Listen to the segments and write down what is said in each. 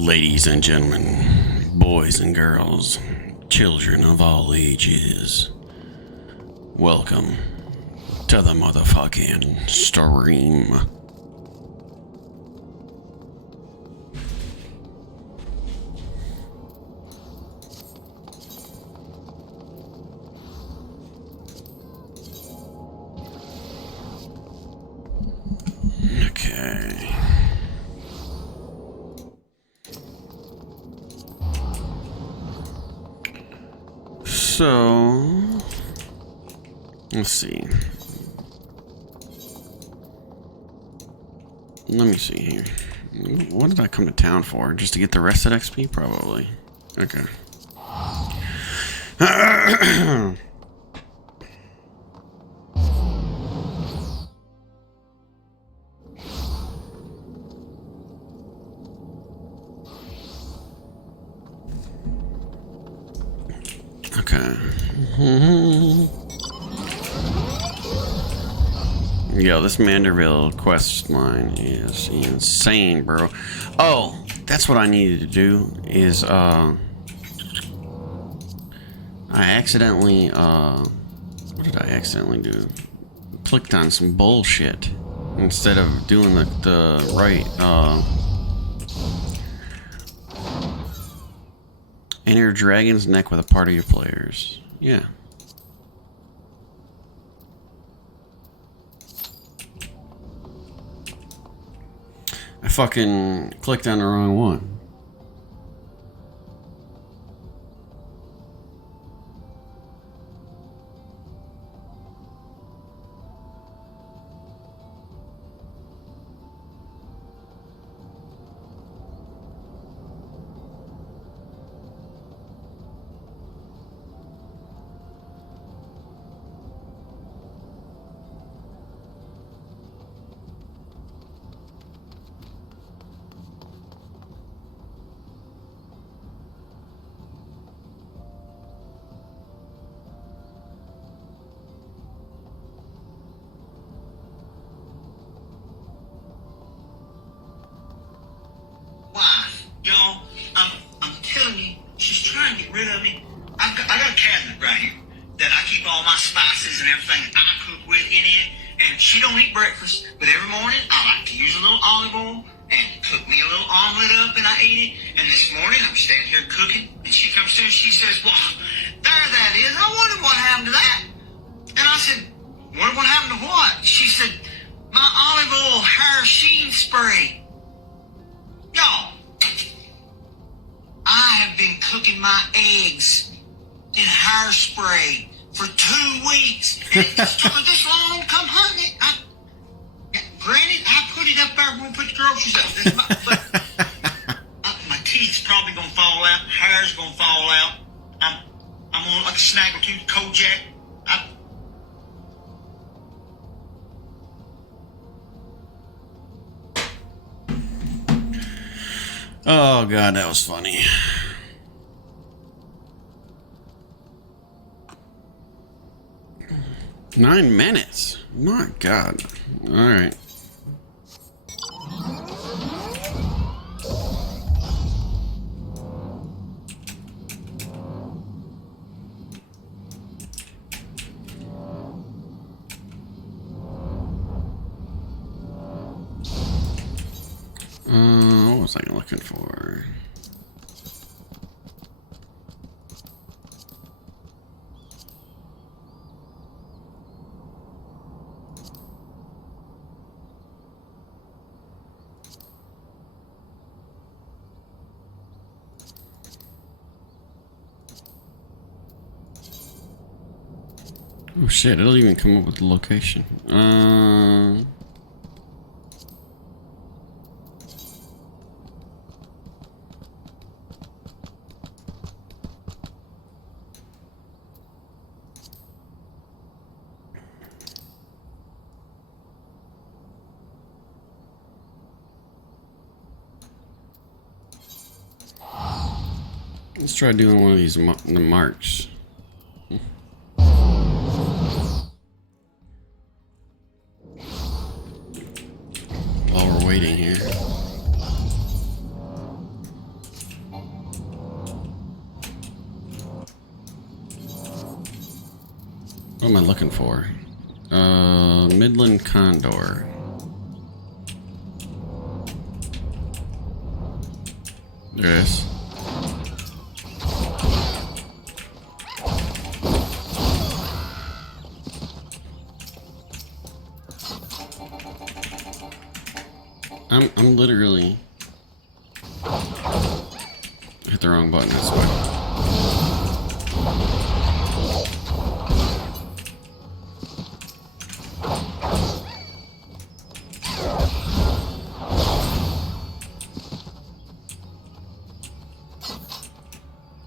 Ladies and gentlemen, boys and girls, children of all ages, welcome to the motherfucking stream. Okay. So, let's see. Let me see here. What did I come to town for? Just to get the rested XP? Probably. Okay. Okay. Yo, this Manderville quest line is insane, bro. Oh, that's what I needed to do is, I accidentally, what did I accidentally do? Clicked on some bullshit instead of doing the right, enter Dragon's Neck with a party of players. Yeah. I fucking clicked on the wrong one. Y'all, I'm telling you, she's trying to get rid of me. I got a cabinet right here that I keep all my spices and everything I cook with in it. And she don't eat breakfast, but every morning I like to use a little olive oil and cook me a little omelet up, and I eat it. And this morning I'm standing here cooking, and she comes to me and she says, "Well, there that is. I wonder what happened to that." And I said, What happened to what?" She said, "My olive oil hair sheen spray." Y'all, I have been cooking my eggs in hairspray for 2 weeks. And it's took her this long to come hunting it. Granted, I put it up there when we put the groceries up. But my teeth's probably going to fall out. Hair's going to fall out. I'm going to look like a snaggletooth Kojak. Oh god, that was funny. Nine minutes. My god. Alright. What was I looking for? Oh shit, it'll even come up with the location. Let's try doing one of these marks. While we're waiting here. am I looking for? Midland Condor. There it is. I'm literally hit the wrong button this way.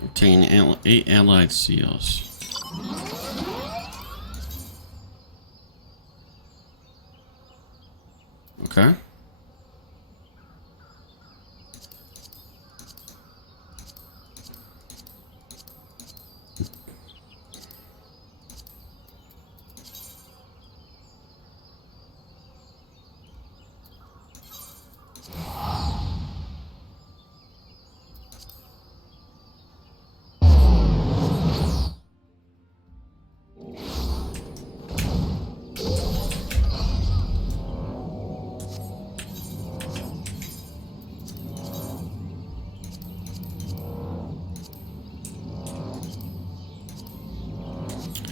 Obtain 8 allied seals. Okay.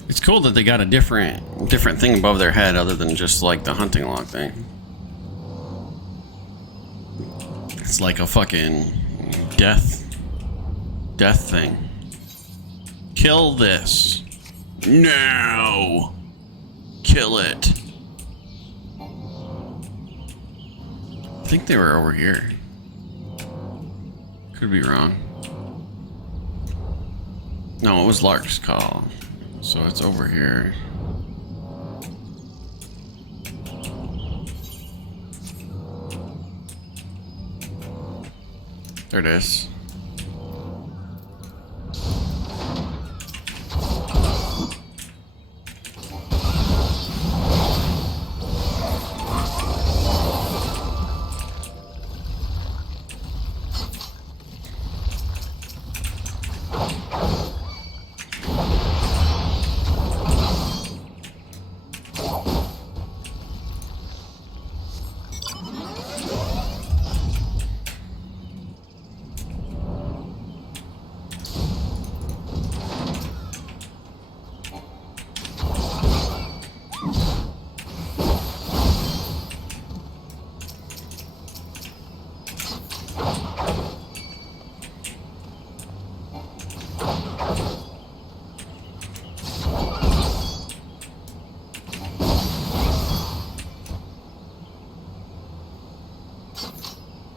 It's cool that they got a different thing above their head other than just like the hunting log thing. It's like a fucking death thing. Kill this. No. Kill it. I think they were over here. Could be wrong. No, it was Lark's call. So it's over here. There it is.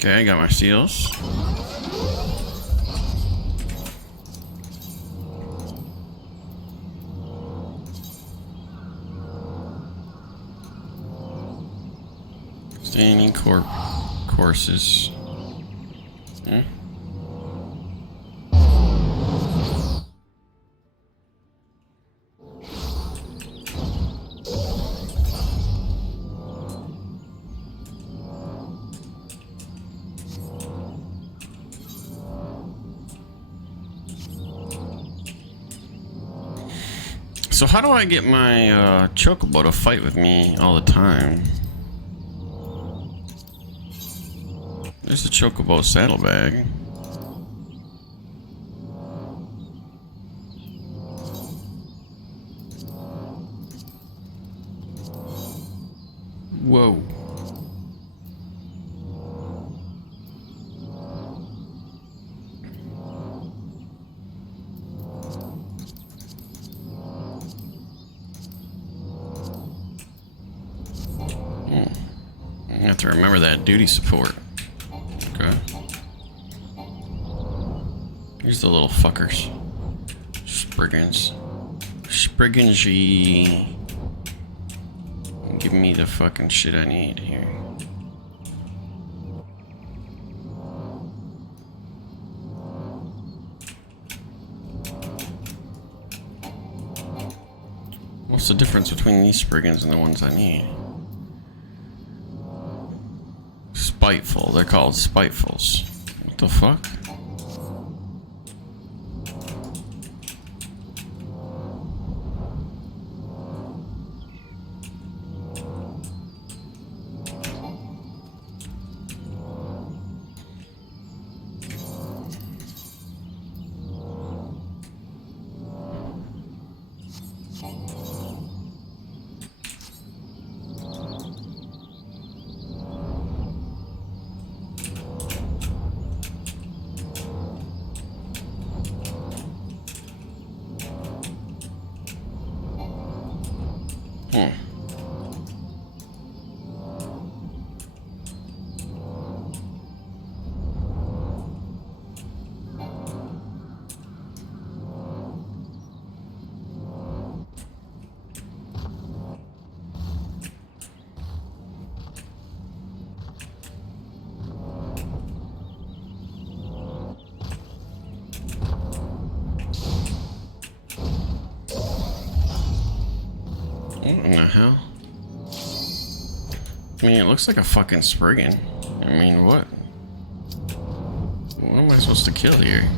Okay, I got my seals. Standing courses. Hmm? So how do I get my chocobo to fight with me all the time? There's the chocobo saddlebag. Whoa. I have to remember that duty support. Okay. Here's the little fuckers. Spriggans. Spriggansy. Give me the fucking shit I need here. What's the difference between these Spriggans and the ones I need? Spiteful. They're called Spitefuls. What the fuck? I mean, it looks like a fucking Spriggan. I mean, what? What am I supposed to kill here?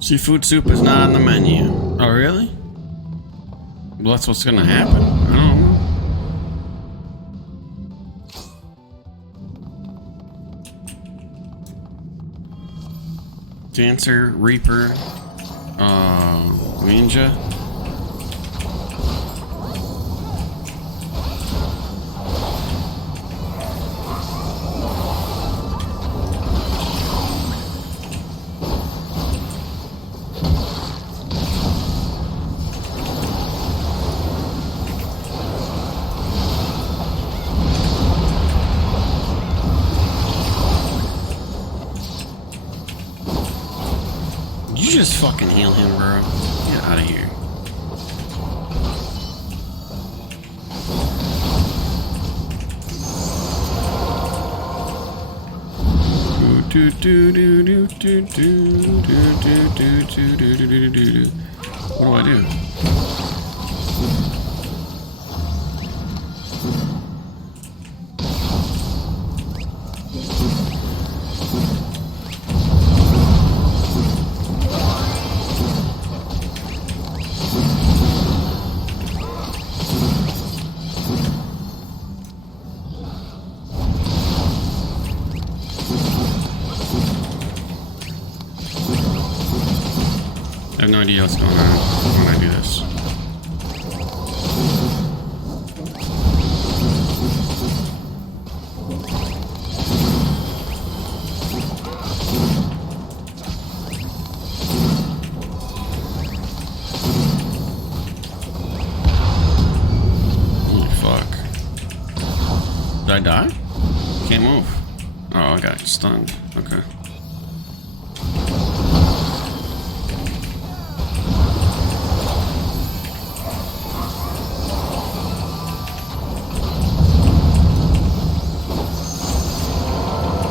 Seafood soup is not on the menu. Oh, really? Well, that's what's gonna happen. I don't know. Dancer, Reaper, Ninja. You just fucking heal him, bro. Get out of here. Do do do do do do do do do do do do do. What do I do? I have no idea what's going on when I do this. Holy fuck. Did I die? Can't move. Oh, I got stunned. Okay.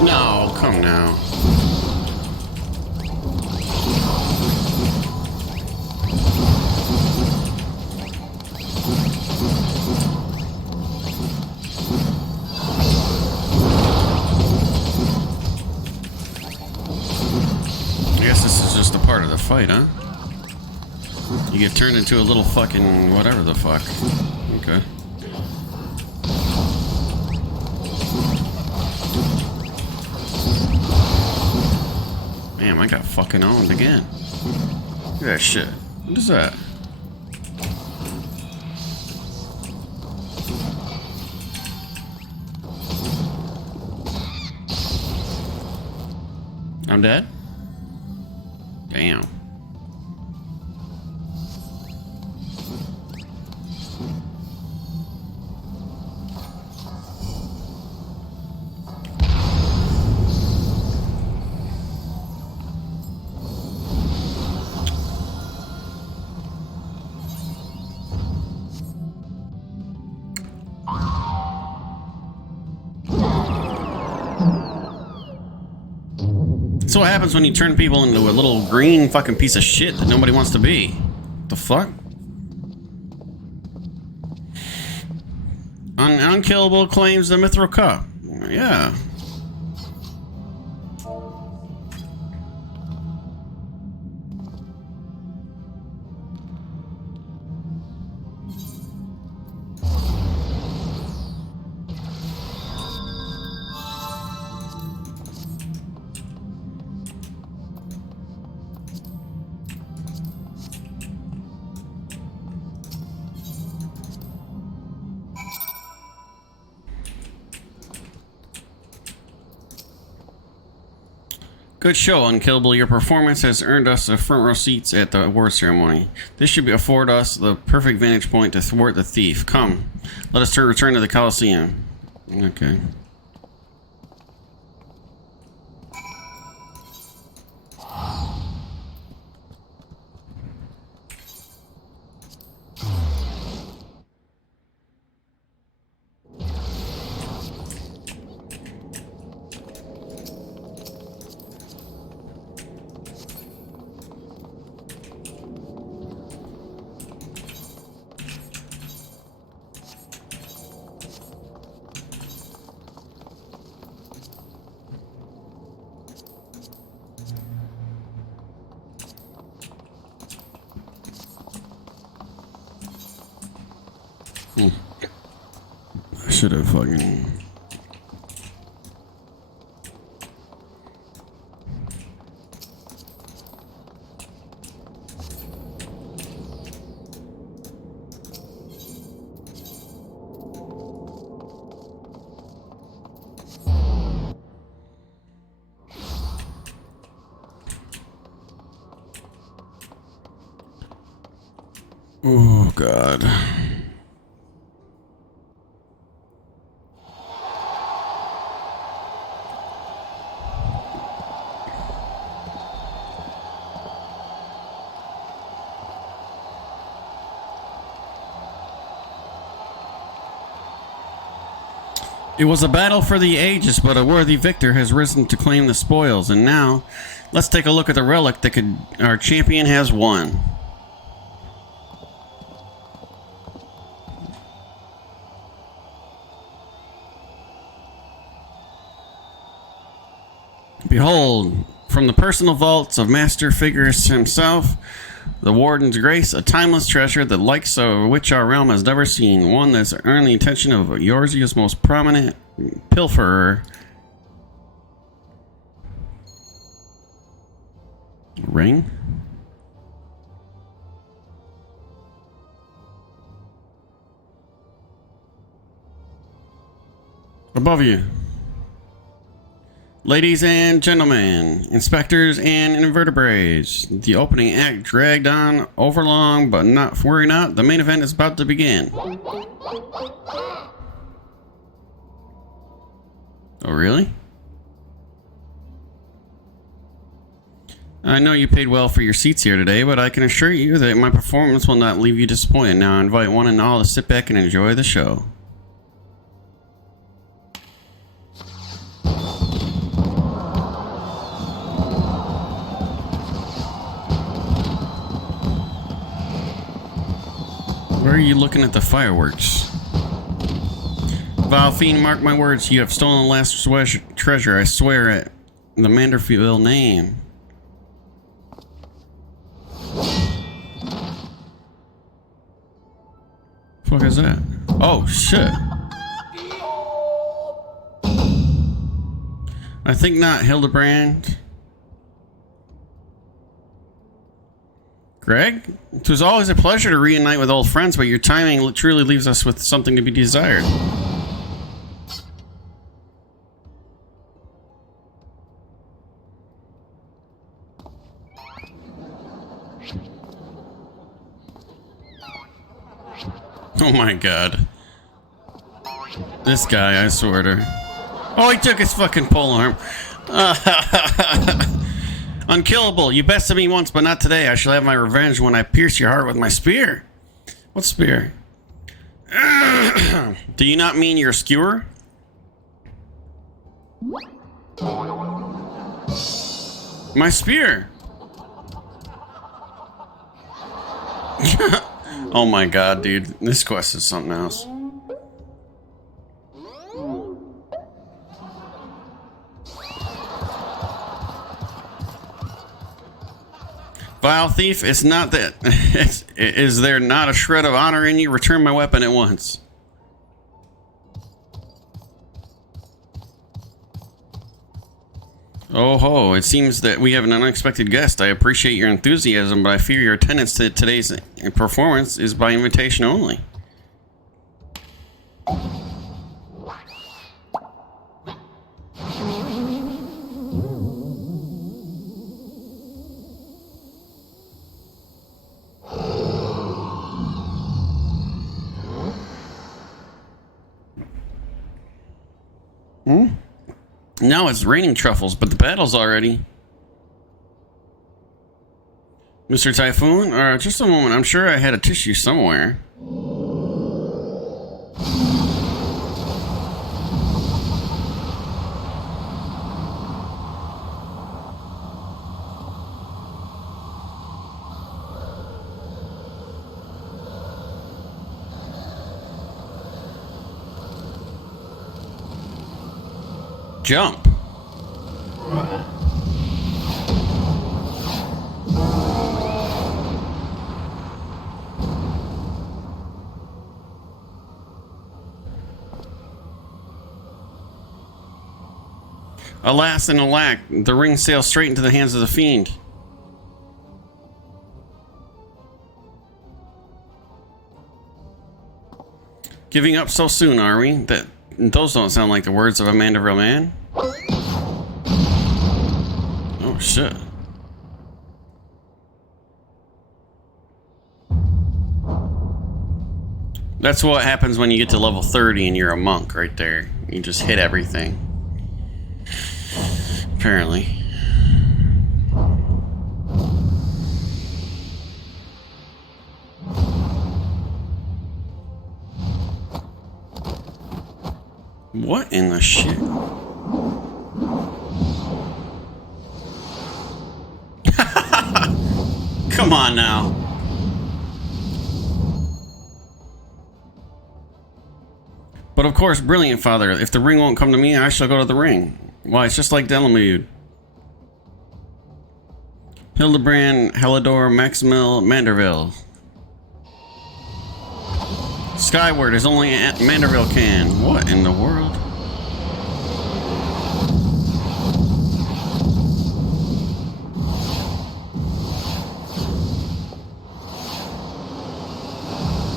No, come now. I guess this is just a part of the fight, huh? You get turned into a little fucking whatever the fuck. Okay. Damn, I got fucking owned again. Look at that shit. What is that? I'm dead? Damn. That's what happens when you turn people into a little green fucking piece of shit that nobody wants to be. What the fuck? Unkillable claims the Mithril Cup. Yeah. Good show, Unkillable. Your performance has earned us a front row seats at the award ceremony. This should afford us the perfect vantage point to thwart the thief. Come, let us return to the Coliseum. Okay. I should have fucking... Oh, God. It was a battle for the ages, but a worthy victor has risen to claim the spoils. And now, let's take a look at the relic that our champion has won. Behold, from the personal vaults of Master Figurus himself, the Warden's Grace, a timeless treasure, the likes of which our realm has never seen, one that's earned the attention of Yorzia's most prominent pilferer. Ring? Above you. Ladies and gentlemen, inspectors and invertebrates, the opening act dragged on overlong, but worry not, the main event is about to begin. Oh, really? I know you paid well for your seats here today, but I can assure you that my performance will not leave you disappointed. Now I invite one and all to sit back and enjoy the show. Where are you looking at the fireworks? Vile fiend, mark my words, you have stolen the last treasure, I swear at the Manderville name. What is that? Oh, shit. I think not, Hildebrand. Greg, it was always a pleasure to reunite with old friends, but your timing truly leaves us with something to be desired. Oh my god. This guy, I swear to. Oh, he took his fucking polearm. Unkillable, you bested me once, but not today. I shall have my revenge when I pierce your heart with my spear. What spear? Do you not mean your skewer? My spear. Oh my god, dude. This quest is something else. Vile thief, it's not that. Is there not a shred of honor in you? Return my weapon at once. Oh ho, it seems that we have an unexpected guest. I appreciate your enthusiasm, but I fear your attendance to today's performance is by invitation only. Now it's raining truffles, but the battle's already. Mr. Typhoon? Just a moment. I'm sure I had a tissue somewhere. Jump. Alas and alack, the ring sails straight into the hands of the fiend. Giving up so soon, are we? Those don't sound like the words of a Manderville man. Oh shit. That's what happens when you get to level 30 and you're a monk right there. You just hit everything. Apparently. What in the shit? Come on now. But of course, brilliant father, if the ring won't come to me, I shall go to the ring. Why, it's just like Delamude. Hildebrand, Helidor, Maximil, Manderville. Skyward is only Manderville can. What in the world?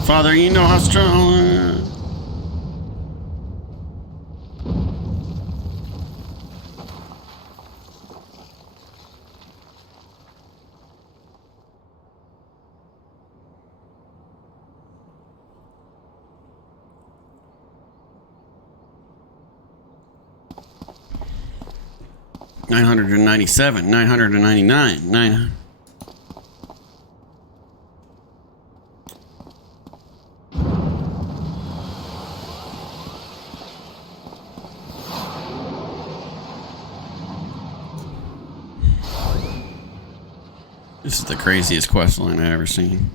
Father, you know how strong... $997, $999, 900. This is the craziest quest line I've ever seen.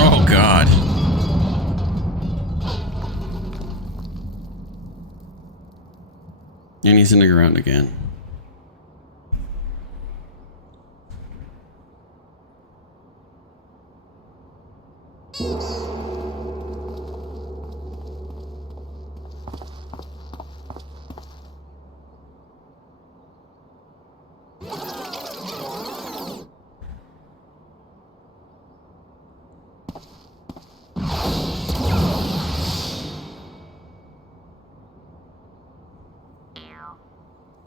Oh God. And he's in the ground again.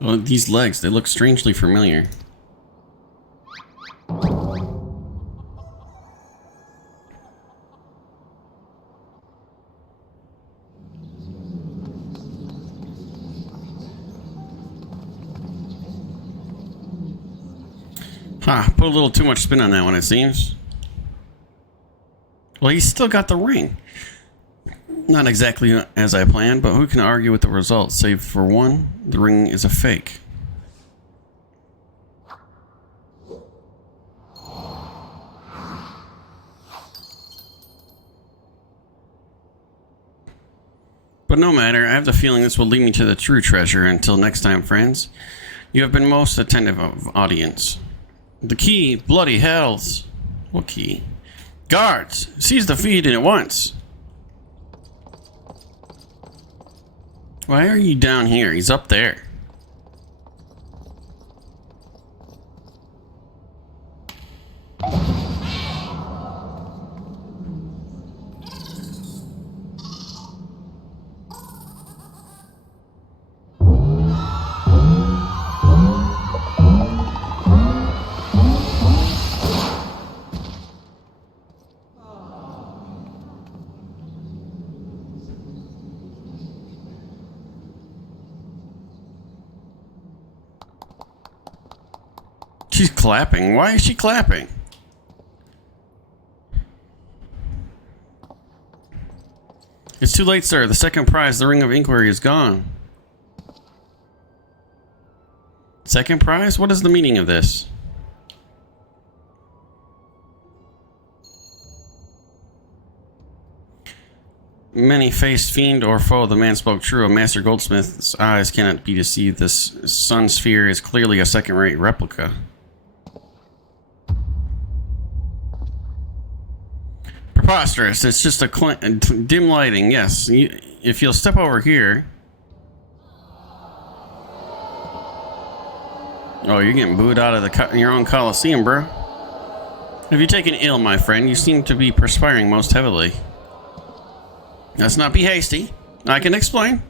Well, these legs, they look strangely familiar. Ha, put a little too much spin on that one, it seems. Well, he's still got the ring. Not exactly as I planned, but who can argue with the results? Save for one, the ring is a fake. But no matter, I have the feeling this will lead me to the true treasure. Until next time, friends, you have been most attentive audience. The key, bloody hells. What key? Guards, seize the feed at once. Why are you down here? He's up there. She's clapping. Why is she clapping? It's too late, sir. The second prize, the Ring of Inquiry, is gone. Second prize? What is the meaning of this? Many-faced fiend or foe, the man spoke true. A master goldsmith's eyes cannot be deceived. This sun sphere is clearly a second-rate replica. preposterous. It's just a dim lighting. Yes, if you'll step over here. Oh, you're getting booed out of your own Coliseum, bro. Have you taken ill, my friend? You seem to be perspiring most heavily. Let's not be hasty. I can explain.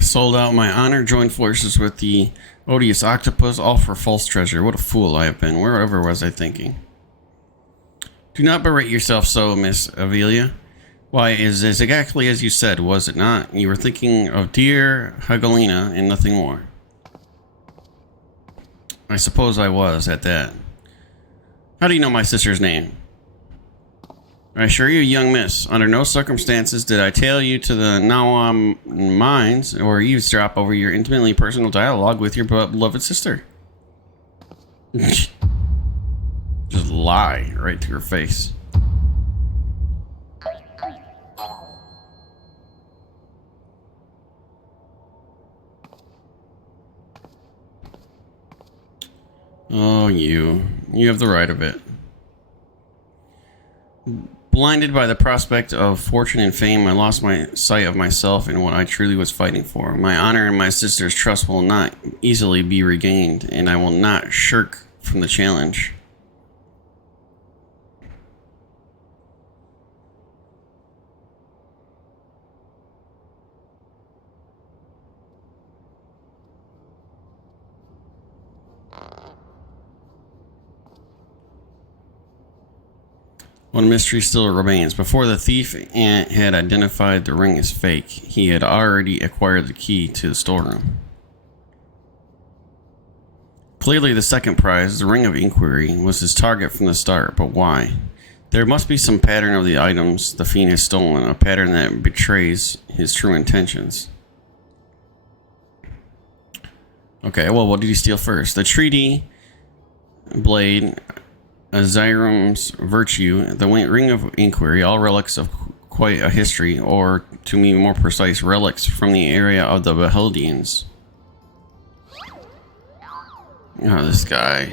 Sold out my honor, joined forces with the odious octopus, all for false treasure. What a fool I have been. Wherever was I thinking? Do not berate yourself so, Miss Avelia. Why, it is exactly as you said, was it not? You were thinking of dear Hagelina and nothing more. I suppose I was, at that. How do you know my sister's name? I assure you, young miss, under no circumstances did I tail you to the Nawam mines or eavesdrop over your intimately personal dialogue with your beloved sister. Just lie right to her face. Oh, you have the right of it. Blinded by the prospect of fortune and fame, I lost my sight of myself and what I truly was fighting for. My honor and my sister's trust will not easily be regained, and I will not shirk from the challenge. One mystery still remains. Before the thief had identified the ring as fake, he had already acquired the key to the storeroom. Clearly the second prize, the Ring of Inquiry, was his target from the start, but why? There must be some pattern of the items the fiend has stolen, a pattern that betrays his true intentions. Okay, well, what did he steal first? The treaty blade, Azyrum's virtue, the Ring of Inquiry, all relics of quite a history, or, to be more precise, relics from the area of the Beheldians. Oh, this guy.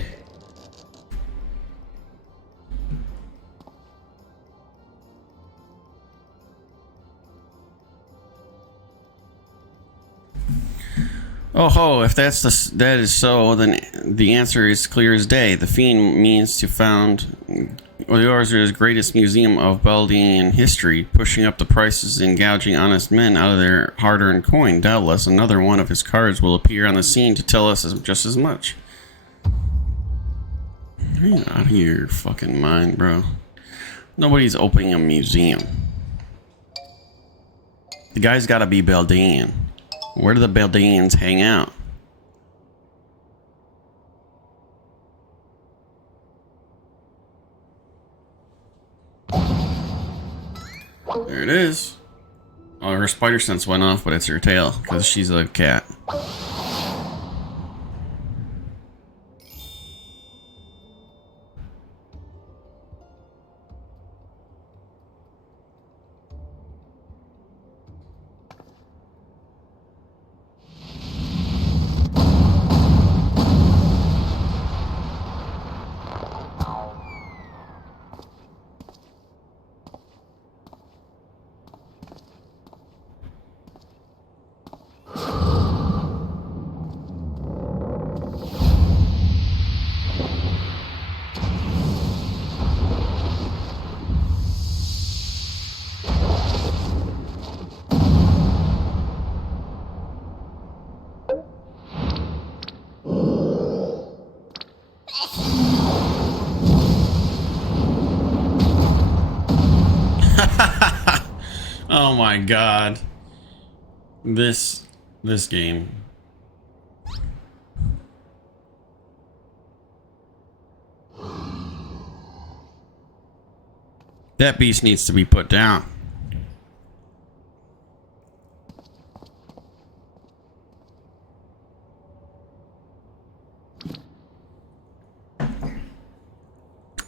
Oh ho, if that is so, then the answer is clear as day. The fiend means to found Orzur's greatest museum of Beldian history, pushing up the prices and gouging honest men out of their hard-earned coin. Doubtless another one of his cards will appear on the scene to tell us just as much. Are you out of your fucking mind, bro? Nobody's opening a museum. The guy's gotta be Beldian. Where do the Beldians hang out? There it is. Oh, her spider sense went off, but it's her tail, because she's a cat. Oh my god. This game. That beast needs to be put down.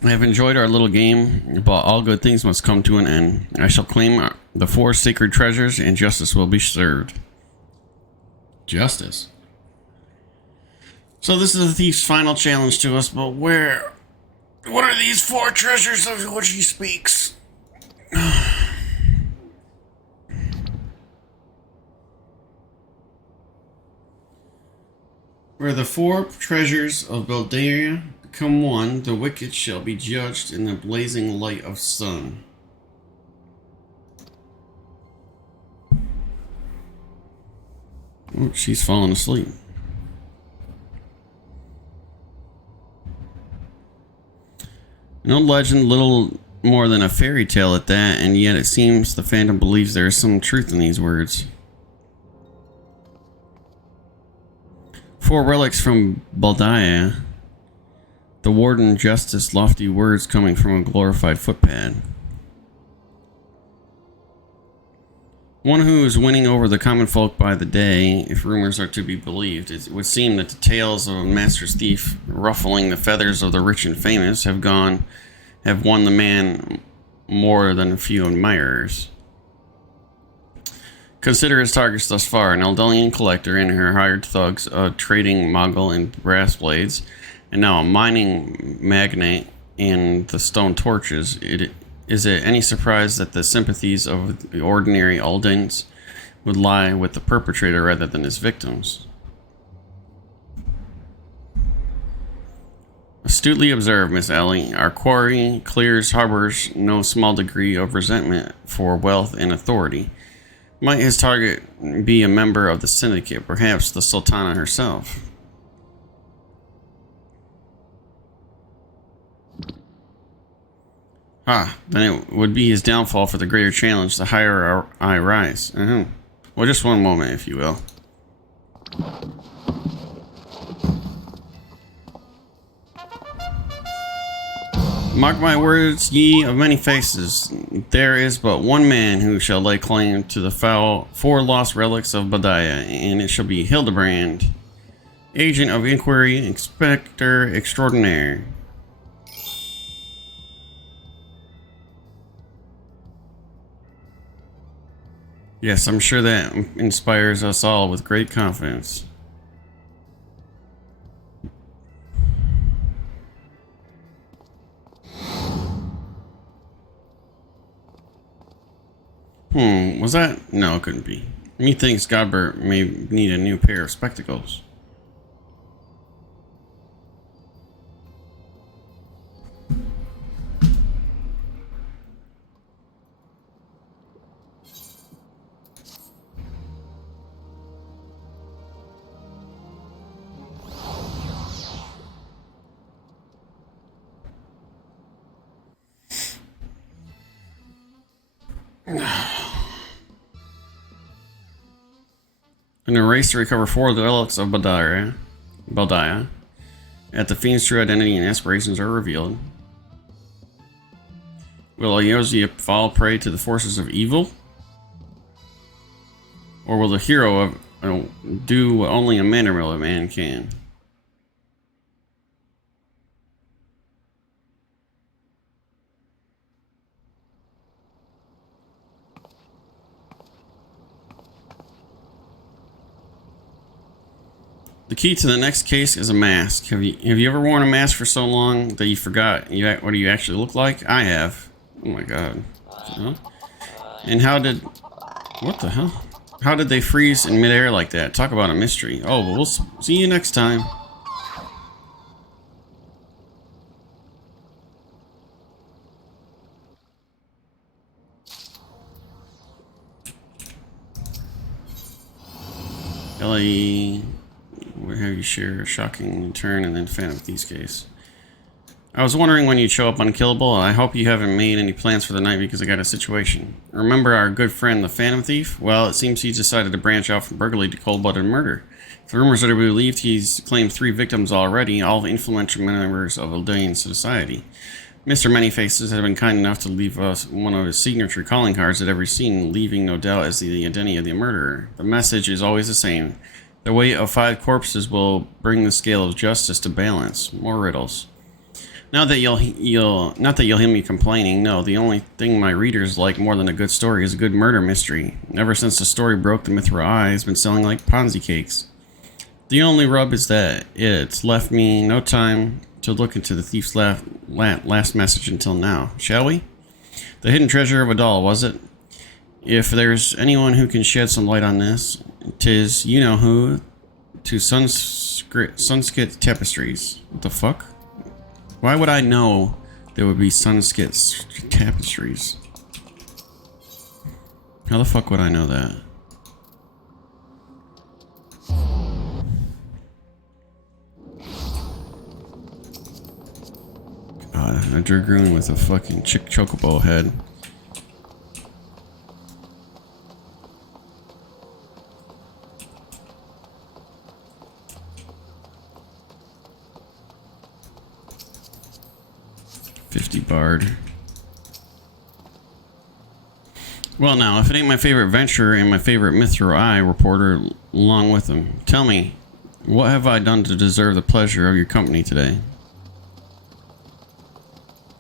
I have enjoyed our little game, but all good things must come to an end. I shall claim the 4 sacred treasures, and justice will be served. Justice. So this is the thief's final challenge to us, but where... What are these 4 treasures of which he speaks? Where the 4 treasures of Beldaria become one, the wicked shall be judged in the blazing light of sun. Oh, she's falling asleep. An old legend, little more than a fairy tale at that, and yet it seems the Phantom believes there is some truth in these words. 4 relics from Baldia. The Warden Justice, lofty words coming from a glorified footpad. One who is winning over the common folk by the day, if rumors are to be believed. It would seem that the tales of a master's thief ruffling the feathers of the rich and famous have won the man more than a few admirers. Consider his targets thus far: an Eldelian collector and her hired thugs, a trading mogul in brass blades, and now a mining magnate in the stone torches. Is it any surprise that the sympathies of the ordinary Aldens would lie with the perpetrator rather than his victims? Astutely observed, Miss Ellie. Our quarry harbors no small degree of resentment for wealth and authority. Might his target be a member of the syndicate, perhaps the Sultana herself? Then it would be his downfall. For the greater challenge, the higher I rise. Well, just one moment, if you will. Mark my words, ye of many faces, there is but one man who shall lay claim to the 4 lost relics of Baldia, and it shall be Hildebrand, agent of inquiry, inspector extraordinaire. Yes, I'm sure that inspires us all with great confidence. Was that? No, it couldn't be. Methinks Godbert may need a new pair of spectacles. In a race to recover 4 of the relics of Baldia, at the fiend's true identity and aspirations are revealed. Will Ayosia fall prey to the forces of evil? Or will the hero do what only a Manderville man can? The key to the next case is a mask. Have you ever worn a mask for so long that you forgot what you actually look like? I have. Oh my god. Huh? And what the hell? How did they freeze in midair like that? Talk about a mystery. Oh, well, we'll see you next time. Ellie... would have you share a shocking turn and then Phantom Thief's case. I was wondering when you'd show up unkillable. I hope you haven't made any plans for the night because I got a situation. Remember our good friend the Phantom Thief? Well, it seems he's decided to branch out from burglary to cold-blooded murder. If the rumors are to be believed, he's claimed 3 victims already, all influential members of Eldelian society. Mr. Manyfaces has been kind enough to leave us one of his signature calling cards at every scene, leaving no doubt as the identity of the murderer. The message is always the same. The weight of 5 corpses will bring the scale of justice to balance. More riddles. Not that you'll hear me complaining. No, the only thing my readers like more than a good story is a good murder mystery. Ever since the story broke, the Mithra Eye has been selling like Ponzi cakes. The only rub is that it's left me no time to look into the thief's last message until now. Shall we? The hidden treasure of a doll, was it? If there's anyone who can shed some light on this, 'tis you know who, to Sunskit Tapestries. What the fuck? Why would I know there would be Sunskit Tapestries? How the fuck would I know that? God, a dragoon with a fucking chocobo head. Bard. Well now, if it ain't my favorite venture and my favorite Mithra Eye reporter along with him, tell me, what have I done to deserve the pleasure of your company today?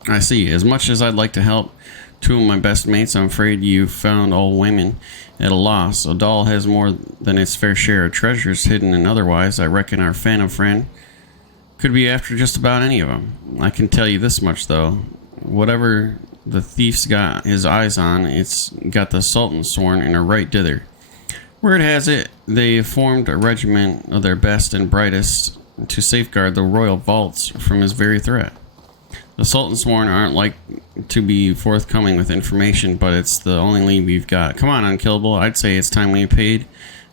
I see. As much as I'd like to help two of my best mates, I'm afraid you found all women at a loss. A doll has more than its fair share of treasures hidden and otherwise. I reckon our phantom friend could be after just about any of them. I can tell you this much, though. Whatever the thief's got his eyes on, it's got the Sultan sworn in a right dither. Word has it, they formed a regiment of their best and brightest to safeguard the royal vaults from his very threat. The Sultan sworn aren't like to be forthcoming with information, but it's the only lead we've got. Come on, Unkillable. I'd say it's time we paid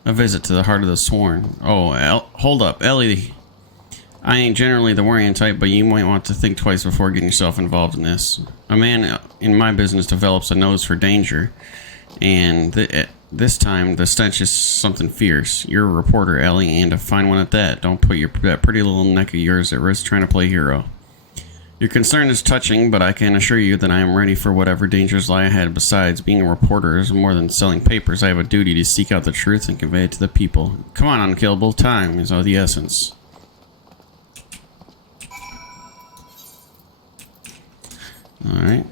a visit to the heart of the sworn. Oh, hold up, Ellie. I ain't generally the worrying type, but you might want to think twice before getting yourself involved in this. A man in my business develops a nose for danger, and this time the stench is something fierce. You're a reporter, Ellie, and a fine one at that. Don't put that pretty little neck of yours at risk trying to play hero. Your concern is touching, but I can assure you that I am ready for whatever dangers lie ahead. Besides, being a reporter is more than selling papers. I have a duty to seek out the truth and convey it to the people. Come on, Unkillable. Time is of the essence. Alright.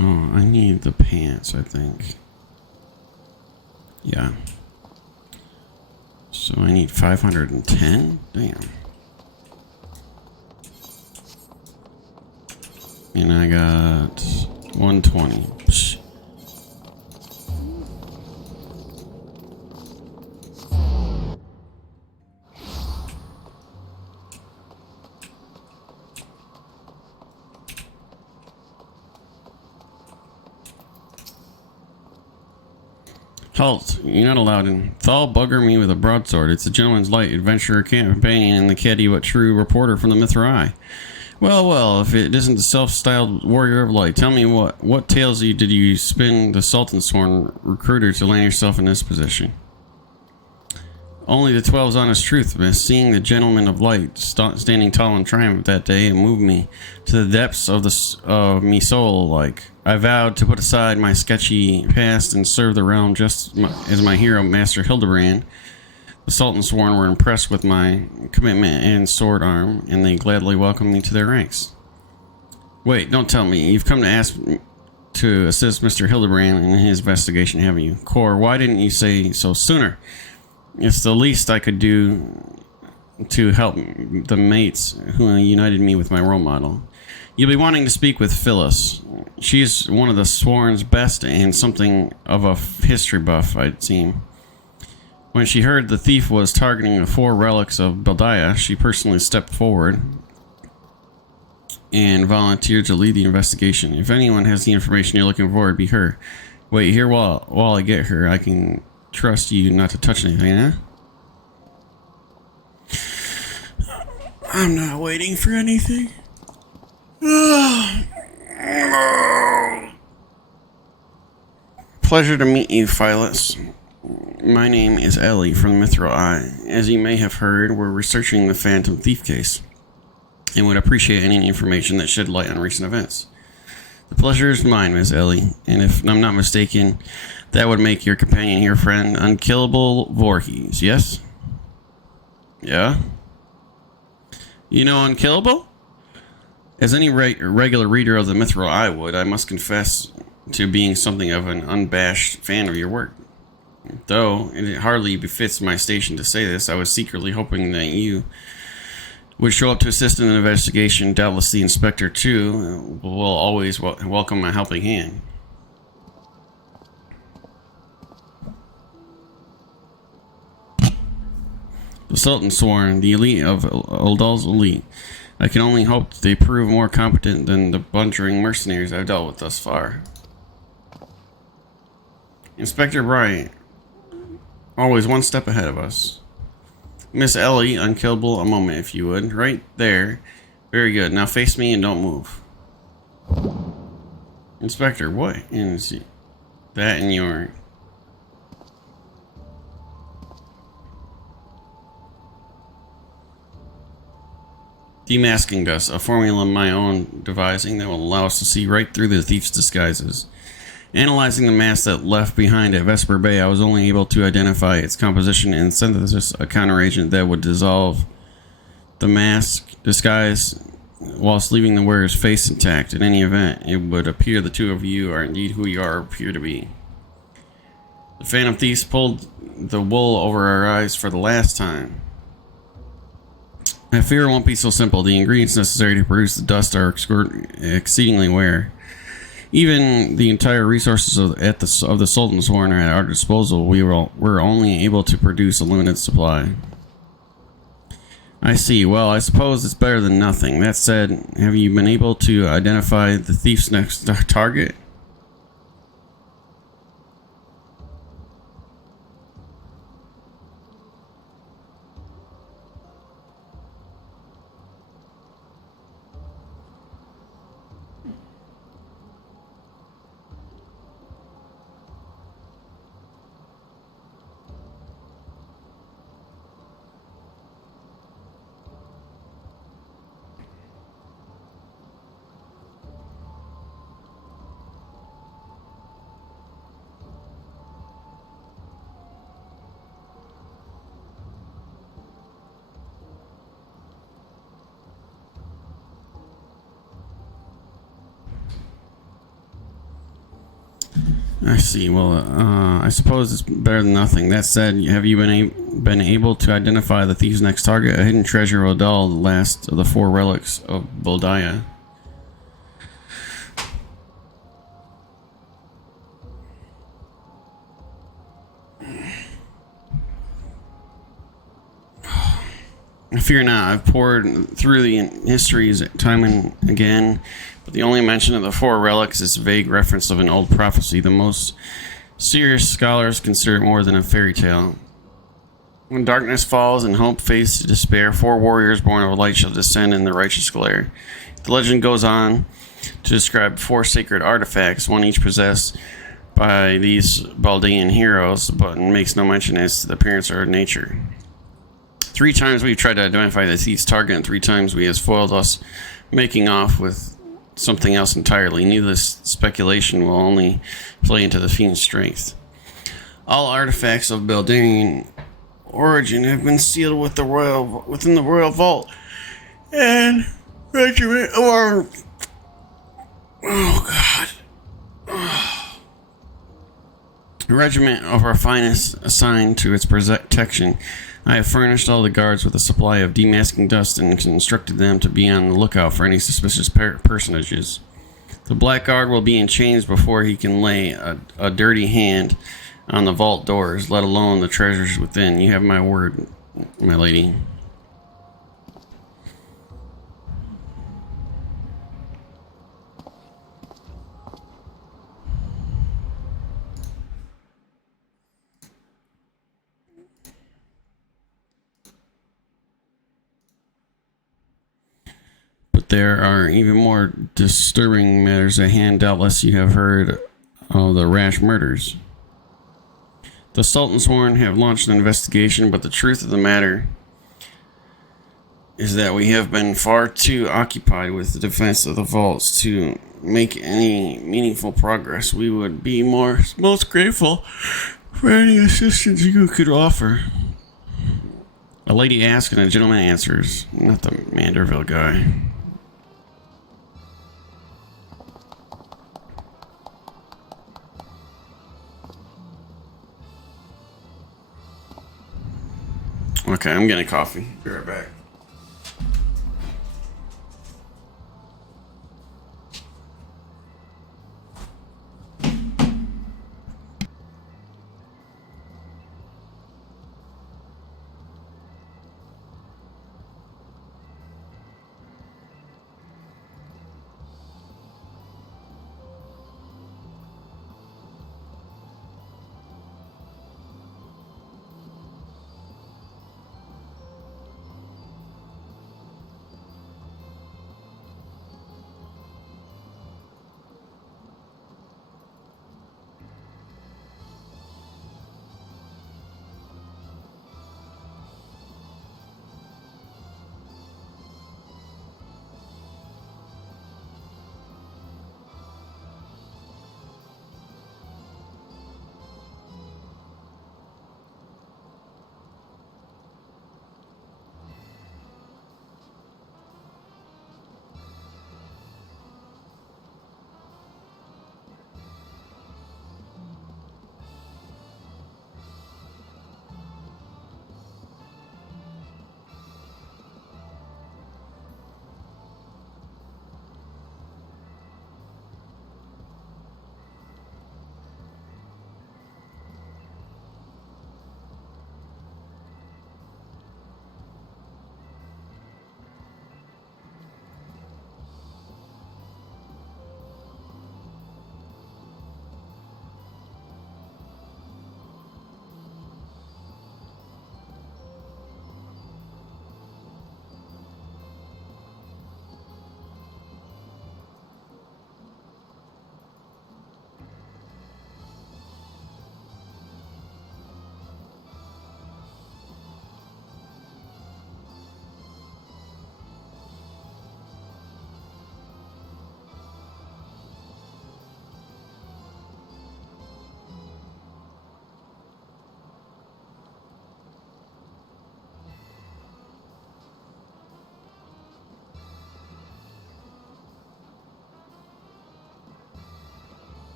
Oh, I need the pants, I think. Yeah. So I need 510? Damn. And I got 120. Psh. Halt! You're not allowed in. Thal bugger me with a broadsword. It's a gentleman's light adventurer campaign and the caddy but true reporter from the Mithra Eye. Well, if it isn't the self-styled warrior of light, tell me what tales did you spin the Sultan sworn recruiter to land yourself in this position? Only the 12's honest truth, miss. Seeing the gentleman of light standing tall in triumph that day and moved me to the depths of me soul like. I vowed to put aside my sketchy past and serve the realm just as my hero, Master Hildebrand. The Sultan sworn were impressed with my commitment and sword arm, and they gladly welcomed me to their ranks. Wait, don't tell me. You've come to ask to assist Mr. Hildebrand in his investigation, haven't you? Cor, why didn't you say so sooner? It's the least I could do to help the mates who united me with my role model. You'll be wanting to speak with Phyllis. She's one of the sworn's best and something of a history buff, I'd seem. When she heard the thief was targeting the 4 relics of Beldiah, she personally stepped forward and volunteered to lead the investigation. If anyone has the information you're looking for, it'd be her. Wait here while I get her. I can trust you not to touch anything, eh? I'm not waiting for anything. Pleasure to meet you, Phyllis. My name is Ellie from Mithril Eye. As you may have heard, we're researching the Phantom Thief case and would appreciate any information that shed light on recent events. The pleasure is mine, Miss Ellie, and if I'm not mistaken, that would make your companion here, friend, Unkillable Voorhees, yes? Yeah? You know Unkillable? As any regular reader of the Mithril Eye would, I must confess to being something of an unabashed fan of your work. Though it hardly befits my station to say this, I was secretly hoping that you would show up to assist in the investigation. Doubtless the inspector, too, will always welcome a helping hand. The Sultan sworn, the elite of Uldal's elite. I can only hope that they prove more competent than the blundering mercenaries I've dealt with thus far. Inspector Bryant, always one step ahead of us. Miss Ellie, Unkillable, a moment if you would. Right there. Very good. Now face me and don't move. Inspector, what is that in your... Demasking dust, a formula of my own devising that will allow us to see right through the thief's disguises. Analyzing the mask that left behind at Vesper Bay, I was only able to identify its composition and synthesis a counteragent that would dissolve the mask disguise whilst leaving the wearer's face intact. In any event, it would appear the two of you are indeed who you appear to be. The Phantom Thieves pulled the wool over our eyes for the last time. I fear it won't be so simple. The ingredients necessary to produce the dust are exceedingly rare. Even the entire resources of the Sultan's Horn are at our disposal. We're only able to produce a limited supply. I see. Well, I suppose it's better than nothing. That said, have you been able to identify the thief's next target? I see. Well, I suppose it's better than nothing. That said, have you been able to identify the thief's next target? A hidden treasure of Odal, the last of the four relics of Boldiah. Fear not, I've pored through the histories time and again, but the only mention of the four relics is vague reference of an old prophecy. The most serious scholars consider it more than a fairy tale. When darkness falls and hope fades to despair, four warriors born of light shall descend in the righteous glare. The legend goes on to describe four sacred artifacts, one each possessed by these Baldean heroes, but makes no mention as to the appearance or nature. 3 times we've tried to identify the thief's target, and 3 times he has foiled us, making off with something else entirely. Needless speculation will only play into the fiend's strength. All artifacts of Baldarian origin have been sealed within the royal vault and regiment of our... Oh, God. A regiment of our finest assigned to its protection. I have furnished all the guards with a supply of demasking dust and instructed them to be on the lookout for any suspicious personages. The Black Guard will be in chains before he can lay a dirty hand on the vault doors, let alone the treasures within. You have my word, my lady. But there are even more disturbing matters at hand. Doubtless you have heard of the rash murders. The Sultan Sworn have launched an investigation, but the truth of the matter is that we have been far too occupied with the defense of the vaults to make any meaningful progress. We would be most grateful for any assistance you could offer. A lady asks and a gentleman answers, not the Manderville guy. Okay, I'm getting coffee. Be right back.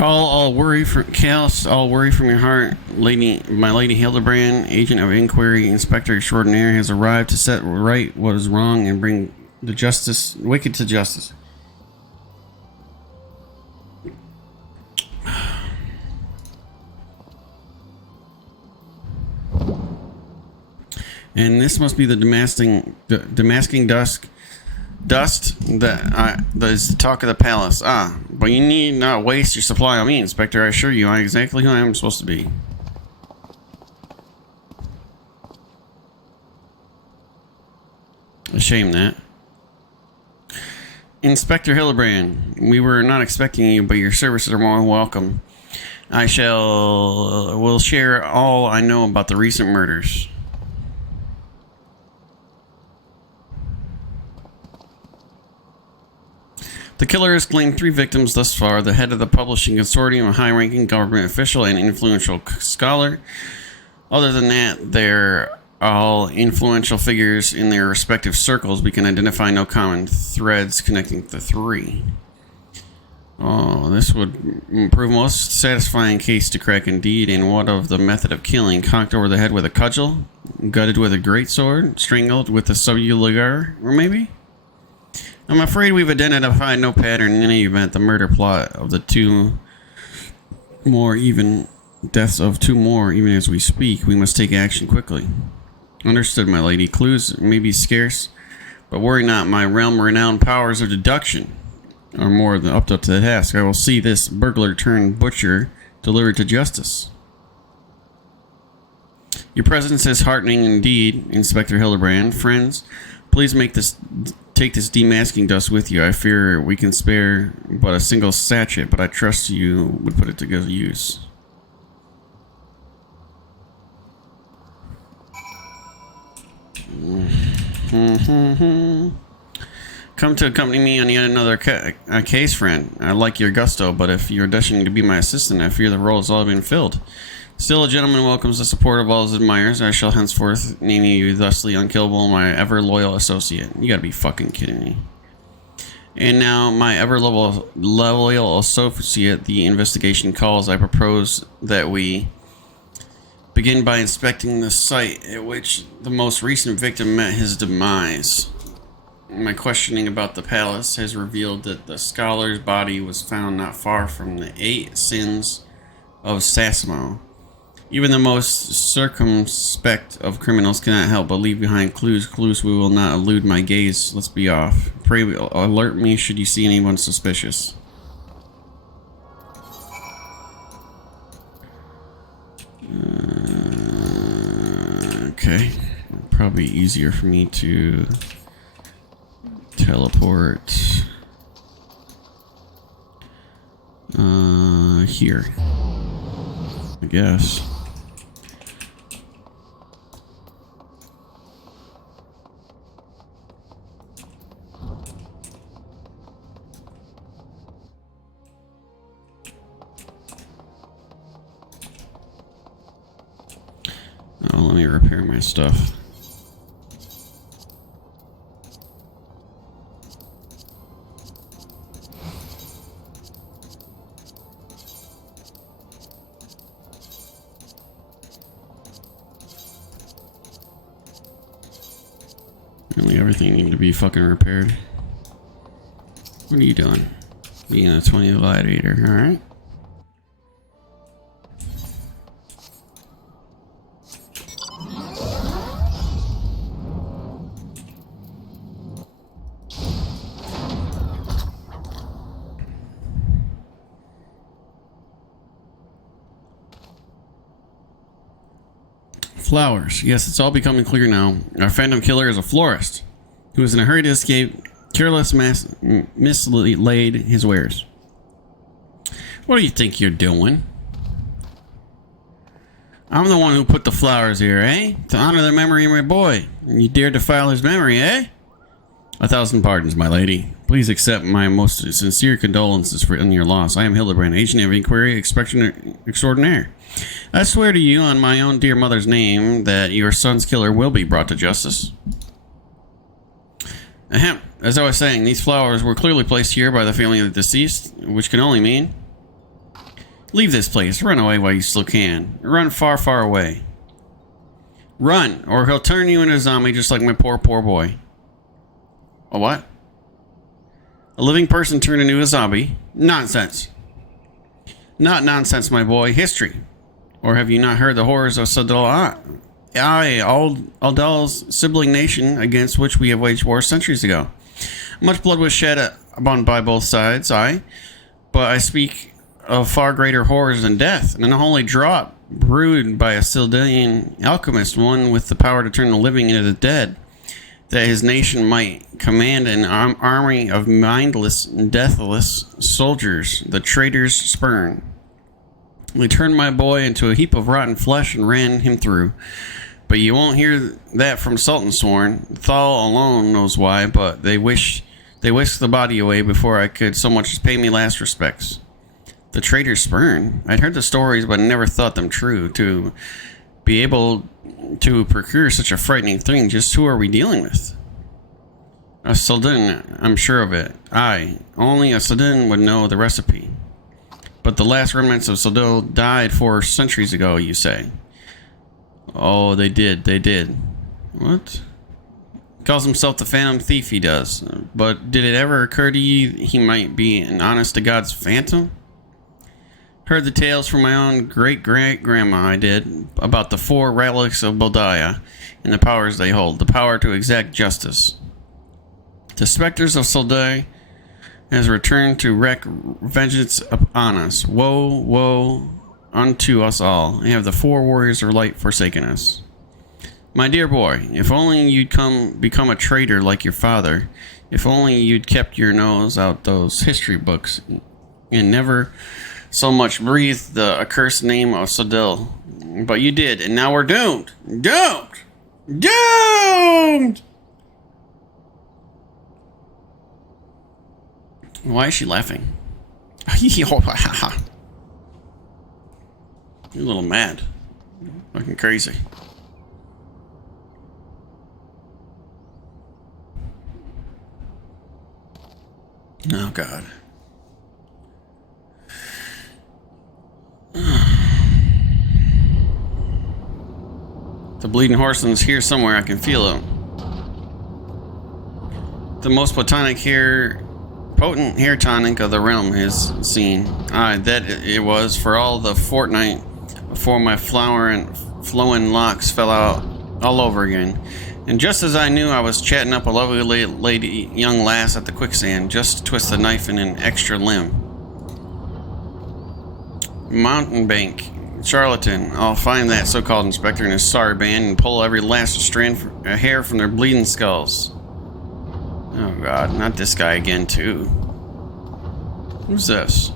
Cast all worry from your heart. My Lady Hildebrand, agent of inquiry, inspector extraordinaire, has arrived to set right what is wrong and bring the wicked to justice. And this must be the demasking dust that is the talk of the palace. But you need not waste your supply on me, Inspector. I assure you, I'm exactly who I am supposed to be. A shame that. Inspector Hildebrand, we were not expecting you, but your services are more welcome. Will share all I know about the recent murders. The killer has claimed 3 victims thus far: the head of the publishing consortium, a high-ranking government official, and influential scholar. Other than that, they're all influential figures in their respective circles. We can identify no common threads connecting the 3. Oh, this would prove a most satisfying case to crack indeed. And what of the method of killing? Cocked over the head with a cudgel? Gutted with a greatsword? Strangled with a subjugator? Or maybe? I'm afraid we've identified no pattern in any event. The murder plot of deaths of 2 more, even as we speak. We must take action quickly. Understood, my lady. Clues may be scarce, but worry not. My realm-renowned powers of deduction are more than up to the task. I will see this burglar turned butcher delivered to justice. Your presence is heartening indeed, Inspector Hildebrand. Friends, please take this demasking dust with you. I fear we can spare but a single sachet, but I trust you would put it to good use. Come to accompany me on yet another case, friend. I like your gusto, but if you're auditioning to be my assistant, I fear the role has all been filled. Still, a gentleman welcomes the support of all his admirers. I shall henceforth name you thusly unkillable, my ever-loyal associate. You gotta be fucking kidding me. And now, my ever-loyal associate, the investigation calls. I propose that we begin by inspecting the site at which the most recent victim met his demise. My questioning about the palace has revealed that the scholar's body was found not far from the 8 sins of Sasimo. Even the most circumspect of criminals cannot help but leave behind clues. Clues we will not elude my gaze. Let's be off. Pray alert me should you see anyone suspicious. Okay. Probably easier for me to teleport here, I guess. Oh, let me repair my stuff. Really, everything needed to be fucking repaired. What are you doing? Being a 20 gladiator, alright? Flowers. Yes, it's all becoming clear now. Our phantom killer is a florist who was in a hurry to escape, careless mislaid his wares. What do you think you're doing? I'm the one who put the flowers here, eh? To honor the memory of my boy. You dared defile his memory, eh? 1,000 pardons, my lady. Please accept my most sincere condolences for your loss. I am Hildebrand, agent of inquiry, extraordinaire. I swear to you on my own dear mother's name that your son's killer will be brought to justice. Ahem. As I was saying, these flowers were clearly placed here by the family of the deceased, which can only mean... Leave this place. Run away while you still can. Run far, far away. Run, or he'll turn you into a zombie just like my poor, poor boy. A what? A living person turned into a zombie? Nonsense. Not nonsense, my boy. History. Or have you not heard the horrors of Sadal? Aldal's sibling nation against which we have waged war centuries ago. Much blood was shed upon by both sides, but I speak of far greater horrors than death, and an unholy draught brewed by a Sildanian alchemist, one with the power to turn the living into the dead, that his nation might command an army of mindless and deathless soldiers, the traitor's spurn. We turned my boy into a heap of rotten flesh and ran him through. But you won't hear that from Sultan Sworn. Thal alone knows why, but they whisked the body away before I could so much as pay me last respects. The traitor's spurn? I'd heard the stories, but never thought them true. To be able to procure such a frightening thing, just who are we dealing with? A Sultan, I'm sure of it. Aye, only a Sultan would know the recipe. But the last remnants of Sodil died 4 centuries ago, you say? Oh, they did. What? Calls himself the Phantom Thief, he does. But did it ever occur to you he might be an honest-to-God's phantom? Heard the tales from my own great-great-grandma, I did, about the 4 relics of Bodaya and the powers they hold, the power to exact justice. The specters of Soldai has returned to wreak vengeance upon us. Woe, woe unto us all, and have the 4 warriors of light forsaken us. My dear boy, if only you'd become a traitor like your father, if only you'd kept your nose out those history books, and never so much breathed the accursed name of Sodil. But you did, and now we're doomed! Doomed! Why is she laughing? You're a little mad. Looking crazy. Oh, God. The bleeding horseman's here somewhere. I can feel him. The most potent hair tonic of the realm is seen. Aye, that it was for all the fortnight before my flowing locks fell out all over again. And just as I knew I was chatting up a lovely lady, young lass at the quicksand, just to twist the knife in an extra limb. Mountebank, charlatan, I'll find that so-called inspector and his sorry band and pull every last a hair from their bleeding skulls. Oh, God, not this guy again, too. Who's this?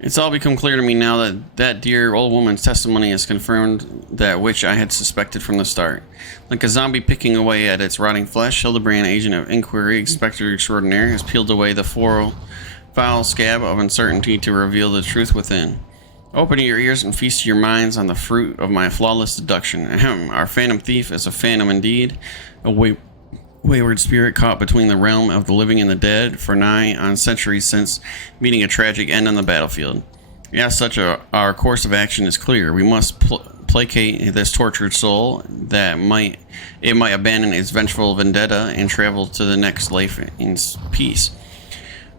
It's all become clear to me now that that dear old woman's testimony has confirmed that which I had suspected from the start. Like a zombie picking away at its rotting flesh, Hildebrand, agent of inquiry, inspector extraordinaire, has peeled away the foul scab of uncertainty to reveal the truth within. Open your ears and feast your minds on the fruit of my flawless deduction. Ahem, our phantom thief is a phantom indeed, a wayward spirit caught between the realm of the living and the dead for nigh on centuries since, meeting a tragic end on the battlefield. As such, our course of action is clear. We must placate this tortured soul that it might abandon its vengeful vendetta and travel to the next life in peace.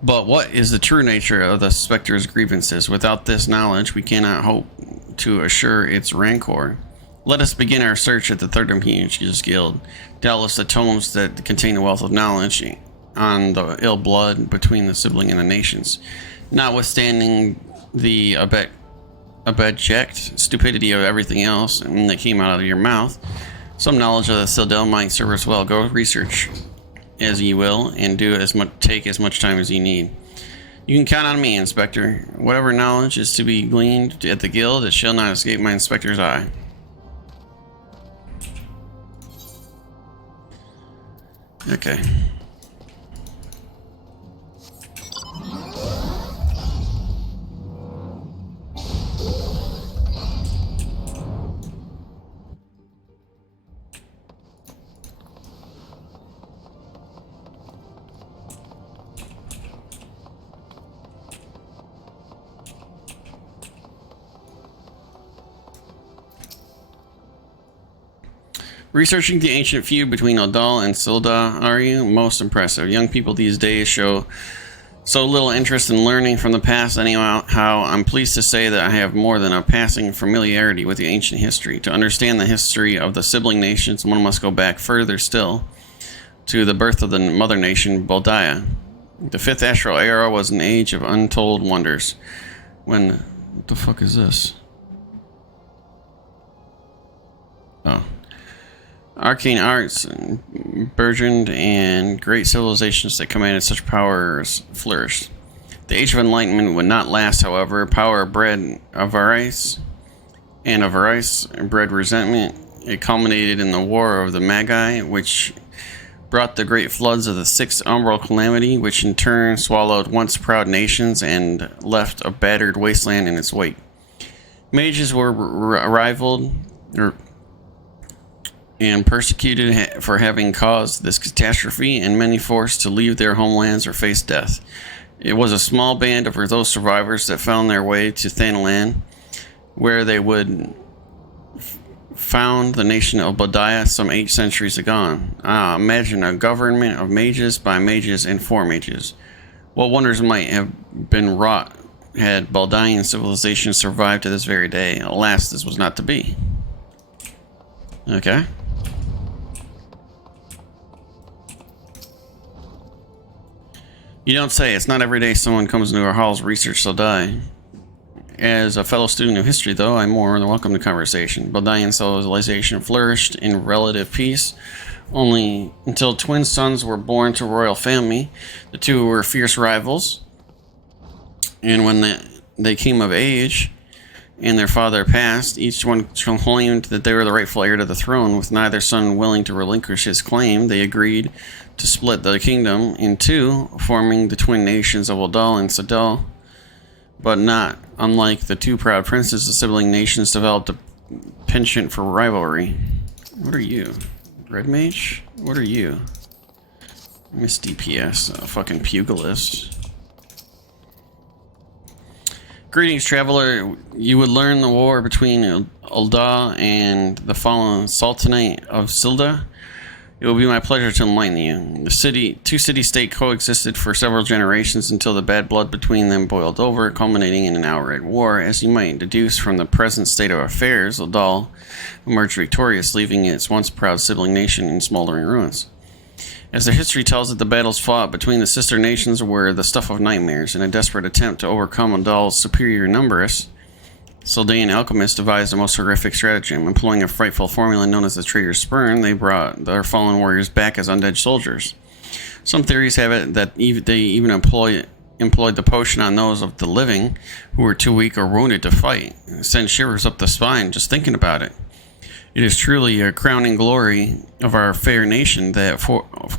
But what is the true nature of the specter's grievances? Without this knowledge, we cannot hope to assure its rancor. Let us begin our search at the Third Impugners Guild. Doubtless the tomes that contain a wealth of knowledge on the ill blood between the sibling and the nations. Notwithstanding the abject stupidity of everything else that came out of your mouth, some knowledge of the Sildel might serve us well. Go research as ye will, and take as much time as you need. You can count on me, Inspector. Whatever knowledge is to be gleaned at the guild, it shall not escape my inspector's eye. Okay. Researching the ancient feud between Odal and Silda, are you? Most impressive. Young people these days show so little interest in learning from the past. Anyhow, I'm pleased to say that I have more than a passing familiarity with the ancient history. To understand the history of the sibling nations, one must go back further still to the birth of the mother nation, Boldia. The fifth astral era was an age of untold wonders. When... What the fuck is this? Oh. Arcane arts burgeoned and great civilizations that commanded such powers flourished. The Age of Enlightenment would not last, however. Power bred avarice, and avarice bred resentment. It culminated in the War of the Magi, which brought the great floods of the Sixth Umbral Calamity, which in turn swallowed once proud nations and left a battered wasteland in its wake. Mages were rivaled and persecuted for having caused this catastrophe, and many forced to leave their homelands or face death. It was a small band of those survivors that found their way to Thanalan, where they would found the nation of Boldia some 8 centuries ago. Imagine a government of mages by mages and for mages. What wonders might have been wrought had Boldian civilization survived to this very day. Alas, this was not to be. Okay. You don't say. It's not every day someone comes into our halls, research shall die. As a fellow student of history, though, I'm more than welcome to conversation. Boldian civilization flourished in relative peace only until twin sons were born to royal family. The two were fierce rivals, and when they came of age and their father passed, each one claimed that they were the rightful heir to the throne. With neither son willing to relinquish his claim, they agreed to split the kingdom in two, forming the twin nations of Odal and Sidel. But not unlike the two proud princes, the sibling nations developed a penchant for rivalry. What are you? Red Mage? What are you? Miss DPS, a fucking pugilist. Greetings, traveler. You would learn the war between Ulda and the fallen Sultanate of Silda. It will be my pleasure to enlighten you. The two city-state coexisted for several generations until the bad blood between them boiled over, culminating in an outright war. As you might deduce from the present state of affairs, Udal emerged victorious, leaving its once proud sibling nation in smoldering ruins. As their history tells it, the battles fought between the sister nations were the stuff of nightmares. In a desperate attempt to overcome Udal's superior numbers, Sildaean alchemists devised a most horrific stratagem. Employing a frightful formula known as the traitor's spurn, they brought their fallen warriors back as undead soldiers. Some theories have it that they even employed the potion on those of the living who were too weak or wounded to fight. It sends shivers up the spine just thinking about it. It is truly a crowning glory of our fair nation that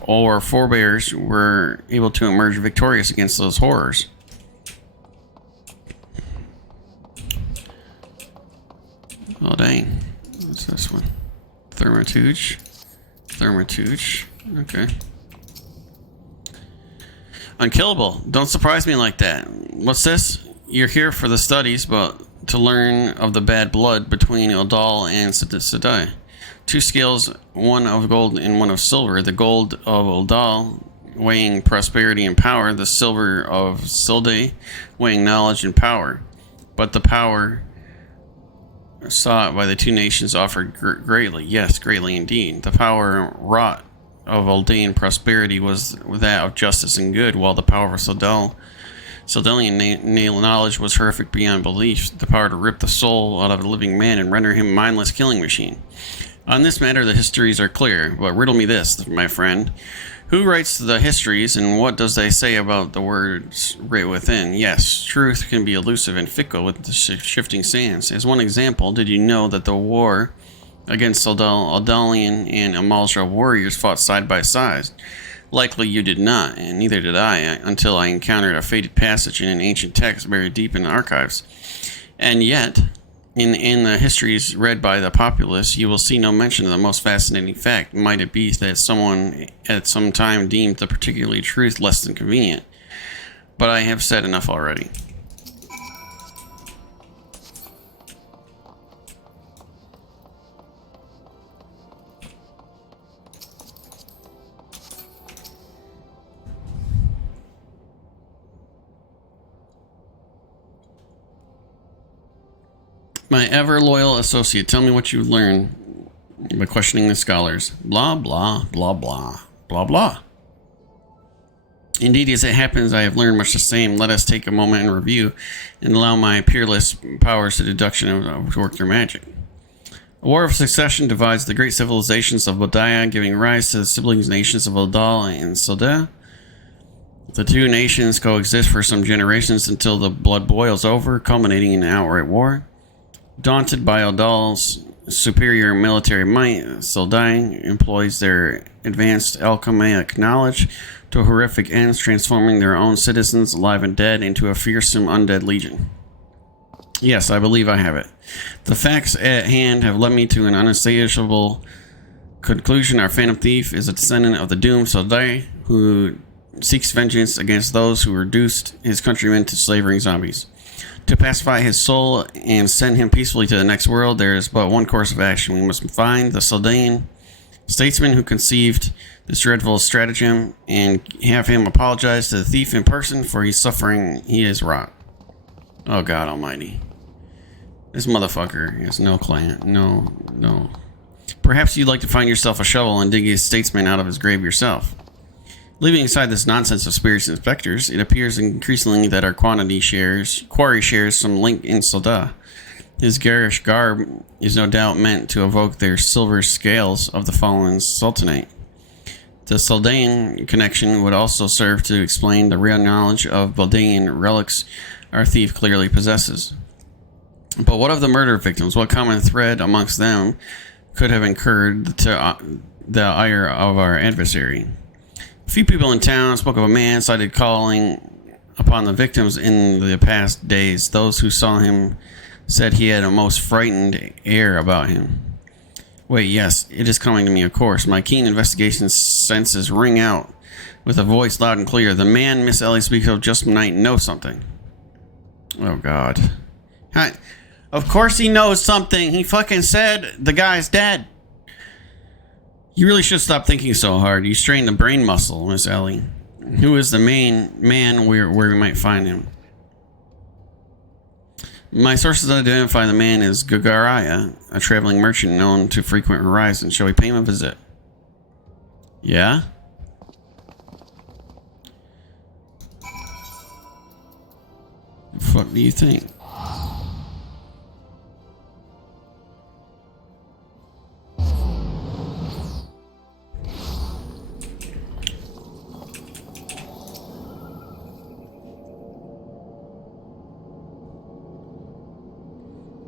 all our forebears were able to emerge victorious against those horrors. Oh dang. What's this one? Thermatuge. Okay. Unkillable. Don't surprise me like that. What's this? You're here for the studies, but to learn of the bad blood between Odal and Sidai. Two scales, one of gold and one of silver. The gold of Odal weighing prosperity and power, the silver of Sildae weighing knowledge and power. But the power sought by the two nations offered greatly, yes, greatly indeed. The power wrought of Aldean prosperity was that of justice and good, while the power of Sildelian knowledge was horrific beyond belief, the power to rip the soul out of a living man and render him a mindless killing machine. On this matter, the histories are clear, but riddle me this, my friend. Who writes the histories, and what does they say about the words right within? Yes, truth can be elusive and fickle with the shifting sands. As one example, did you know that the war against Aldalian and Amalja warriors fought side by side? Likely you did not, and neither did I, until I encountered a faded passage in an ancient text buried deep in the archives. And yet, in the histories read by the populace, you will see no mention of the most fascinating fact. Might it be that someone at some time deemed the particular truth less than convenient? But I have said enough already. My ever loyal associate, tell me what you learn by questioning the scholars. Blah, blah, blah, blah, blah, blah. Indeed, as it happens, I have learned much the same. Let us take a moment and review and allow my peerless powers to deduction to work their magic. A war of succession divides the great civilizations of Bodaya, giving rise to the siblings nations of Odal and Soda. The two nations coexist for some generations until the blood boils over, culminating in an outright war. Daunted by Odal's superior military might, Soldai employs their advanced alchemic knowledge to horrific ends, transforming their own citizens, alive and dead, into a fearsome undead legion. Yes, I believe I have it. The facts at hand have led me to an unassailable conclusion. Our Phantom Thief is a descendant of the doomed Soldai, who seeks vengeance against those who reduced his countrymen to slavering zombies. To pacify his soul and send him peacefully to the next world, there is but one course of action. We must find the Soldain statesman who conceived this dreadful stratagem and have him apologize to the thief in person for his suffering he has wrought. Oh God Almighty. This motherfucker has no clan. No. Perhaps you'd like to find yourself a shovel and dig his statesman out of his grave yourself. Leaving aside this nonsense of spirits and specters, it appears increasingly that our quarry shares some link in Solda. His garish garb is no doubt meant to evoke their silver scales of the fallen sultanate. The Soldain connection would also serve to explain the real knowledge of Baldean relics our thief clearly possesses. But what of the murder victims? What common thread amongst them could have incurred to the ire of our adversary? A few people in town spoke of a man cited calling upon the victims in the past days. Those who saw him said he had a most frightened air about him. Wait, yes, it is coming to me, of course. My keen investigation senses ring out with a voice loud and clear. The man Miss Ellie speaks of just might know something. Oh, God. Of course he knows something. He fucking said the guy's dead. You really should stop thinking so hard. You strain the brain muscle, Miss Ellie. Who is the main man where we might find him? My sources identify the man as Gagaraya, a traveling merchant known to frequent Horizon. Shall we pay him a visit? Yeah? The fuck do you think?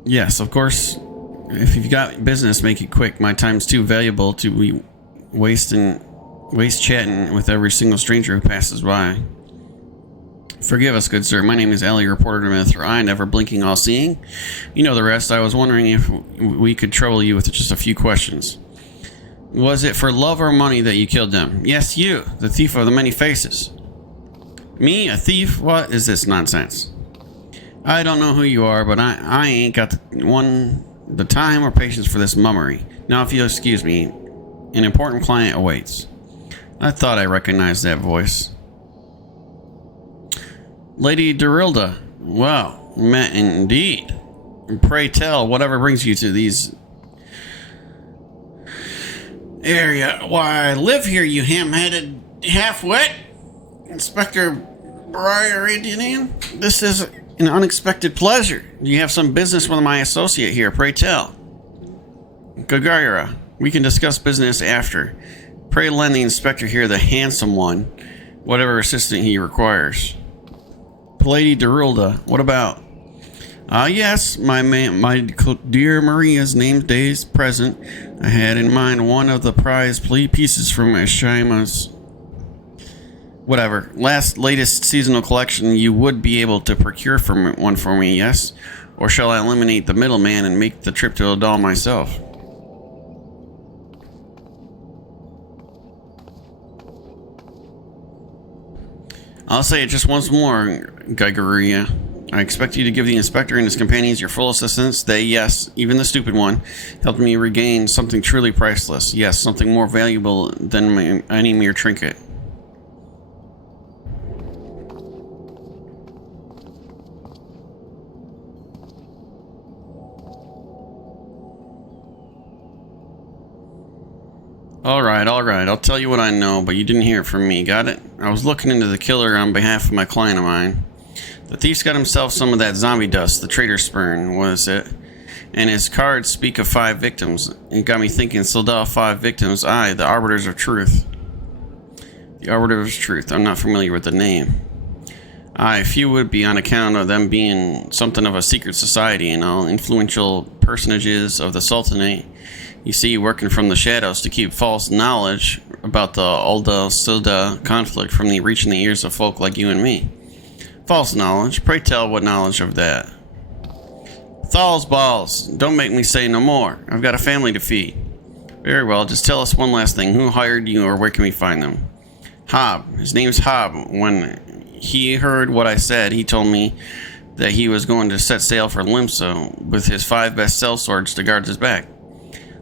Yes, of course. If you've got business, make it quick. My time's too valuable to be waste chatting with every single stranger who passes by. Forgive us, good sir. My name is Ellie, reporter to Myth, Eye, never blinking, all-seeing. You know the rest. I was wondering if we could trouble you with just a few questions. Was it for love or money that you killed them? Yes, you, the thief of the many faces. Me, a thief? What is this nonsense? I don't know who you are, but I ain't got the time or patience for this mummery. Now, if you'll excuse me, an important client awaits. I thought I recognized that voice. Lady Dorilda. Well, met indeed. Pray tell, whatever brings you to these area. Why, I live here, you ham-headed half-wit. Inspector Briar Indian. This is an unexpected pleasure. You have some business with my associate here, pray tell. Gagara, we can discuss business after. Pray lend the inspector here, the handsome one, whatever assistance he requires. Lady Dorilda, what about? Yes, my dear Maria's name day's present. I had in mind one of the prize pieces from Ashima's whatever, latest seasonal collection. You would be able to procure one for me, yes? Or shall I eliminate the middleman and make the trip to Odal myself? I'll say it just once more, Geigeria. I expect you to give the inspector and his companions your full assistance. They, yes, even the stupid one, helped me regain something truly priceless. Yes, something more valuable than any mere trinket. Alright, I'll tell you what I know, but you didn't hear it from me, got it? I was looking into the killer on behalf of my client of mine. The thief's got himself some of that zombie dust, the traitor sperm, was it? And his cards speak of 5 victims. It got me thinking, Sildar, 5 victims, aye, the Arbiters of Truth. The Arbiters of Truth, I'm not familiar with the name. Aye, few would be on account of them being something of a secret society and all, influential personages of the Sultanate. You see, working from the shadows to keep false knowledge about the Ulda-Silda conflict from reaching the ears of folk like you and me. False knowledge? Pray tell what knowledge of that? Thal's balls. Don't make me say no more. I've got a family to feed. Very well, just tell us one last thing. Who hired you or where can we find them? Hob. His name's Hob. When he heard what I said, he told me that he was going to set sail for Limsa with his 5 best sellswords to guard his back.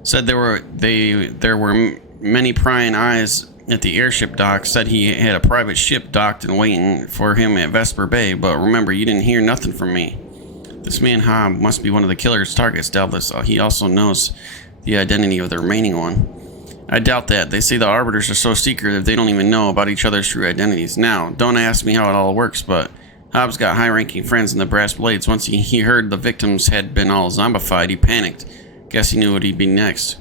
Said there were many prying eyes at the airship dock. Said he had a private ship docked and waiting for him at Vesper Bay. But remember, you didn't hear nothing from me. This man Hob must be one of the killer's targets. Doubtless, he also knows the identity of the remaining one. I doubt that. They say the Arbiters are so secretive they don't even know about each other's true identities. Now, don't ask me how it all works, but Hobbs got high-ranking friends in the Brass Blades. Once he heard the victims had been all zombified, he panicked. Guess he knew what he'd be next.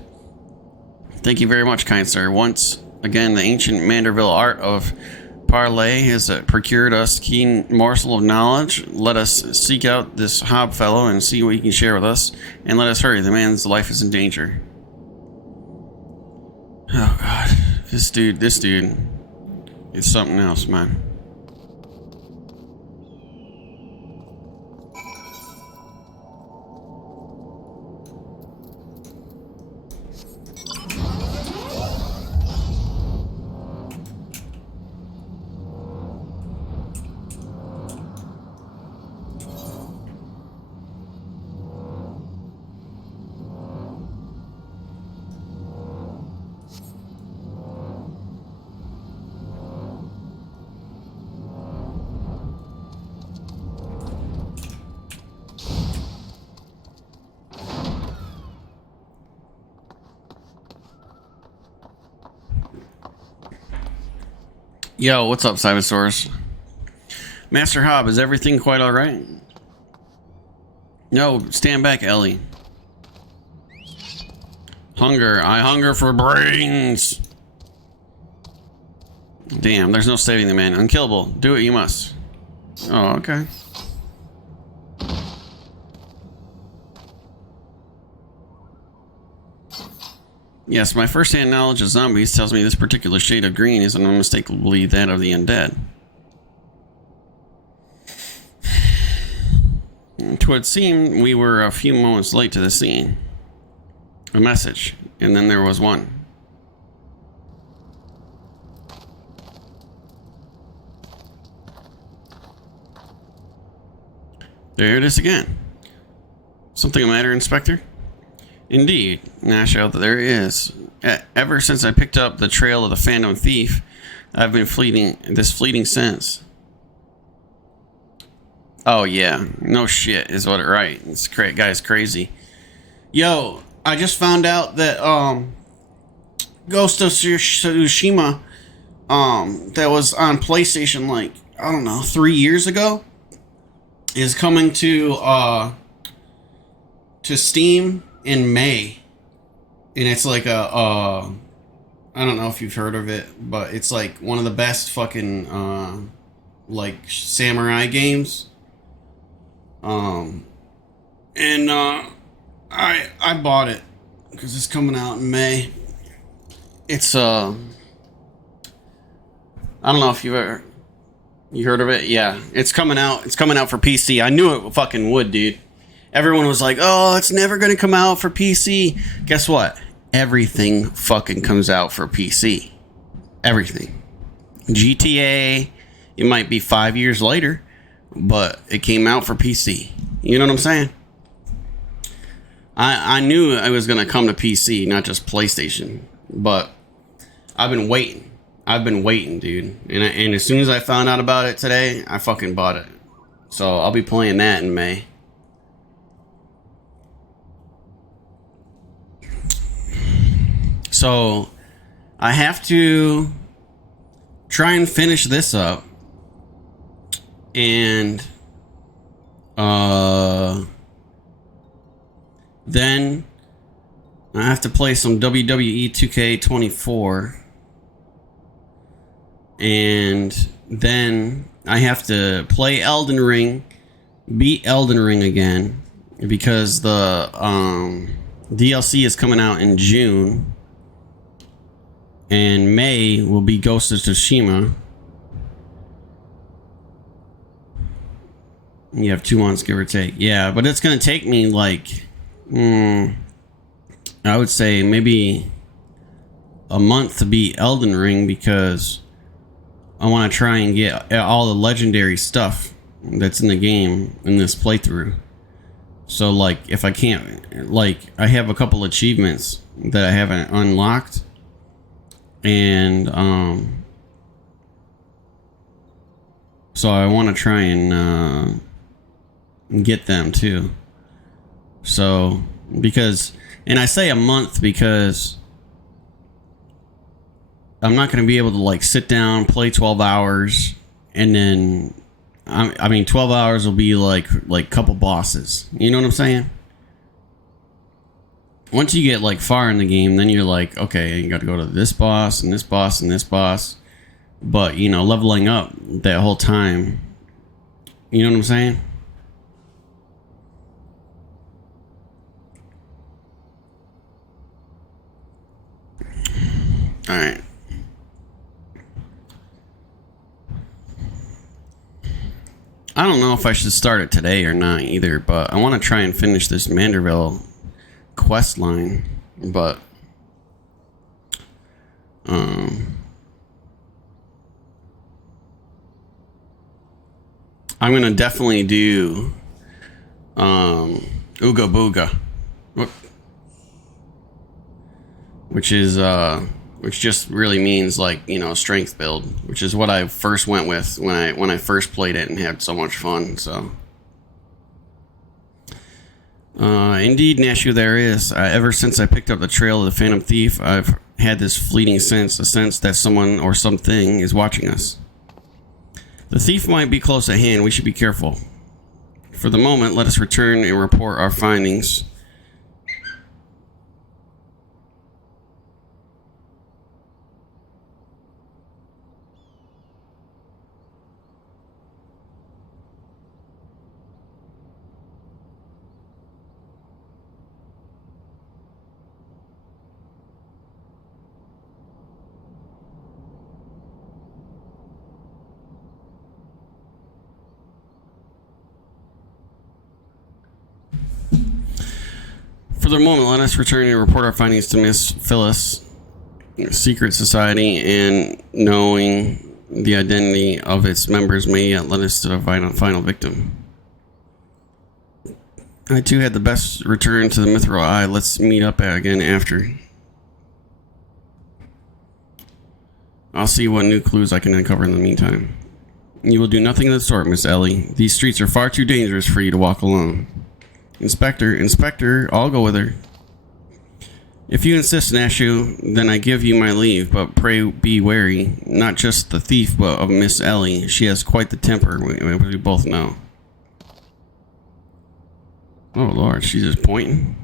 Thank you very much, kind sir. Once again, the ancient Manderville art of parley has procured us keen morsel of knowledge. Let us seek out this Hob fellow and see what he can share with us. And let us hurry. The man's life is in danger. Oh, God. This dude is something else, man. Yo, what's up, Cybersaurus? Master Hob, is everything quite alright? No, stand back, Ellie. Hunger. I hunger for brains. Damn, there's no saving the man. Unkillable. Do it, you must. Oh, okay. Yes, my first-hand knowledge of zombies tells me this particular shade of green is unmistakably that of the undead. Twould seem we were a few moments late to the scene. A message, and then there was one. There it is again. Something the matter, Inspector? Indeed, Nasho, there is. Ever since I picked up the trail of the Phantom Thief, I've been fleeting sense. Oh yeah, no shit is what it right. This guy's crazy. Yo, I just found out that Ghost of Tsushima that was on PlayStation like, I don't know, 3 years ago is coming to Steam in May, and it's like I don't know if you've heard of it, but it's like one of the best fucking like samurai games. I bought it because it's coming out in May. It's I don't know if you heard of it. Yeah, it's coming out for PC. I knew it fucking would, dude. Everyone was like, oh, it's never going to come out for PC. Guess what? Everything fucking comes out for PC. Everything. GTA, it might be 5 years later, but it came out for PC. You know what I'm saying? I knew it was going to come to PC, not just PlayStation. But I've been waiting. Dude. And as soon as I found out about it today, I fucking bought it. So I'll be playing that in May. So, I have to try and finish this up, and then I have to play some WWE 2K24, and then I have to play Elden Ring, beat Elden Ring again, because the DLC is coming out in June, and May will be Ghost of Tsushima. You have 2 months, give or take. Yeah, but it's going to take me like, I would say maybe a month to beat Elden Ring, because I want to try and get all the legendary stuff that's in the game in this playthrough. So like, if I can't, like, I have a couple achievements that I haven't unlocked, and so I want to try and get them too. So because, and I say a month because I'm not going to be able to like sit down, play 12 hours, and then I mean 12 hours will be like couple bosses. You know what I'm saying? Once you get like far in the game, then you're like, okay, you got to go to this boss and this boss and this boss. But you know, leveling up that whole time, you know what I'm saying? All right. I don't know if I should start it today or not either, but I want to try and finish this Manderville quest line, but I'm gonna definitely do Ooga Booga, which just really means like, you know, strength build, which is what I first went with when I first played it and had so much fun. So indeed, Nashu, there is. Ever since I picked up the trail of the Phantom Thief, I've had this fleeting sense, a sense that someone or something is watching us. The thief might be close at hand. We should be careful. For the moment, let us return and report our findings. For the moment, let us return and report our findings to Miss Phyllis, Secret Society, and knowing the identity of its members may yet let us to the final victim. I too had the best return to the Mithril Eye. Let's meet up again after. I'll see what new clues I can uncover in the meantime. You will do nothing of the sort, Miss Ellie. These streets are far too dangerous for you to walk alone. Inspector, I'll go with her. If you insist, Nashu, then I give you my leave, but pray be wary, not just the thief, but of Miss Ellie. She has quite the temper, we both know. Oh, Lord, she's just pointing.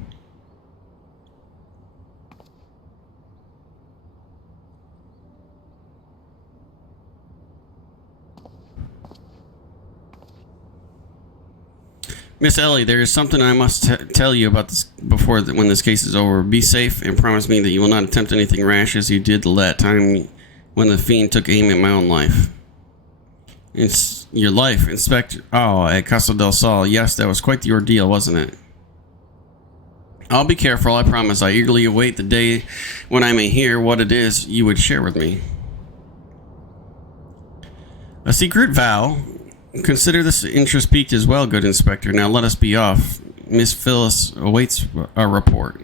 Miss Ellie, there is something I must tell you about this before when this case is over. Be safe and promise me that you will not attempt anything rash as you did that time when the fiend took aim at my own life. It's your life, Inspector. Oh, at Casa del Sol. Yes, that was quite the ordeal, wasn't it? I'll be careful, I promise. I eagerly await the day when I may hear what it is you would share with me. A secret vow. Consider this interest piqued as well, good Inspector. Now let us be off. Miss Phyllis awaits our report.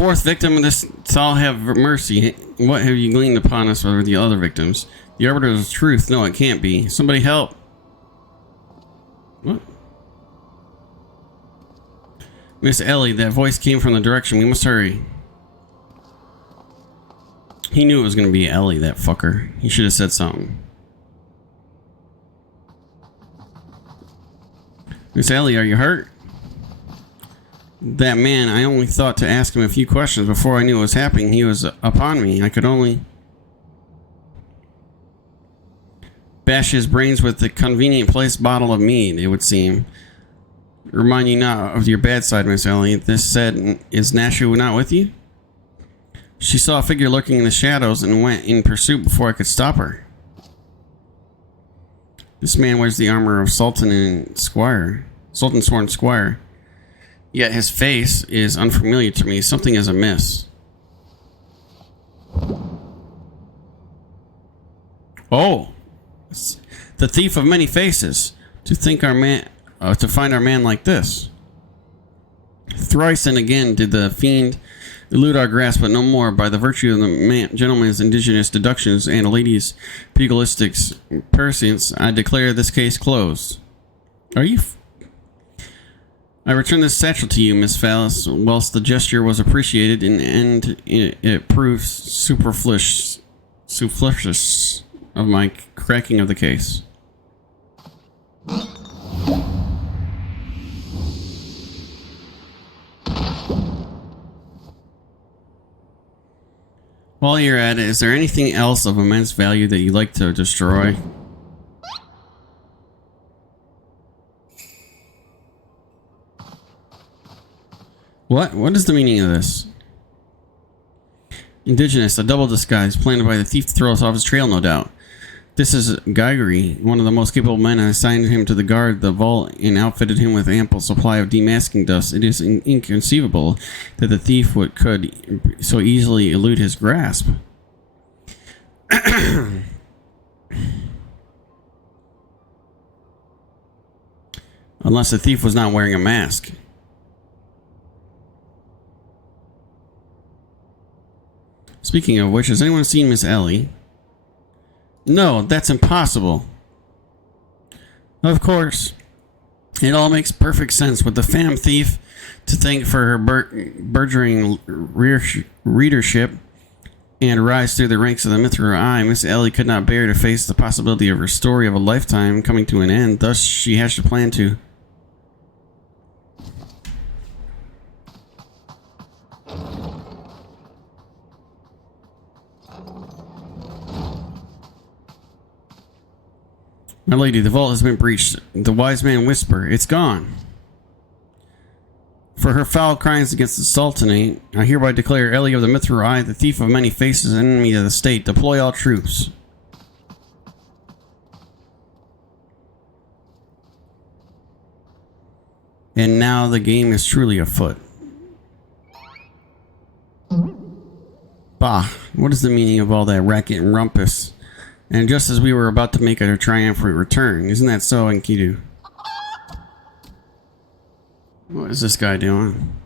fourth victim of this Saul have mercy. What have you gleaned upon us over the other victims? The arbiter of truth. No, it can't be. Somebody help. What? Miss Ellie, that voice came from the direction. We must hurry. He knew it was going to be Ellie, that fucker. He should have said something. Miss Ellie, are you hurt? That man, I only thought to ask him a few questions before I knew what was happening. He was upon me. I could only bash his brains with the convenient placed bottle of mead, it would seem. Remind you not of your bad side, Miss Ellie. This said, is Nashu not with you? She saw a figure lurking in the shadows and went in pursuit before I could stop her. This man wears the armor of Sultan Sworn Squire. Yet his face is unfamiliar to me. Something is amiss. Oh, the thief of many faces. To find our man like this. Thrice and again did the fiend elude our grasp, but no more. By the virtue of the gentleman's indigenous deductions and a lady's pugilistic prescience, I declare this case closed. Are you? I return this satchel to you, Miss Phallus. Whilst the gesture was appreciated, in the end it proved superfluous of my cracking of the case. While you're at it, is there anything else of immense value that you'd like to destroy? What? What is the meaning of this? Indigenous, a double disguise, planned by the thief to throw us off his trail, no doubt. This is Geigery, one of the most capable men. I assigned him to the guard the vault and outfitted him with ample supply of demasking dust. It is inconceivable that the thief could so easily elude his grasp. Unless the thief was not wearing a mask. Speaking of which, has anyone seen Miss Ellie? No, that's impossible. Of course, it all makes perfect sense with the fam thief to thank for her burgeoning readership and rise through the ranks of the Mithril Eye. Miss Ellie could not bear to face the possibility of her story of a lifetime coming to an end. Thus, she hatched a plan to... My lady, the vault has been breached. The wise man whisper, it's gone. For her foul crimes against the Sultanate, I hereby declare Ellie of the Mithril Eye, the thief of many faces, enemy of the state. Deploy all troops. And now the game is truly afoot. Bah, what is the meaning of all that racket and rumpus? And just as we were about to make a triumphant return, isn't that so, Enkidu? What is this guy doing?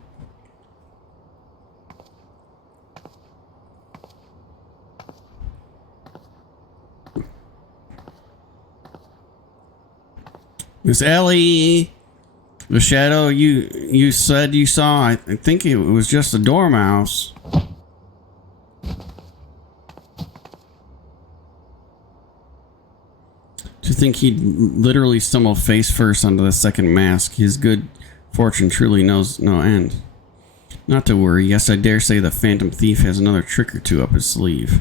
Miss Ellie, the shadow you said you saw, I think it was just a dormouse. To think he'd literally stumbled face first onto the second mask. His good fortune truly knows no end. Not to worry, yes, I dare say the phantom thief has another trick or two up his sleeve.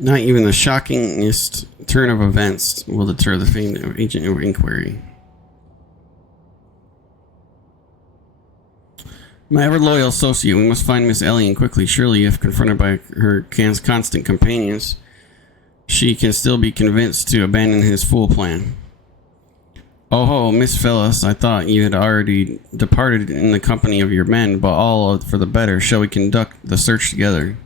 Not even the shockingest turn of events will deter the famed agent of inquiry. My ever-loyal associate, we must find Miss Ellie and quickly. Surely, if confronted by her constant companions, she can still be convinced to abandon his fool plan. Oh ho, Miss Phyllis, I thought you had already departed in the company of your men, but all for the better. Shall we conduct the search together?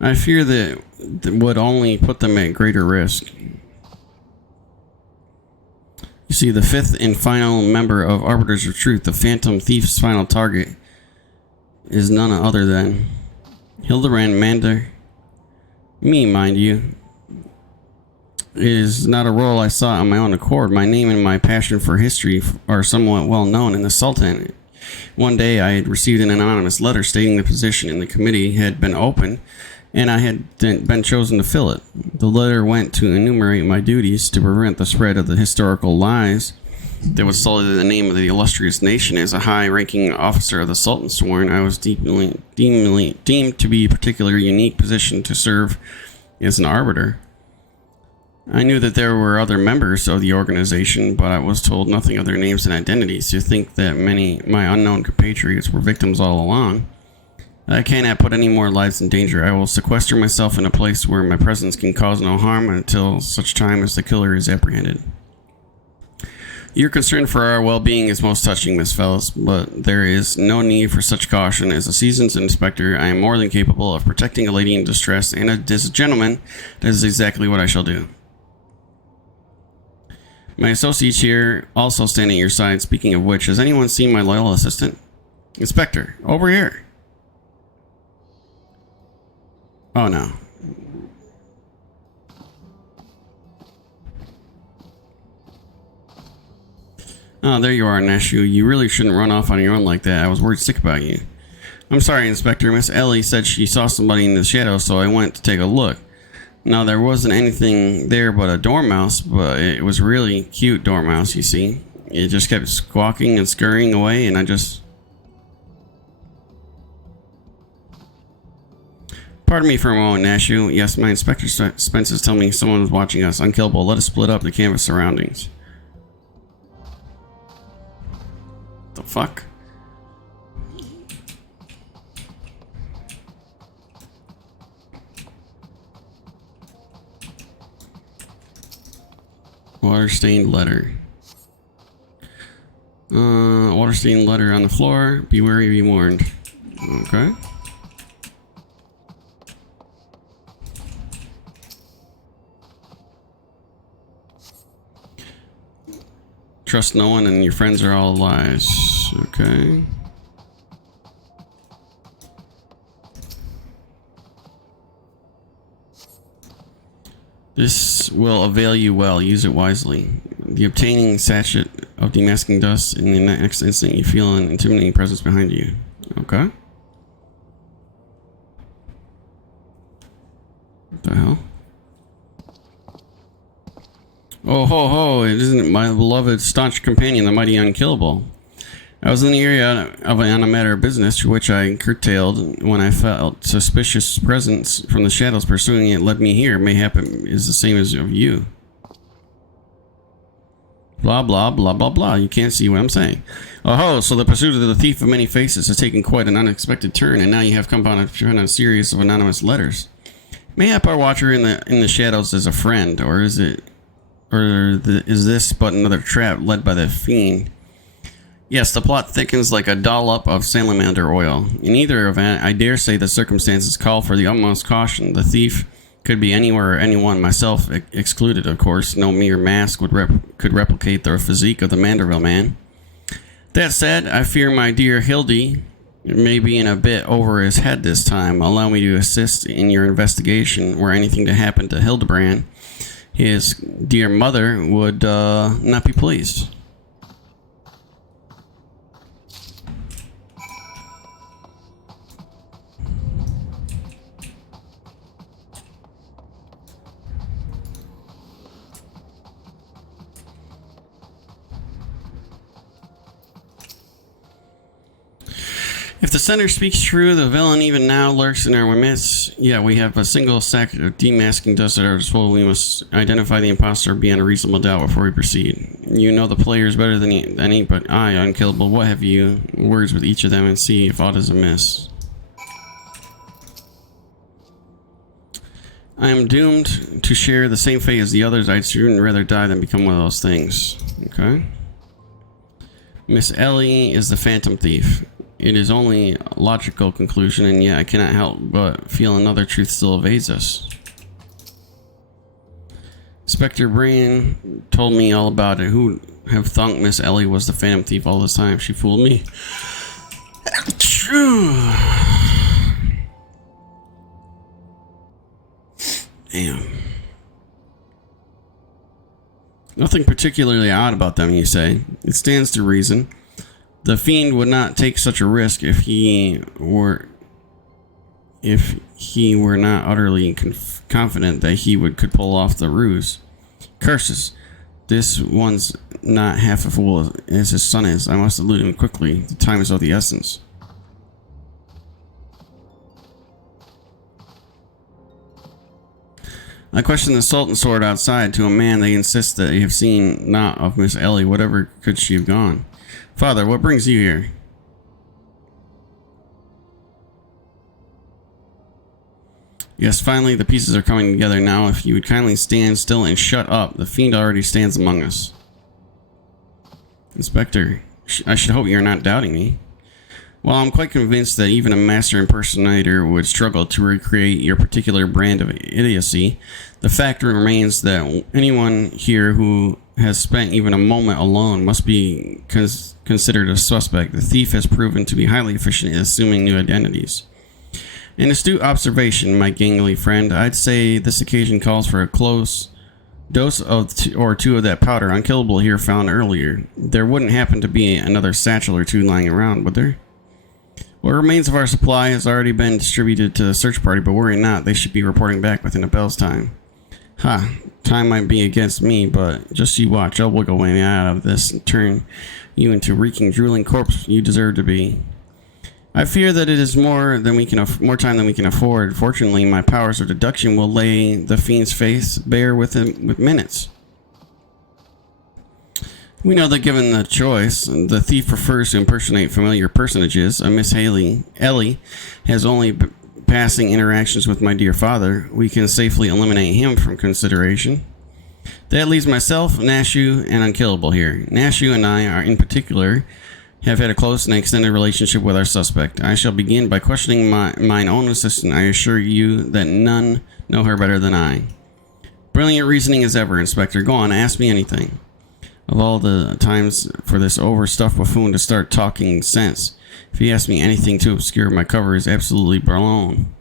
I fear that would only put them at greater risk. You see, the fifth and final member of Arbiters of Truth, the Phantom Thief's final target, is none other than Hildebrand Mander. Me, mind you. It is not a role I sought on my own accord. My name and my passion for history are somewhat well known in the Sultanate. One day I had received an anonymous letter stating the position in the committee had been opened, and I had been chosen to fill it. The letter went to enumerate my duties to prevent the spread of the historical lies that would sully the name of the illustrious nation. As a high-ranking officer of the Sultan sworn, I was deemed to be a particularly unique position to serve as an arbiter. I knew that there were other members of the organization, but I was told nothing of their names and identities. To think that many my unknown compatriots were victims all along. I cannot put any more lives in danger. I will sequester myself in a place where my presence can cause no harm until such time as the killer is apprehended. Your concern for our well-being is most touching, Miss Phyllis, but there is no need for such caution. As a seasoned inspector, I am more than capable of protecting a lady in distress, and as a gentleman, that is exactly what I shall do. My associates here also stand at your side. Speaking of which, has anyone seen my loyal assistant? Inspector, over here. Oh no. Oh, there you are, Nashu. You really shouldn't run off on your own like that. I was worried sick about you. I'm sorry, Inspector. Miss Ellie said she saw somebody in the shadows, so I went to take a look. Now, there wasn't anything there but a dormouse, but it was really cute dormouse, you see. It just kept squawking and scurrying away, and I just... Pardon me for a moment, Nashu. Yes, my Inspector Spence's telling me someone was watching us. Unkillable. Let us split up the canvas surroundings. The fuck? Water-stained letter. Water-stained letter on the floor. Be wary, be warned. Okay. Trust no one and your friends are all lies. Okay. This will avail you well. Use it wisely. The obtaining sachet of demasking dust in the next instant you feel an intimidating presence behind you. Okay. What the hell? Oh ho ho, it isn't my beloved staunch companion, the mighty Unkillable. I was in the area on a matter of business, which I curtailed when I felt suspicious presence from the shadows pursuing it led me here. Mayhap it is the same as of you. Blah, blah, blah, blah, blah. You can't see what I'm saying. Oh ho, so the pursuit of the thief of many faces has taken quite an unexpected turn, and now you have come upon a series of anonymous letters. Mayhap our watcher in the shadows is a friend, or is it... is this but another trap led by the fiend? Yes, the plot thickens like a dollop of salamander oil. In either event, I dare say the circumstances call for the utmost caution. The thief could be anywhere or anyone, myself excluded, of course. No mere mask could replicate the physique of the Manderville man. That said, I fear my dear Hildy may be in a bit over his head this time. Allow me to assist in your investigation. Were anything to happen to Hildebrand, his dear mother would not be pleased. If the sender speaks true, the villain even now lurks in our midst. Yeah, we have a single sack of demasking dust at our disposal. We must identify the imposter beyond a reasonable doubt before we proceed. You know the players better than any, but I, Unkillable, what have you? Words with each of them and see if aught is amiss. I am doomed to share the same fate as the others. I'd sooner rather die than become one of those things. Okay. Miss Ellie is the Phantom Thief. It is only a logical conclusion, and yet I cannot help but feel another truth still evades us. Inspector Brain told me all about it. Who have thunk Miss Ellie was the Phantom Thief all this time? She fooled me. True. Damn. Nothing particularly odd about them, you say. It stands to reason. The fiend would not take such a risk if he were not utterly confident that he could pull off the ruse. Curses. This one's not half a fool as his son is. I must elude him quickly. The time is of the essence. I question the Sultan sword outside. To a man, they insist that they have seen naught of Miss Ellie. Whatever could she have gone? Father, what brings you here? Yes, finally the pieces are coming together now. If you would kindly stand still and shut up. The fiend already stands among us. Inspector, I should hope you're not doubting me. Well, I'm quite convinced that even a master impersonator would struggle to recreate your particular brand of idiocy. The fact remains that anyone here who has spent even a moment alone must be considered a suspect. The thief has proven to be highly efficient at assuming new identities. An astute observation, my gangly friend. I'd say this occasion calls for a close dose of or two of that powder unkillable here found earlier. There wouldn't happen to be another satchel or two lying around, would there? What remains of our supply has already been distributed to the search party, but worry not, they should be reporting back within a bell's time. Ha, time might be against me, but just you watch, I'll wiggle my way out of this and turn you into reeking, drooling corpse you deserve to be. I fear that it is more time than we can afford. Fortunately, my powers of deduction will lay the fiend's face bare with minutes. We know that given the choice, the thief prefers to impersonate familiar personages. Miss Ellie has only passing interactions with my dear father. We can safely eliminate him from consideration. That leaves myself, Nashu, and Unkillable here. Nashu and I are, in particular, have had a close and extended relationship with our suspect. I shall begin by questioning mine own assistant. I assure you that none know her better than I. Brilliant reasoning as ever, Inspector. Go on, ask me anything. Of all the times for this overstuffed buffoon to start talking sense, if he asks me anything to obscure my cover is absolutely blown.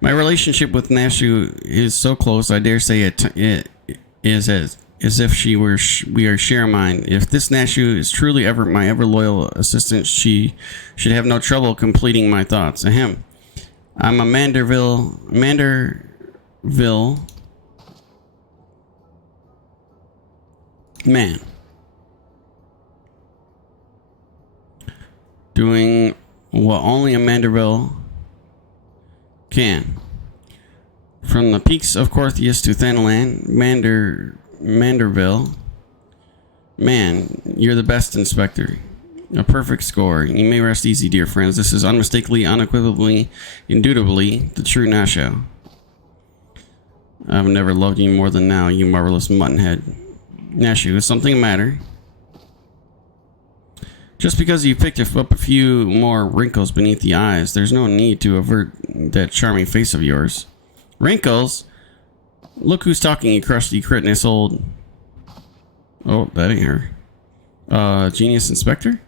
My relationship with Nashu is so close, I dare say it is as if we are share mind. If this Nashu is truly my ever loyal assistant, she should have no trouble completing my thoughts. Ahem. I'm a Manderville man. Doing what only a Manderville can. From the peaks of Corthius to Thenland, Manderville. Man, you're the best, Inspector. A perfect score. You may rest easy, dear friends. This is unmistakably, unequivocally, indubitably the true Nasho. I've never loved you more than now, you marvelous muttonhead. Nashu, is something the matter? Just because you picked up a few more wrinkles beneath the eyes, there's no need to avert that charming face of yours. Wrinkles? Look who's talking, you crusty critness old... Oh, that ain't her. Genius Inspector?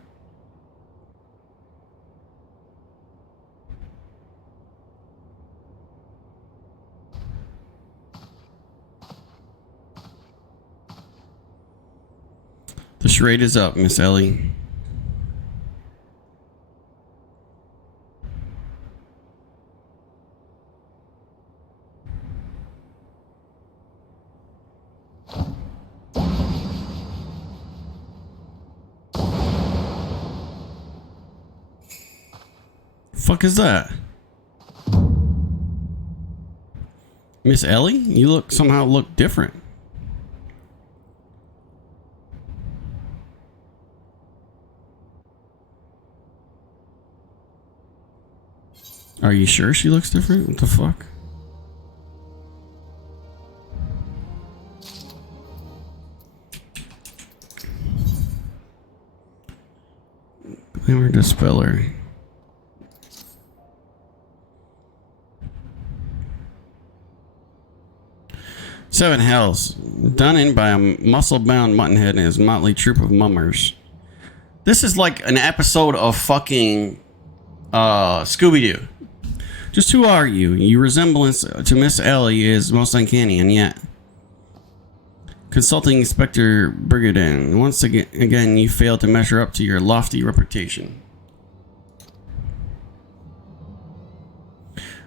The charade is up, Miss Ellie. Fuck is that? Miss Ellie? You somehow look different. Are you sure she looks different? What the fuck? Hammer Dispeller. Seven Hells. Done in by a muscle-bound muttonhead and his motley troop of mummers. This is like an episode of fucking Scooby-Doo. Just who are you? Your resemblance to Miss Ellie is most uncanny, and yet... Consulting Inspector Brigadin. Once again, you failed to measure up to your lofty reputation.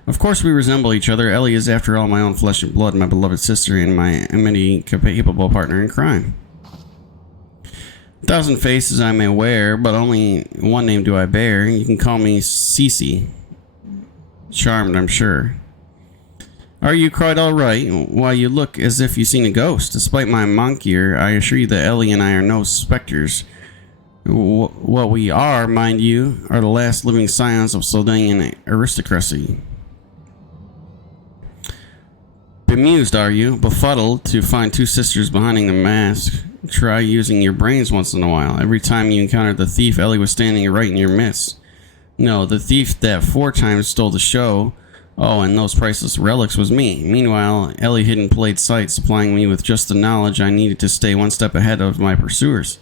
Of course we resemble each other. Ellie is, after all, my own flesh and blood, my beloved sister, and my many capable partner in crime. 1,000 faces I may wear, but only one name do I bear. You can call me Cece. Charmed, I'm sure. Are you quite all right? Why, you look as if you've seen a ghost. Despite my monk gear, I assure you that Ellie and I are no specters. What we are, mind you, are the last living scions of Sildanian aristocracy. Bemused, are you? Befuddled to find two sisters behind the mask? Try using your brains once in a while. Every time you encountered the thief, Ellie was standing right in your midst. No, the thief that 4 times stole the show, oh, and those priceless relics, was me. Meanwhile, Ellie hid in plain sight, supplying me with just the knowledge I needed to stay one step ahead of my pursuers,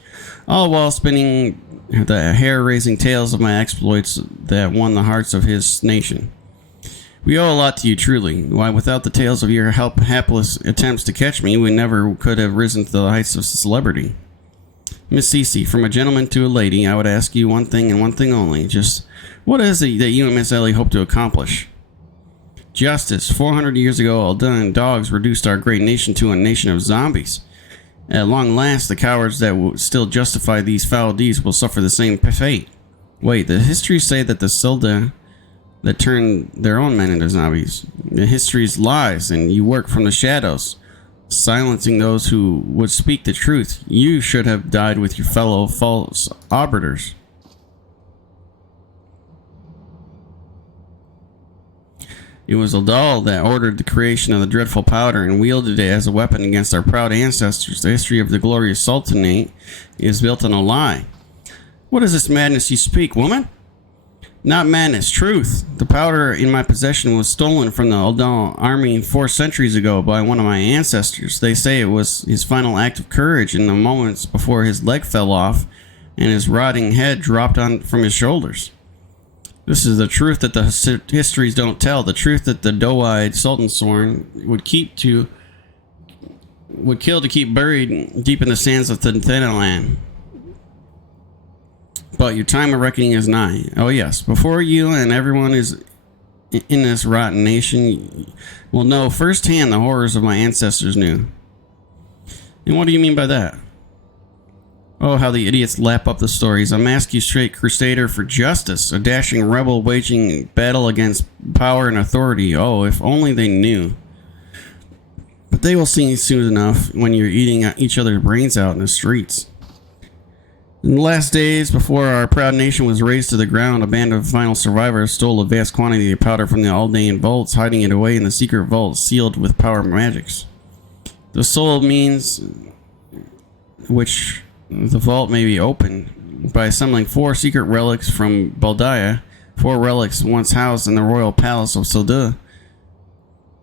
all while spinning the hair-raising tales of my exploits that won the hearts of his nation. We owe a lot to you, truly. Why, without the tales of your hapless attempts to catch me, we never could have risen to the heights of celebrity. Miss Cece, from a gentleman to a lady, I would ask you one thing and one thing only. Just what is it that you and Miss Ellie hope to accomplish? Justice. 400 years ago, Aldan dogs reduced our great nation to a nation of zombies. At long last, the cowards that still justify these foul deeds will suffer the same fate. Wait, the histories say that the Silda that turned their own men into zombies. The history's lies, and you work from the shadows, silencing those who would speak the truth. You should have died with your fellow false arbiters. It was Aldal that ordered the creation of the dreadful powder and wielded it as a weapon against our proud ancestors. The history of the glorious Sultanate is built on a lie. What is this madness you speak, woman? Not madness, truth. The powder in my possession was stolen from the Aldal army 4 centuries ago by one of my ancestors. They say it was his final act of courage in the moments before his leg fell off and his rotting head dropped on from his shoulders. This is the truth that the histories don't tell. The truth that the doe-eyed Sultan Sorn would kill to keep buried deep in the sands of Thanalan. But your time of reckoning is nigh. Oh yes, before you and everyone is in this rotten nation will know firsthand the horrors of my ancestors knew. And what do you mean by that? Oh, how the idiots lap up the stories. A MSQ straight crusader for justice, a dashing rebel waging battle against power and authority. Oh, if only they knew. But they will see soon enough when you're eating each other's brains out in the streets. In the last days, before our proud nation was razed to the ground, a band of final survivors stole a vast quantity of powder from the Aldean vaults, hiding it away in the secret vault sealed with power magics. The sole means which the vault may be opened by assembling 4 secret relics from Baldia, 4 relics once housed in the royal palace of Silda,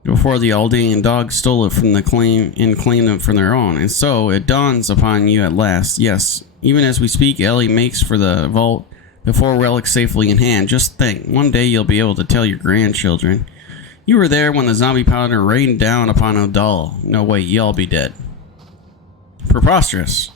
before the Aldean dogs stole it from the claim and claimed them for their own. And so it dawns upon you at last. Yes, even as we speak, Ellie makes for the vault, the 4 relics safely in hand. Just think, one day you'll be able to tell your grandchildren, you were there when the zombie powder rained down upon O'Dall. No, wait, y'all be dead. Preposterous.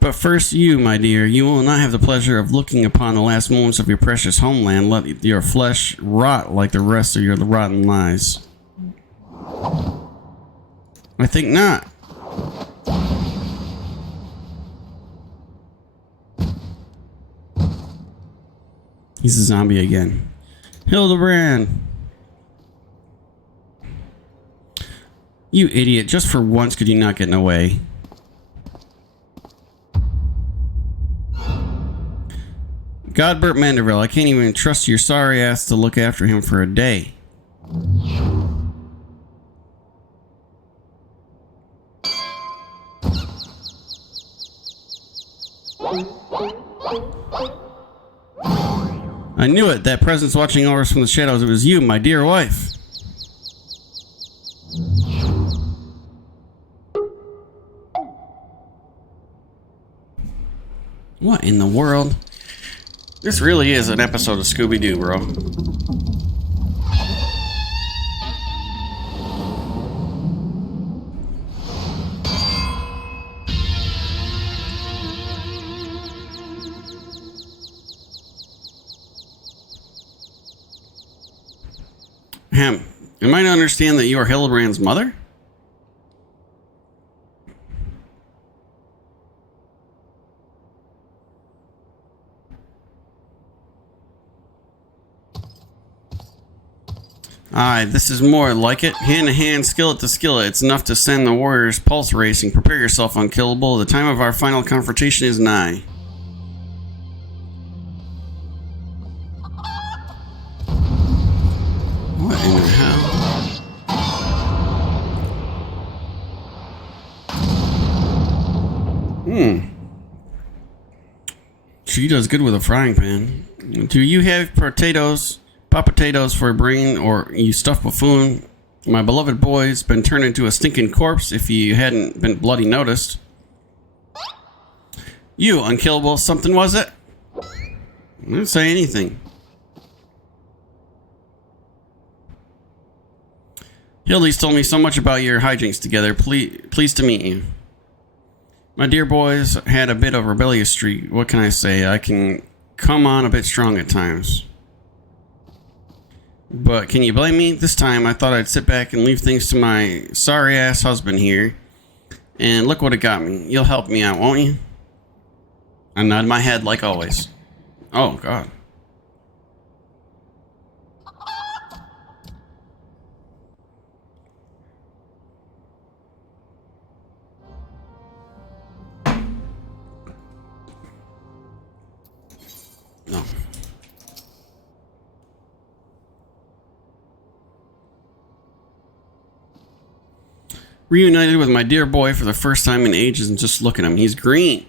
But first you, my dear, you will not have the pleasure of looking upon the last moments of your precious homeland. Let your flesh rot like the rest of your rotten lies. I think not. He's a zombie again. Hildebrand! You idiot, just for once could you not get in the way? Godbert Manderville, I can't even trust your sorry ass to look after him for a day. I knew it. That presence watching over us from the shadows. It was you, my dear wife. What in the world? This really is an episode of Scooby-Doo, bro. Am I to understand that you are Hildebrand's mother? Aye, this is more like it. Hand to hand, skillet to skillet. It's enough to send the warrior's pulse racing. Prepare yourself, unkillable. The time of our final confrontation is nigh. What in the hell? She does good with a frying pan. Do you have potatoes for a brain, or you stuffed buffoon? My beloved boy's been turned into a stinking corpse if you hadn't been bloody noticed. You, unkillable, something was it? I didn't say anything. Hildy's told me so much about your hijinks together. Pleased to meet you. My dear boys had a bit of rebellious streak. What can I say? I can come on a bit strong at times. But can you blame me? This time I thought I'd sit back and leave things to my sorry-ass husband here. And look what it got me. You'll help me out, won't you? I nod my head like always. Oh, God. No. Reunited with my dear boy for the first time in ages, and just look at him. He's green.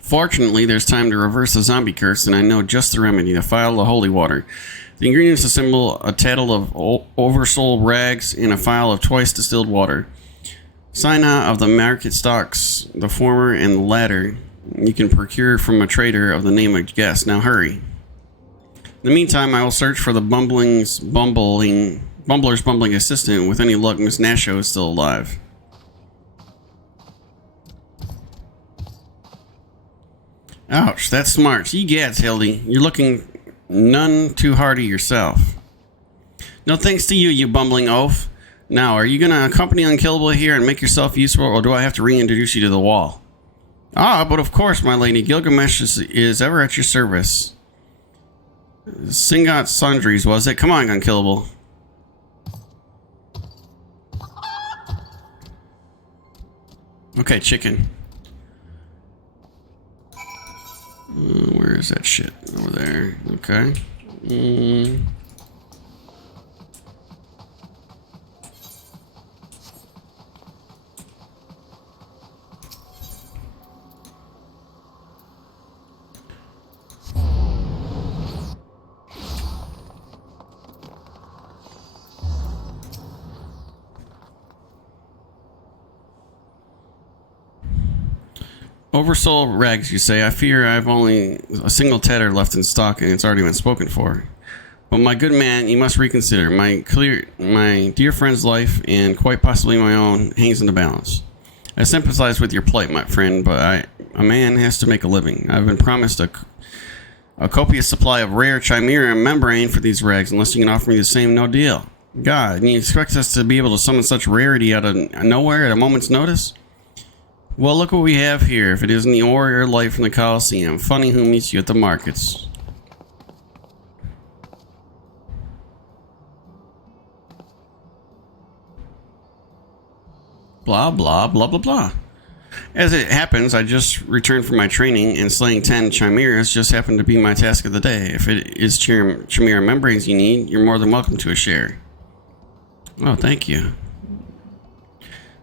Fortunately, there's time to reverse the zombie curse, and I know just the remedy, the phial of holy water. The ingredients assemble a tattle of oversold rags and a phial of twice distilled water. Signa of the market stocks, the former and the latter, you can procure from a trader of the name of Guest. Now hurry. In the meantime, I will search for the bumbler's bumbling assistant. With any luck, Miss Nasho is still alive. Ouch, that's smart. Ye gads, Hildy. You're looking none too hardy yourself. No thanks to you, you bumbling oaf. Now, are you going to accompany Unkillable here and make yourself useful, or do I have to reintroduce you to the wall? Ah, but of course, my lady. Gilgamesh is ever at your service. Singot Sundries, was it? Come on, Unkillable. Okay, chicken. Where is that shit? Over there. Okay. Oversold rags, you say. I fear I've only a single tatter left in stock, and it's already been spoken for. But my good man, you must reconsider. My dear friend's life, and quite possibly my own, hangs in the balance. I sympathize with your plight, my friend, but a man has to make a living. I've been promised a copious supply of rare chimera membrane for these rags, unless you can offer me the same, no deal. God, and you expect us to be able to summon such rarity out of nowhere at a moment's notice? Well, look what we have here. If it isn't the warrior light from the Coliseum. Funny who meets you at the markets. Blah, blah, blah, blah, blah. As it happens, I just returned from my training, and slaying 10 chimeras just happened to be my task of the day. If it is chimera membranes you need, you're more than welcome to a share. Oh, thank you.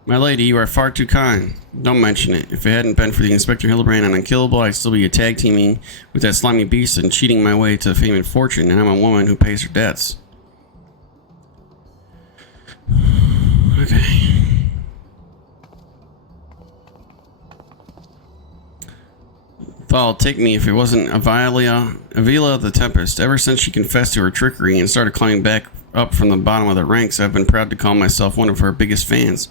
My lady, you are far too kind. Don't mention it. If it hadn't been for the Inspector Hildebrand and Unkillable, I'd still be a tag teaming with that slimy beast and cheating my way to fame and fortune, and I'm a woman who pays her debts. Okay. Thal, take me if it wasn't Avila the Tempest. Ever since she confessed to her trickery and started climbing back up from the bottom of the ranks, I've been proud to call myself one of her biggest fans.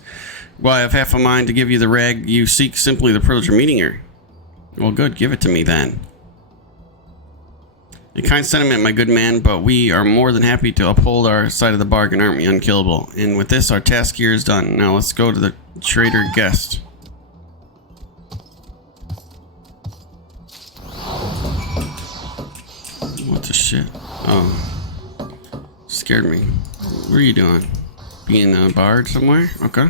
Why, I have half a mind to give you the rag you seek, simply the privilege of meeting her. Well, good, give it to me then. A kind sentiment, my good man, but we are more than happy to uphold our side of the bargain, aren't we, Unkillable? And with this, our task here is done. Now let's go to the traitor guest. What the shit? Oh. Scared me. What are you doing? Being a bard somewhere? Okay.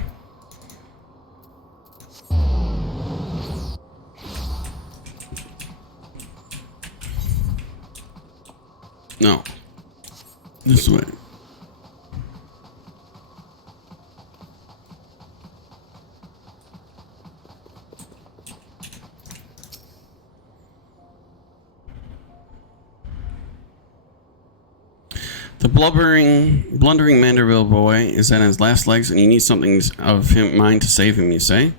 No. This way. The blundering Manderville boy is at his last legs, and you need something of mine to save him, you say?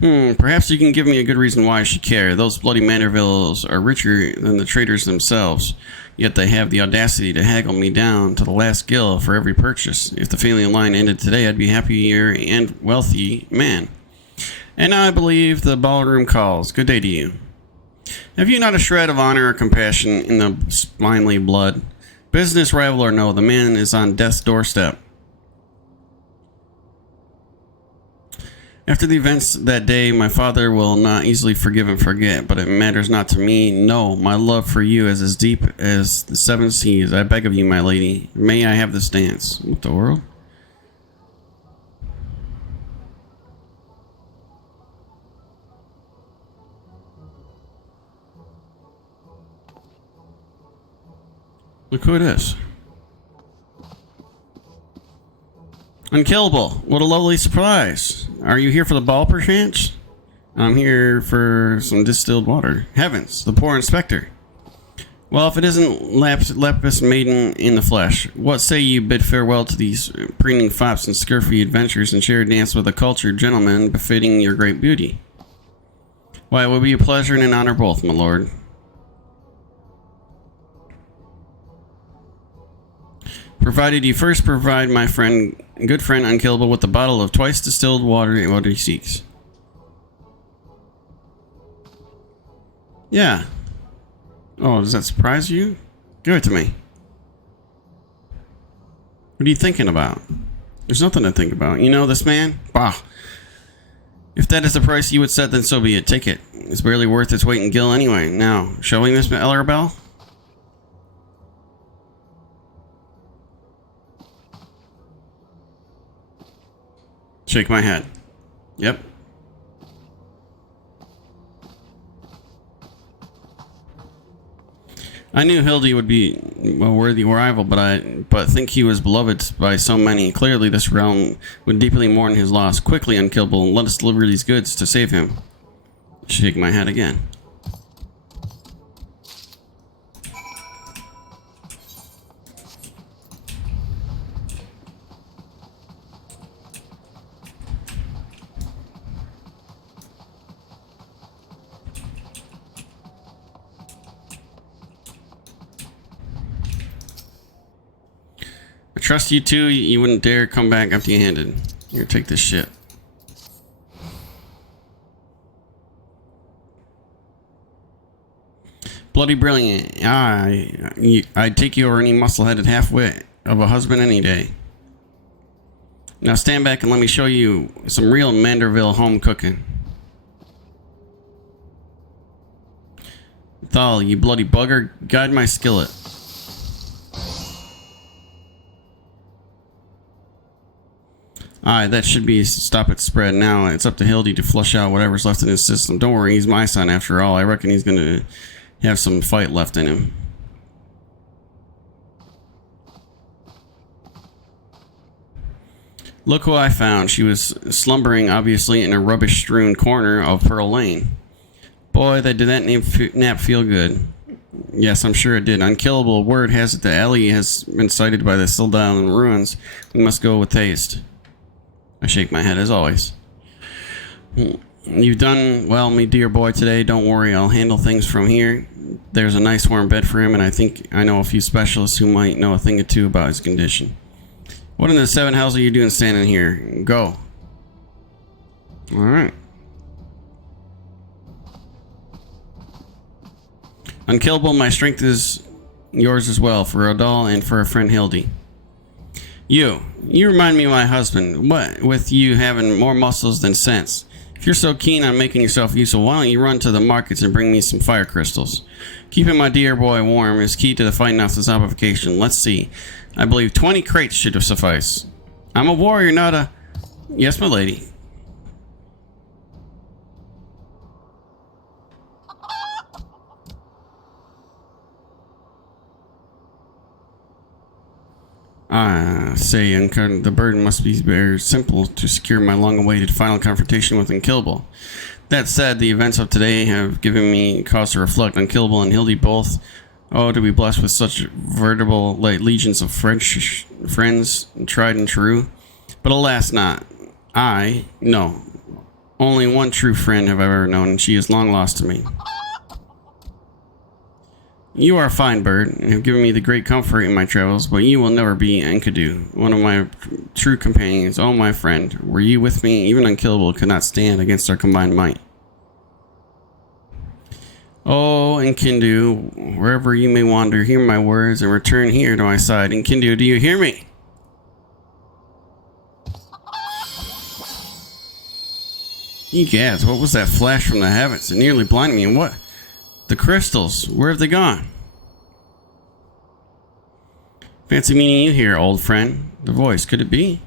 Perhaps you can give me a good reason why I should care. Those bloody Mandervilles are richer than the traitors themselves, yet they have the audacity to haggle me down to the last gill for every purchase. If the family line ended today, I'd be a happier and wealthy man. And now I believe the ballroom calls. Good day to you. Have you not a shred of honor or compassion in the spinely blood? Business rival or no, the man is on death's doorstep. After the events that day, my father will not easily forgive and forget, but it matters not to me. No, my love for you is as deep as the seven seas. I beg of you, my lady, may I have this dance? What the world? Look who it is. Unkillable. What a lovely surprise. Are you here for the ball, perchance? I'm here for some distilled water. Heavens, the poor inspector. Well, if it isn't Lapis Maiden in the flesh, what say you bid farewell to these preening fops and scurfy adventures and share a dance with a cultured gentleman befitting your great beauty? Why, it will be a pleasure and an honor both, my lord. Provided you first provide my good friend Unkillable with the bottle of twice distilled water and what he seeks. Yeah. Oh, does that surprise you? Give it to me. What are you thinking about? There's nothing to think about. You know this man? Bah. If that is the price you would set, then so be it. Take it. It's barely worth its weight in gill anyway. Now, shall we, Miss Ellerbell? Shake my head. Yep. I knew Hildy would be a worthy rival, but think he was beloved by so many. Clearly, this realm would deeply mourn his loss. Quickly, Unkillable, and let us deliver these goods to save him. Shake my head again. I trust you too. You wouldn't dare come back empty-handed. Here, take this shit. Bloody brilliant. I'd take you over any muscle-headed half-wit of a husband any day. Now stand back and let me show you some real Manderville home cooking. Thal, you bloody bugger, guide my skillet. Alright, that should be stop it spread. Now it's up to Hildy to flush out whatever's left in his system. Don't worry, he's my son after all. I reckon he's gonna have some fight left in him. Look who I found. She was slumbering, obviously, in a rubbish-strewn corner of Pearl Lane. Boy, did that nap feel good. Yes, I'm sure it did. Unkillable, word has it that Ellie has been sighted by the Sildalen ruins. We must go with haste. I shake my head, as always. You've done well, me dear boy, today. Don't worry, I'll handle things from here. There's a nice warm bed for him, and I think I know a few specialists who might know a thing or two about his condition. What in the seven hells are you doing standing here? Go. Alright. Unkillable, my strength is yours as well, for Odal and for our friend Hildy. You remind me of my husband. What with you having more muscles than sense? If you're so keen on making yourself useful, why don't you run to the markets and bring me some fire crystals? Keeping my dear boy warm is key to the fighting off this zombification. Let's see. I believe 20 crates should suffice. I'm a warrior, not a... Yes, my lady. Say, the burden must be very simple to secure my long-awaited final confrontation with Unkillable. That said, the events of today have given me cause to reflect. Unkillable and Hildy both, oh, to be blessed with such veritable legions of friends, tried and true. But alas not. No. Only one true friend have I ever known, and she is long lost to me. You are a fine bird, and have given me the great comfort in my travels, but you will never be Enkidu, one of my true companions. Oh, my friend, were you with me, even Unkillable could not stand against our combined might. Oh, Enkidu, wherever you may wander, hear my words and return here to my side. Enkidu, do you hear me? Egads, what was that flash from the heavens? It nearly blinded me, and what? The crystals, where have they gone? Fancy meeting you here, old friend. The voice, could it be?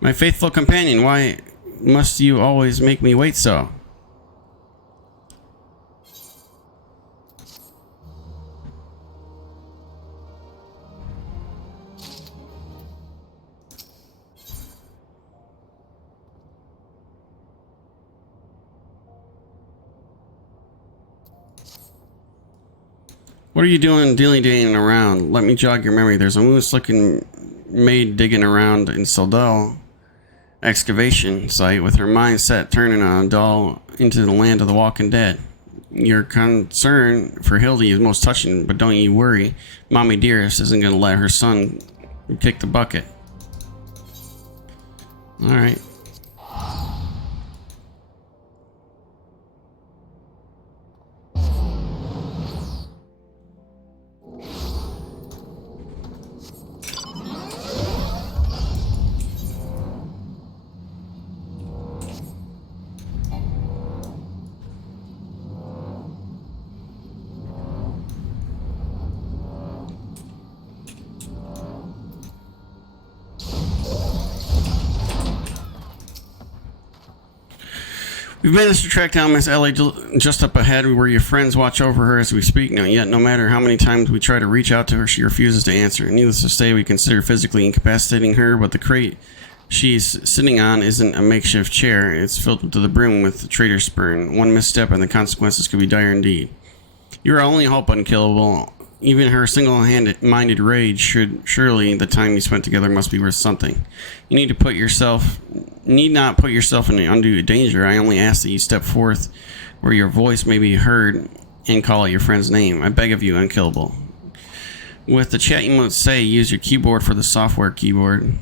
My faithful companion, why must you always make me wait so? What are you doing dilly-dallying around? Let me jog your memory. There's a moose-looking maid digging around in Sildal excavation site with her mind set turning on a doll into the land of the walking dead. Your concern for Hildy is most touching, but don't you worry. Mommy Dearest isn't going to let her son kick the bucket. Alright. We've managed to track down Miss Ellie just up ahead where your friends watch over her as we speak now. Yet, no matter how many times we try to reach out to her, she refuses to answer. Needless to say, we consider physically incapacitating her, but the crate she's sitting on isn't a makeshift chair. It's filled to the brim with traitor sperm. One misstep and the consequences could be dire indeed. Your only hope, Unkillable. Even her single-minded rage surely the time you spent together must be worth something. You need not put yourself in undue danger. I only ask that you step forth where your voice may be heard and call out your friend's name. I beg of you, Unkillable. With the chat emote say, use your keyboard for the software keyboard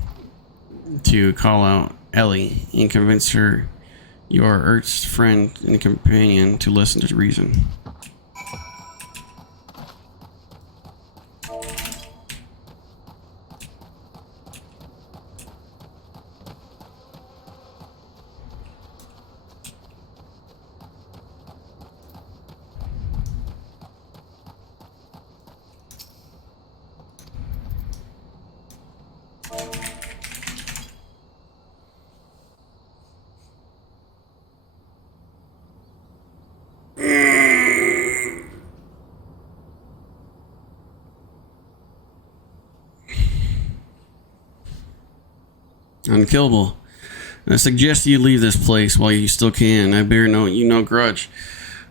to call out Ellie and convince her your erst friend and companion to listen to reason. Unkillable. I suggest you leave this place while you still can. I bear no grudge.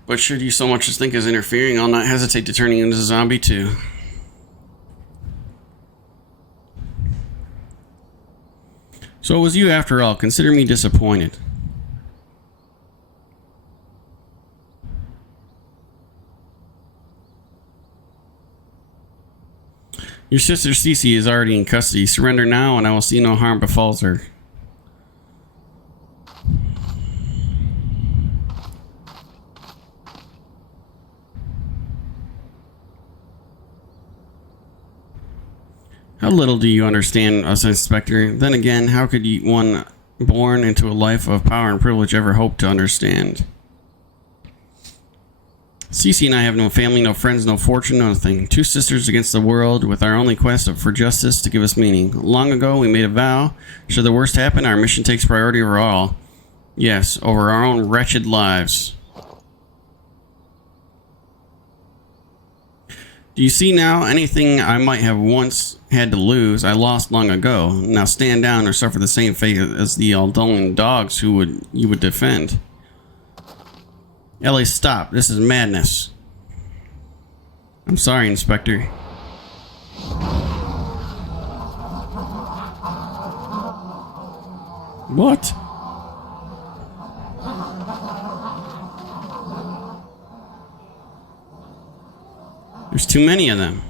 But should you so much as think as interfering, I'll not hesitate to turn you into a zombie too. So it was you after all. Consider me disappointed. Your sister Cece is already in custody. Surrender now and I will see no harm befalls her. How little do you understand us, Inspector? Then again, how could one born into a life of power and privilege ever hope to understand? Cece and I have no family, no friends, no fortune, nothing. Two sisters against the world, with our only quest for justice to give us meaning. Long ago, we made a vow. Should the worst happen, our mission takes priority over all. Yes, over our own wretched lives. Do you see now? Anything I might have once had to lose, I lost long ago. Now stand down or suffer the same fate as the Aldolian dogs you would defend. Ellie, stop. This is madness. I'm sorry, Inspector. What? There's too many of them.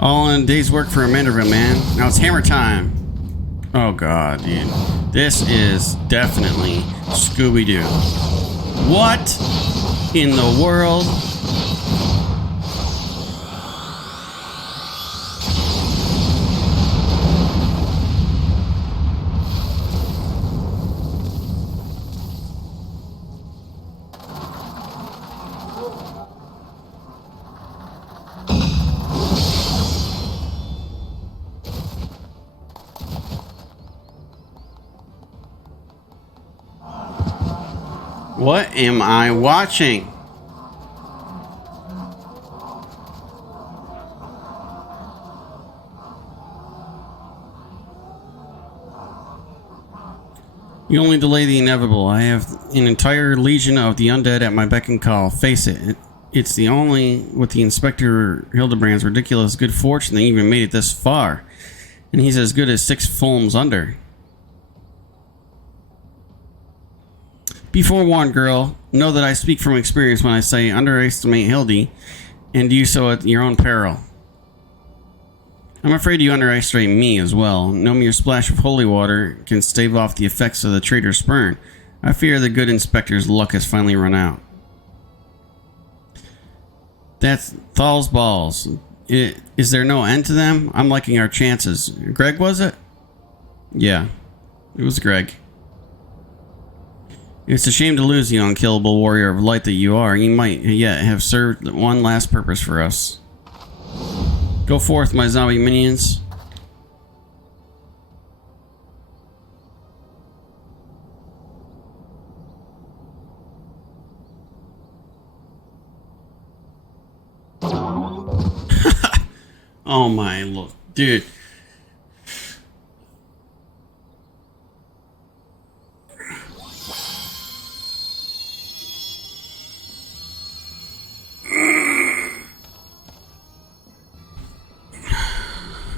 All in a day's work for a Manderville, man. Now it's hammer time. Oh god, dude. This is definitely Scooby-Doo. What in the world? What am I watching? You only delay the inevitable. I have an entire legion of the undead at my beck and call. Face it, it's the only with the Inspector Hildebrand's ridiculous good fortune they even made it this far. And he's as good as 6 films under. Be forewarned, girl. Know that I speak from experience when I say underestimate Hildy, and do so at your own peril. I'm afraid you underestimate me as well. No mere splash of holy water can stave off the effects of the traitor's spurn. I fear the good inspector's luck has finally run out. That's Thal's balls. Is there no end to them? I'm liking our chances. Greg, was it? Yeah, it was Greg. It's a shame to lose you, unkillable warrior of light that you are. You might yet have served one last purpose for us. Go forth, my zombie minions. Oh my lord, dude.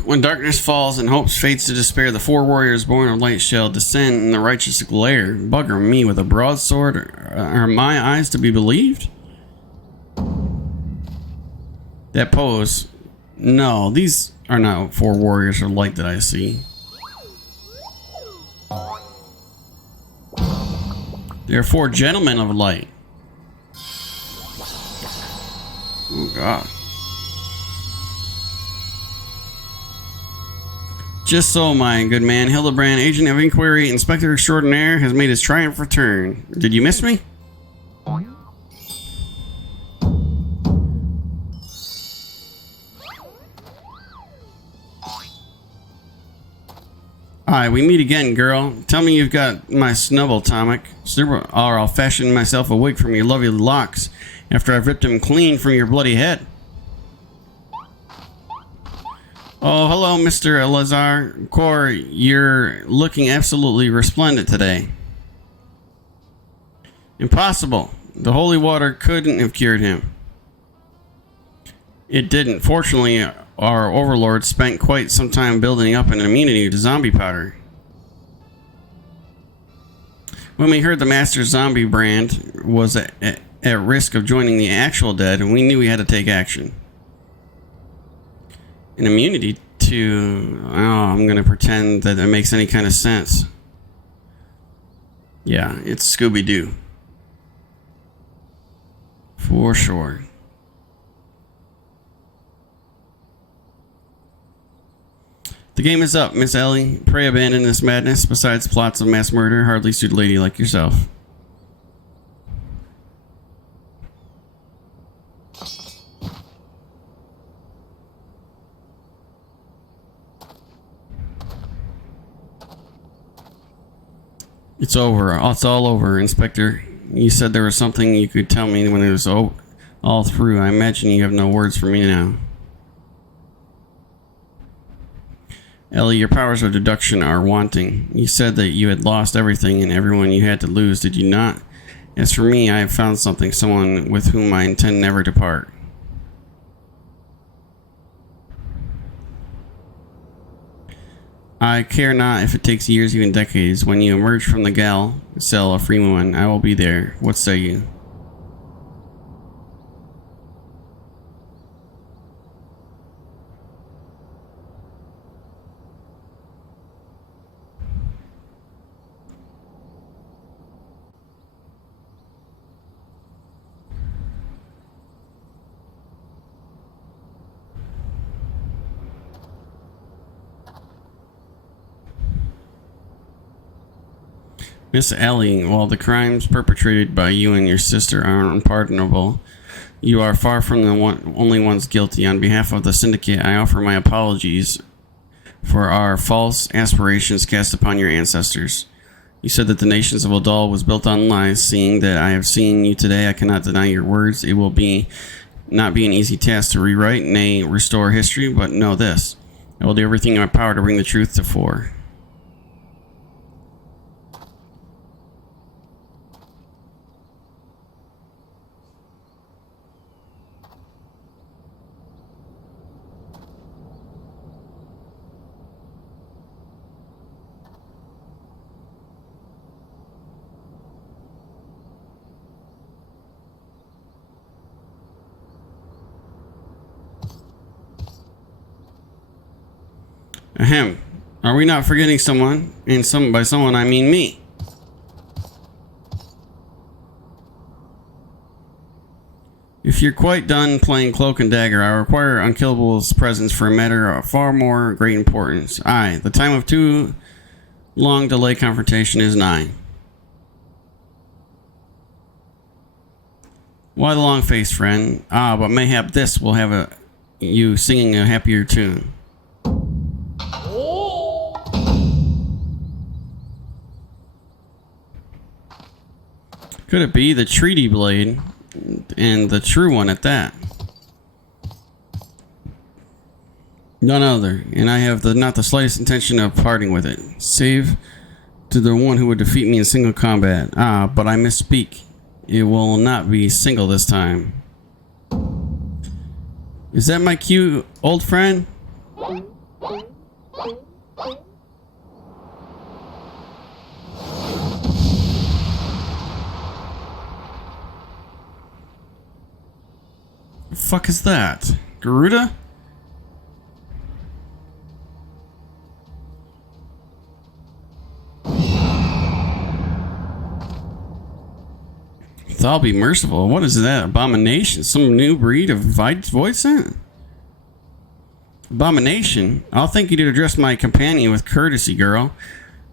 When darkness falls and hope fades to despair, the 4 warriors born of light shall descend in the righteous glare. Bugger me with a broadsword. Are my eyes to be believed? That pose. No, these are not 4 warriors of light that I see. They are 4 gentlemen of light. Oh god. Just so, my good man. Hildebrand, agent of inquiry, inspector extraordinaire, has made his triumph return. Did you miss me? Aye, we meet again, girl. Tell me you've got my snubble tonic, or I'll fashion myself a wig from your lovely locks after I've ripped him clean from your bloody head. Oh, hello, Mr. Lazar. Kor, you're looking absolutely resplendent today. Impossible. The holy water couldn't have cured him. It didn't. Fortunately, our overlord spent quite some time building up an immunity to zombie powder. When we heard the Master Zombie brand was at risk of joining the actual dead, we knew we had to take action. An immunity to... Oh, I'm going to pretend that it makes any kind of sense. Yeah, it's Scooby-Doo. For sure. The game is up, Miss Ellie. Pray abandon this madness. Besides plots of mass murder, hardly suit a lady like yourself. It's over. It's all over, Inspector. You said there was something you could tell me when it was all through. I imagine you have no words for me now. Ellie, your powers of deduction are wanting. You said that you had lost everything and everyone you had to lose, did you not? As for me, I have found something, someone with whom I intend never to part. I care not if it takes years, even decades. When you emerge from the gal cell, a free woman, I will be there. What say you? Miss Ellie, while the crimes perpetrated by you and your sister are unpardonable, you are far from the only ones guilty. On behalf of the Syndicate, I offer my apologies for our false aspirations cast upon your ancestors. You said that the nations of Odal was built on lies. Seeing that I have seen you today, I cannot deny your words. It will not be an easy task to rewrite, nay, restore history, but know this. I will do everything in my power to bring the truth to fore. Ahem. Are we not forgetting someone? And by someone, I mean me. If you're quite done playing Cloak and Dagger, I require Unkillable's presence for a matter of far more great importance. Aye, the time of too long delay confrontation is nigh. Why the long face, friend? Ah, but mayhap this will have you singing a happier tune. Could it be the treaty blade, and the true one at that? None other, and I have not the slightest intention of parting with it, save to the one who would defeat me in single combat. Ah, but I misspeak. It will not be single this time. Is that my cue, old friend? The fuck is that? Garuda? I'll be merciful. What is that? Abomination? Some new breed of void scent? Abomination? I'll think you to address my companion with courtesy, girl.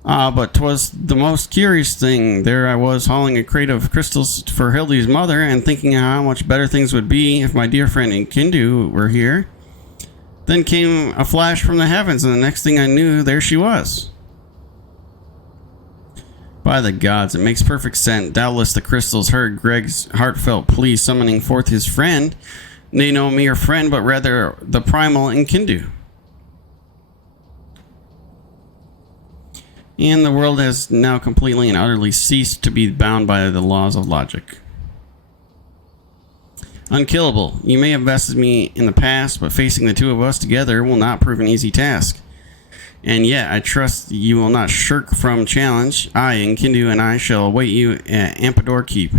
But 'twas the most curious thing. There I was hauling a crate of crystals for Hildy's mother and thinking how much better things would be if my dear friend Kindu were here. Then came a flash from the heavens, and the next thing I knew, there she was. By the gods, it makes perfect sense. Doubtless the crystals heard Greg's heartfelt plea, summoning forth his friend. Nay, no mere friend, but rather the primal Enkindu. And the world has now completely and utterly ceased to be bound by the laws of logic. Unkillable, you may have bested me in the past, but facing the two of us together will not prove an easy task. And yet, I trust you will not shirk from challenge. I, Enkindu, and I shall await you at Ampador Keep.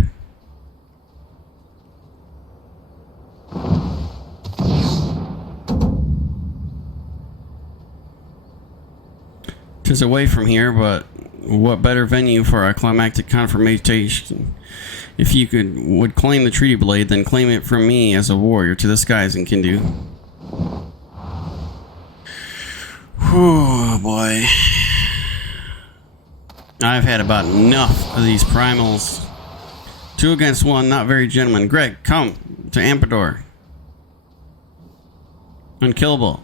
Tis away from here, but what better venue for a climactic confrontation? If you would claim the treaty blade, then claim it from me as a warrior to the skies, Enkindu. Oh boy. I've had about enough of these primals. 2 against 1, not very gentleman. Greg, come to Ampador. Unkillable.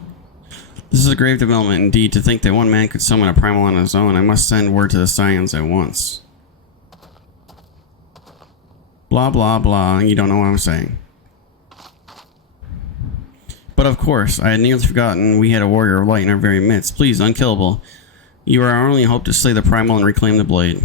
This is a grave development indeed, to think that one man could summon a primal on his own. I must send word to the Scions at once. Blah blah blah, you don't know what I'm saying. But of course, I had nearly forgotten we had a warrior of light in our very midst. Please, Unkillable, you are our only hope to slay the primal and reclaim the blade.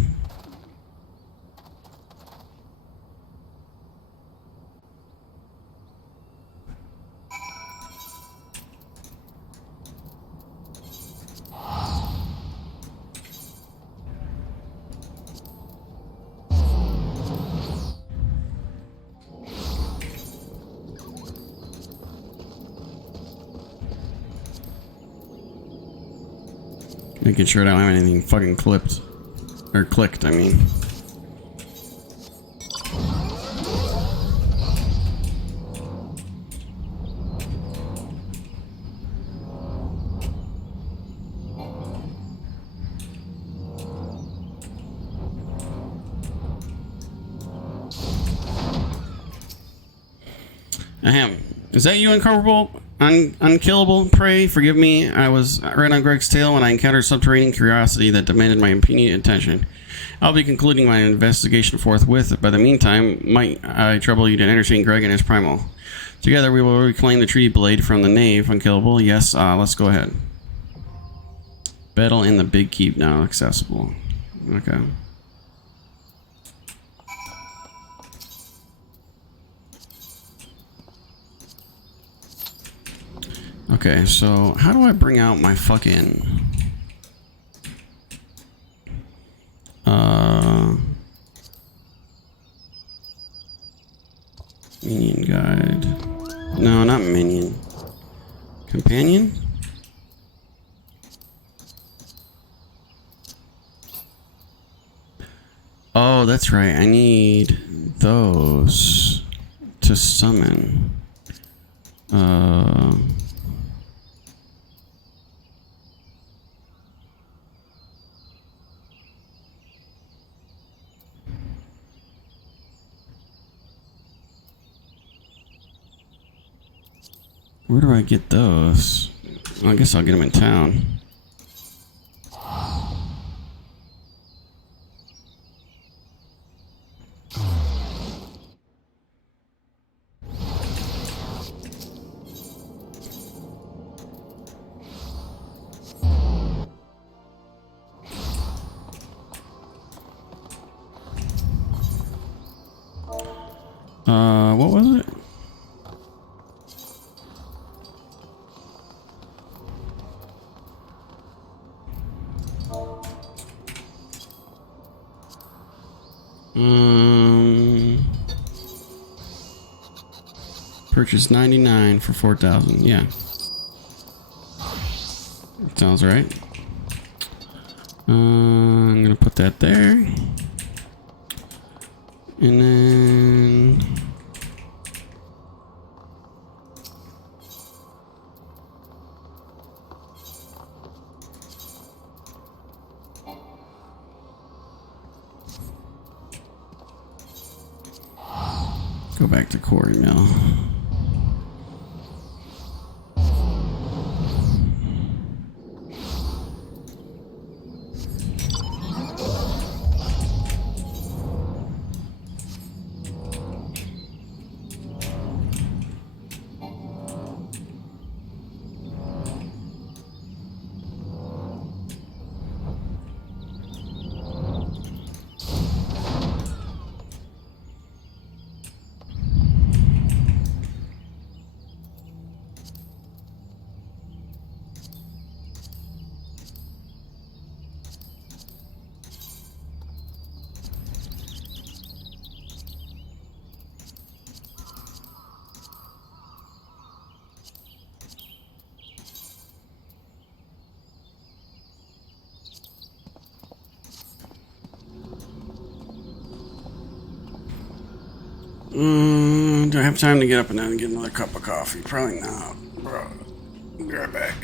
Making sure I don't have anything fucking clipped. Or clicked, I mean. Ahem. Is that you, Unkillable? Pray forgive me. I was right on Greg's tail when I encountered subterranean curiosity that demanded my immediate attention. I'll be concluding my investigation forthwith. By the meantime, might I trouble you to entertain Greg and his primal? Together we will reclaim the treaty blade from the knave, Unkillable. Yes, let's go ahead. Battle in the big keep now accessible. Okay. Okay, so how do I bring out my fucking minion guide? No, not minion. Companion? Oh, that's right. I need those to summon. Where do I get those? Well, I guess I'll get them in town. What was it? Purchase 99 for 4,000. Yeah. Sounds right. I'm gonna put that there. And then go back to Quarry Mill. Do I have time to get up and down and get another cup of coffee? Probably not, bro. Be right back.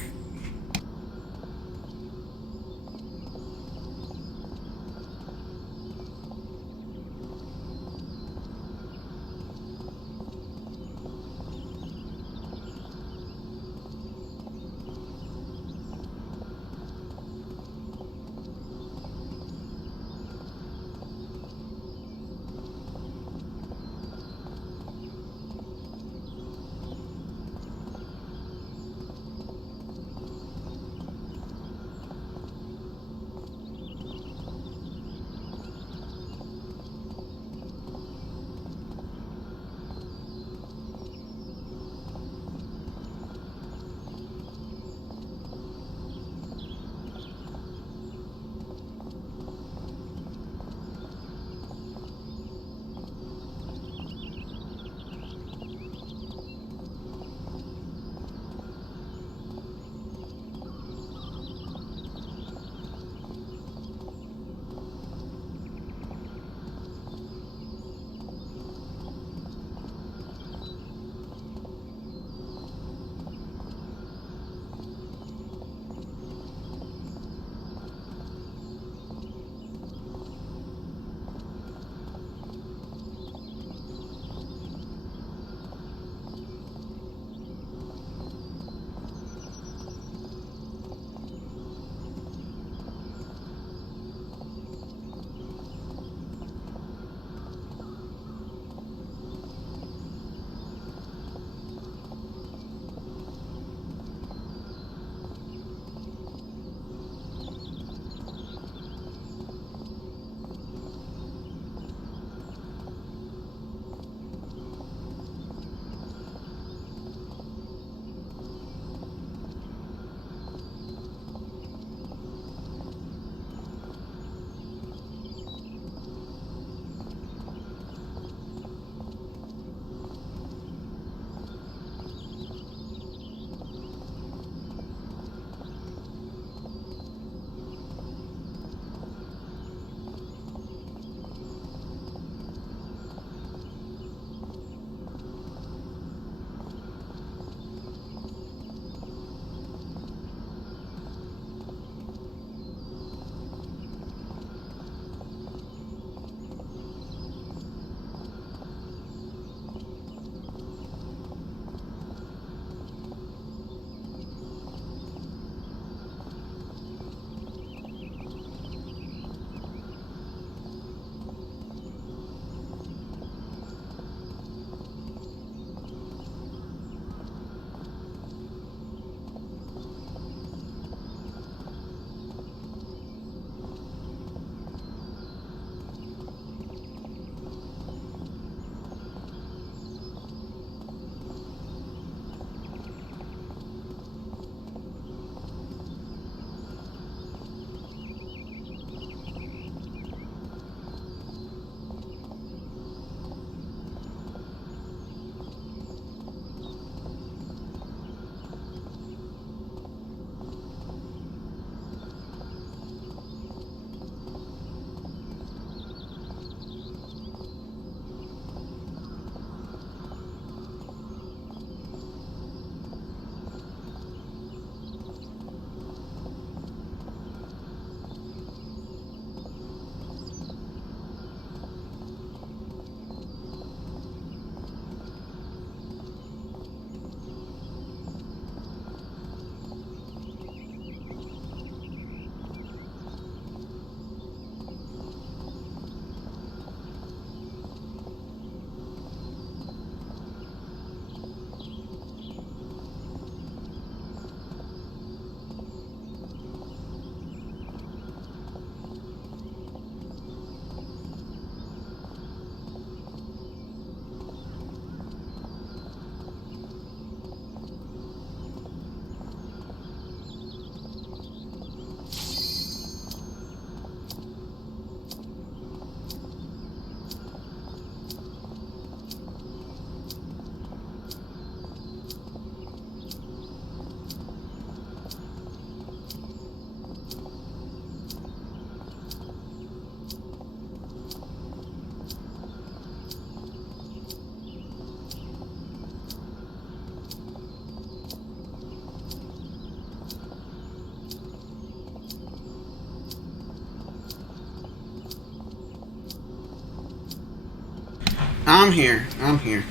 I'm here. I'm here.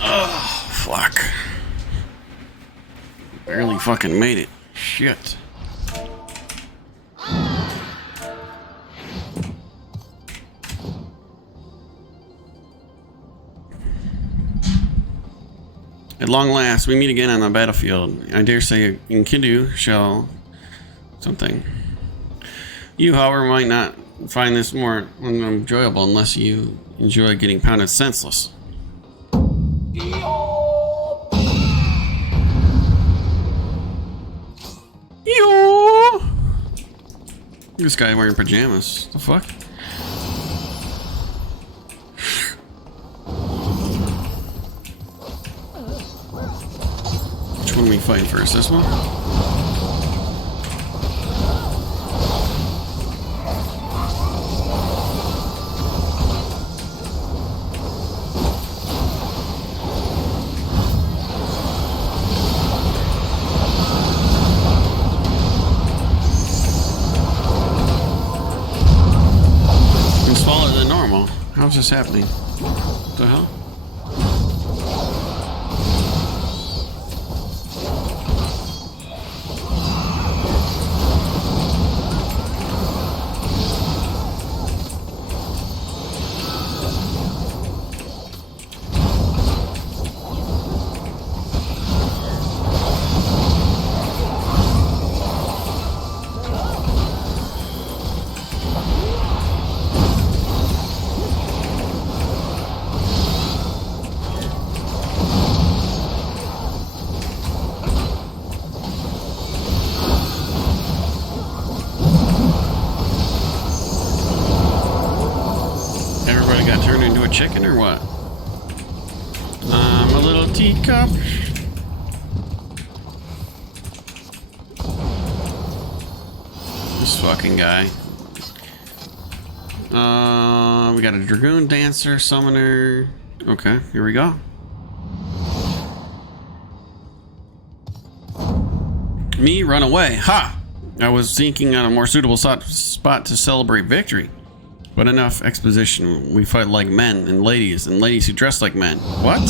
Oh, fuck. Barely fucking made it. Shit. At long last, we meet again on the battlefield. I dare say Enkidu shall something. You, however, might not find this more enjoyable unless you enjoy getting pounded senseless. Yo! This guy wearing pajamas. The fuck? Which one are we fighting first? This one? It's smaller than normal. How's this happening? What the hell? Got turned into a chicken or what? I'm a little teacup. This fucking guy. We got a dragoon dancer, summoner. Okay, here we go. Me run away. Ha! I was thinking on a more suitable spot to celebrate victory. But enough exposition. We fight like men and ladies who dress like men. What?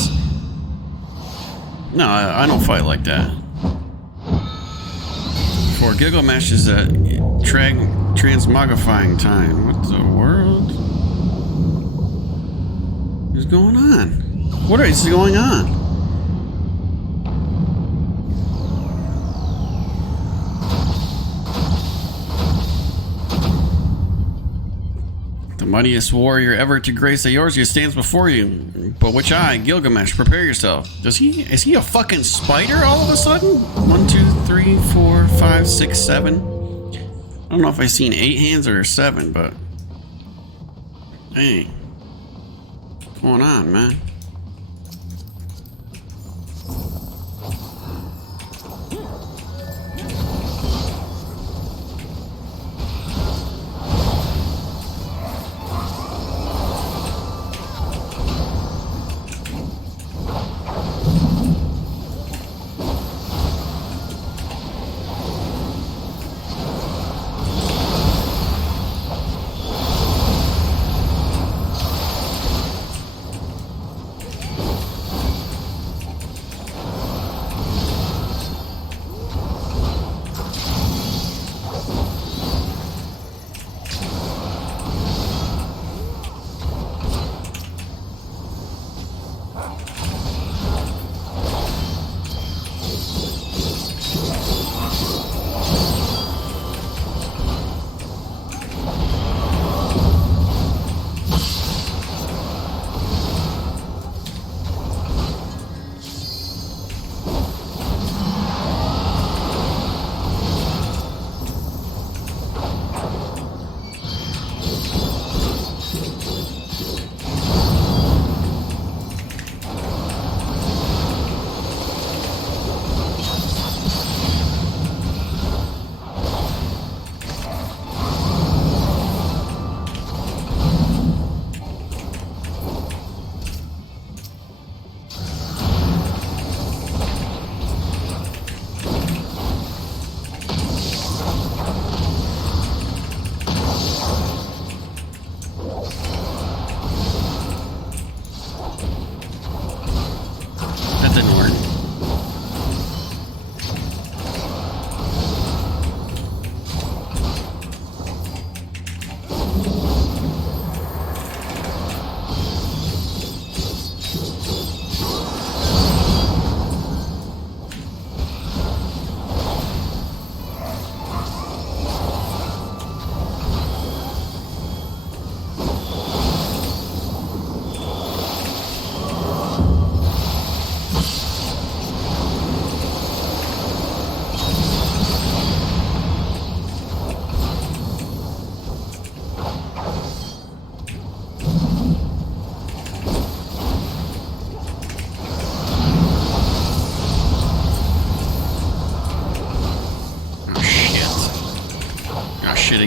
No, I don't fight like that. For Gilgamesh is a transmogrifying time. What the world? What's going on? What is going on? The mightiest warrior ever to grace Eorzea stands before you. But which eye, Gilgamesh, prepare yourself. Is he a fucking spider all of a sudden? 1, 2, 3, 4, 5, 6, 7. I don't know if I've seen 8 hands or 7, but hey, what's going on, man?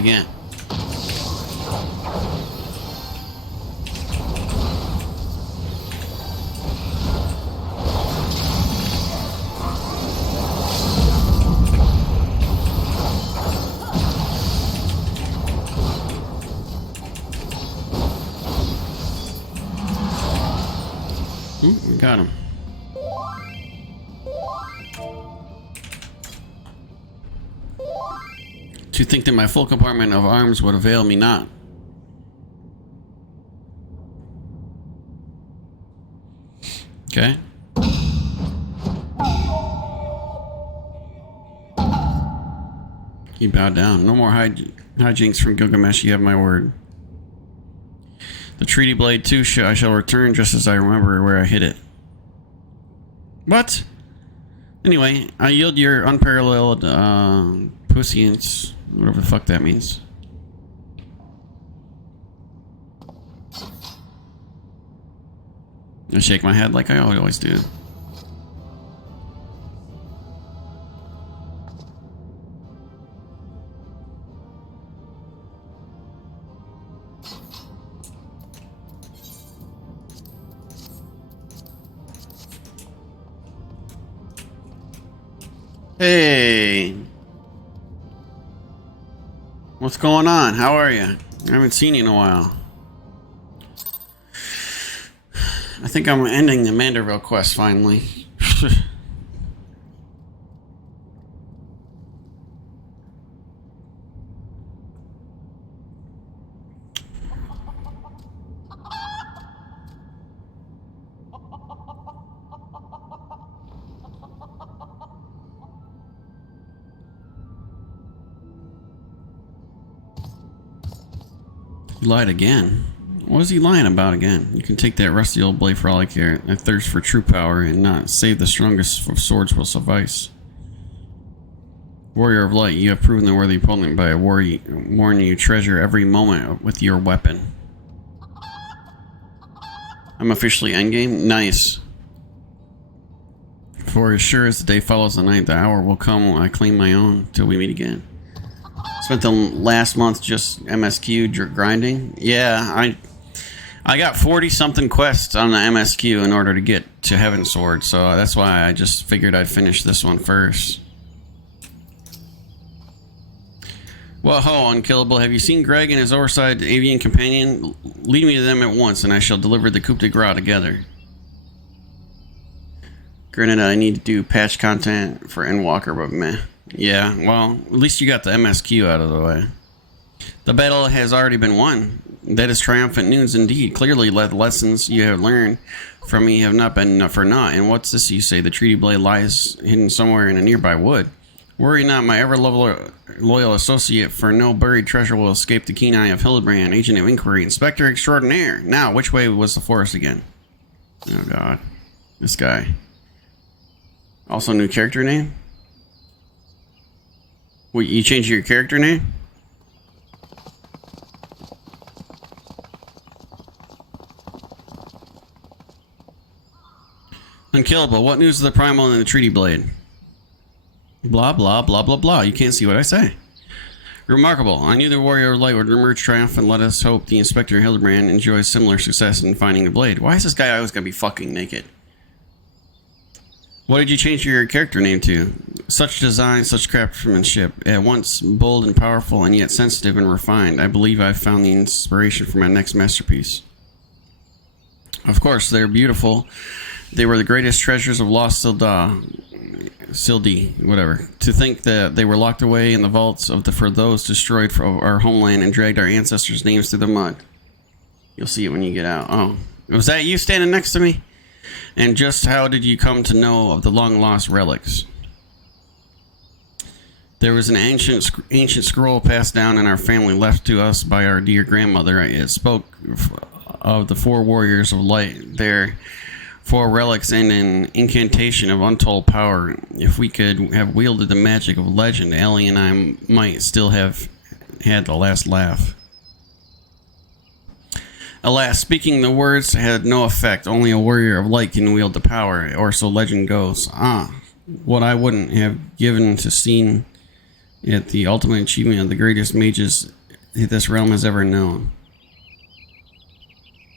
again. We got him. To think that my full compartment of arms would avail me not. Okay. He bowed down. No more hijinks from Gilgamesh, you have my word. The treaty blade too, I shall return just as I remember where I hid it. What? Anyway, I yield your unparalleled pussiance, whatever the fuck that means. I shake my head like I always do. Hey, what's going on? How are you? I haven't seen you in a while. I think I'm ending the Manderville quest finally. You lied again. What is he lying about again? You can take that rusty old blade for all I care. I thirst for true power and not save the strongest of swords will suffice. Warrior of light, you have proven the worthy opponent by a warning you treasure every moment with your weapon. I'm officially endgame? Nice. For as sure as the day follows the night, the hour will come when I claim my own till we meet again. Spent the last month just MSQ grinding. Yeah, I got 40-something quests on the MSQ in order to get to Heaven Sword, so that's why I just figured I'd finish this one first. Whoa, unkillable. Have you seen Greg and his overside avian companion? Lead me to them at once, and I shall deliver the coup de grace together. Granted, I need to do patch content for Endwalker, but meh. Yeah, well, at least you got the MSQ out of the way. The battle has already been won. That is triumphant news indeed. Clearly, the lessons you have learned from me have not been for naught. And what's this you say? The treaty blade lies hidden somewhere in a nearby wood. Worry not, my ever-loyal associate, for no buried treasure will escape the keen eye of Hildebrand, agent of inquiry, inspector extraordinaire. Now, which way was the forest again? Oh, God. This guy. Also, new character name? Wait, you changed your character name? Unkillable. What news of the primal and the treaty blade? Blah, blah, blah, blah, blah. You can't see what I say. Remarkable. I knew the warrior of light would emerge triumphant. Let us hope the Inspector Hildebrand enjoys similar success in finding the blade. Why is this guy always gonna be fucking naked? What did you change your character name to? Such design, such craftsmanship, at once bold and powerful and yet sensitive and refined. I believe I've found the inspiration for my next masterpiece. Of course, they're beautiful. They were the greatest treasures of lost Sildi, whatever. To think that they were locked away in the vaults for those destroyed from our homeland and dragged our ancestors' names through the mud. You'll see it when you get out. Oh, was that you standing next to me? And just how did you come to know of the long-lost relics? There was an ancient scroll passed down in our family, left to us by our dear grandmother. It spoke of the 4 warriors of light, their 4 relics, and an incantation of untold power. If we could have wielded the magic of legend, Ellie and I might still have had the last laugh. Alas, speaking the words had no effect. Only a warrior of light can wield the power, or so legend goes. Ah, what I wouldn't have given to seen Yet the ultimate achievement of the greatest mages this realm has ever known.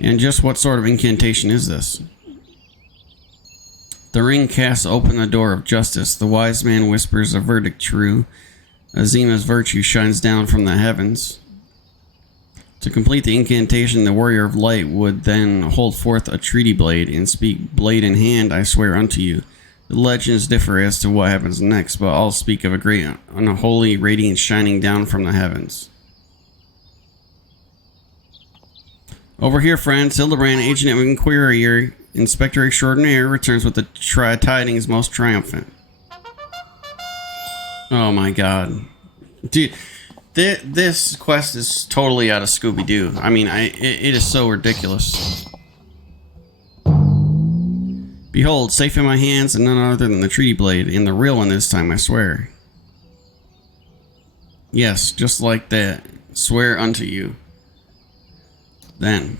And just what sort of incantation is this? The ring casts open the door of justice. The wise man whispers a verdict true. Azima's virtue shines down from the heavens. To complete the incantation, the warrior of light would then hold forth a treaty blade and speak, "Blade in hand, I swear unto you." The legends differ as to what happens next, but all speak of a great unholy radiance shining down from the heavens. Over here, friends, Hildebrand, agent of Inquirer, Inspector Extraordinaire, returns with the tidings most triumphant. Oh my god. Dude, this quest is totally out of Scooby-Doo. I mean, it is so ridiculous. Behold, safe in my hands and none other than the treaty blade, and the real one this time, I swear. Yes, just like that. Swear unto you. Then.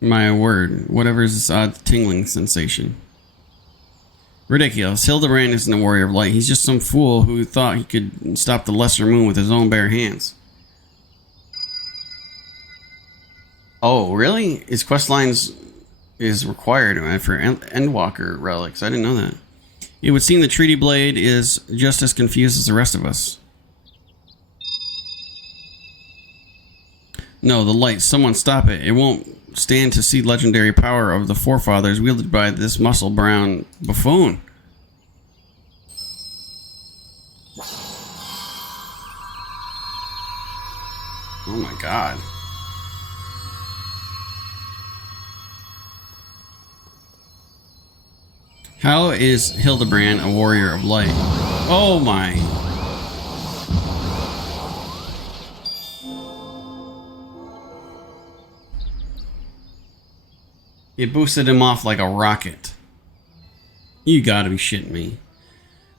My word, whatever is this odd tingling sensation? Ridiculous. Hildebrand isn't a warrior of light. He's just some fool who thought he could stop the lesser moon with his own bare hands. Oh, really? His quest lines is required for Endwalker relics. I didn't know that. It would seem the treaty blade is just as confused as the rest of us. No, the light. Someone stop it. It won't stand to see legendary power of the forefathers wielded by this muscle-brown buffoon. Oh my god. How is Hildebrand a warrior of light? Oh my. It boosted him off like a rocket. You gotta be shitting me.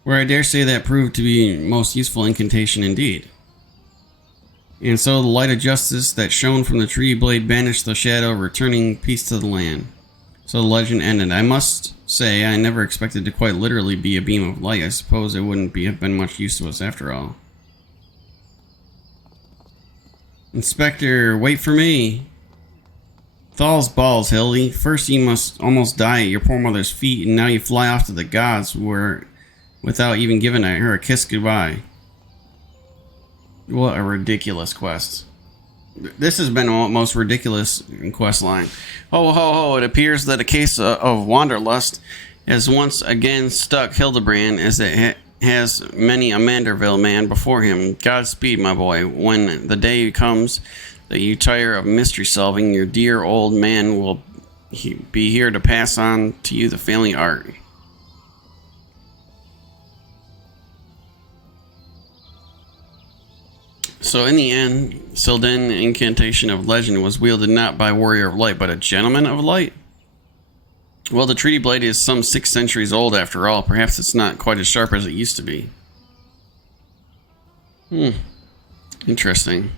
Where I dare say that proved to be most useful incantation indeed. And so the light of justice that shone from the tree blade banished the shadow, returning peace to the land. So the legend ended. I must say, I never expected to quite literally be a beam of light. I suppose it wouldn't have been much use to us after all. Inspector, wait for me. Thall's balls, Hildy. First you must almost die at your poor mother's feet, and now you fly off to the gods without even giving her a kiss goodbye. What a ridiculous quest. This has been the most ridiculous quest line. Ho, ho, ho, it appears that a case of wanderlust has once again stuck Hildebrand, as it has many a Manderville man before him. Godspeed, my boy. When the day comes that you tire of mystery solving, your dear old man will be here to pass on to you the family art. So in the end, Silden, incantation of legend, was wielded not by warrior of light, but a gentleman of light? Well, the treaty blade is some 6 centuries old after all. Perhaps it's not quite as sharp as it used to be. Interesting.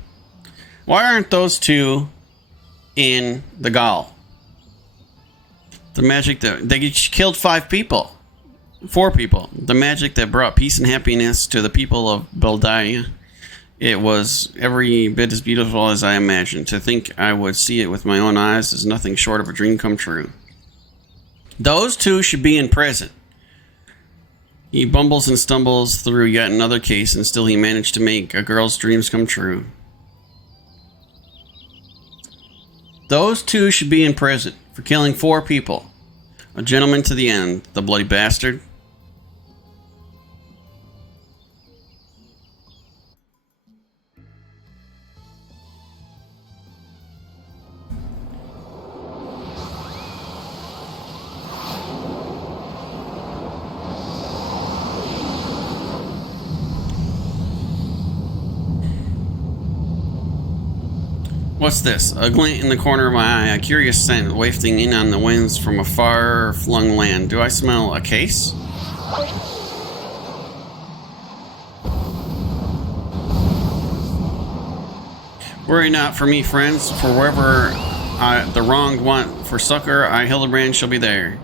Why aren't those two in the Gaul? The magic that... They killed 5 people. 4 people. The magic that brought peace and happiness to the people of Beldia. It was every bit as beautiful as I imagined. To think I would see it with my own eyes is nothing short of a dream come true. Those two should be in prison. He bumbles and stumbles through yet another case, and still he managed to make a girl's dreams come true. Those two should be in prison for killing 4 people. A gentleman to the end, the bloody bastard. What's this? A glint in the corner of my eye, a curious scent wafting in on the winds from a far-flung land. Do I smell a case? Worry not for me, friends, for wherever the wronged want for succor, I, Hildebrand, shall be there.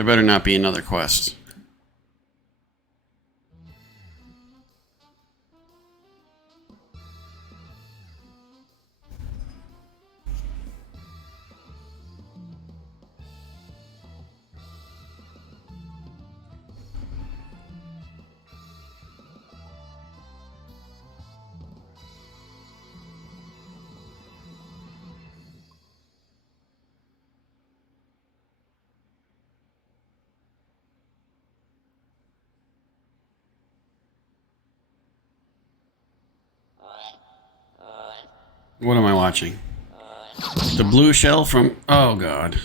There better not be another quest. What am I watching? The blue shell from... Oh, God.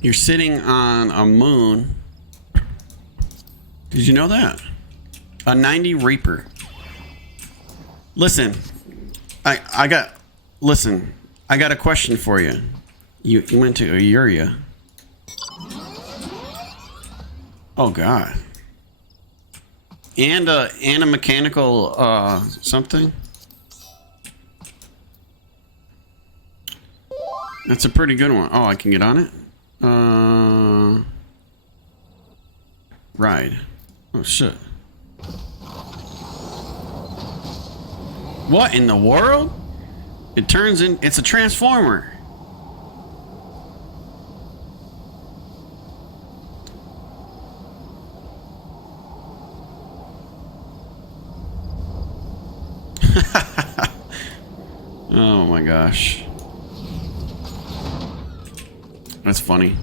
You're sitting on a moon. Did you know that? A 90 Reaper. Listen, I got a question for you. You went to Uria. Oh, God. And a mechanical something. That's a pretty good one. Oh, I can get on it. Ride. Oh, shit. What in the world? It turns in... It's a transformer. Oh my gosh. That's funny.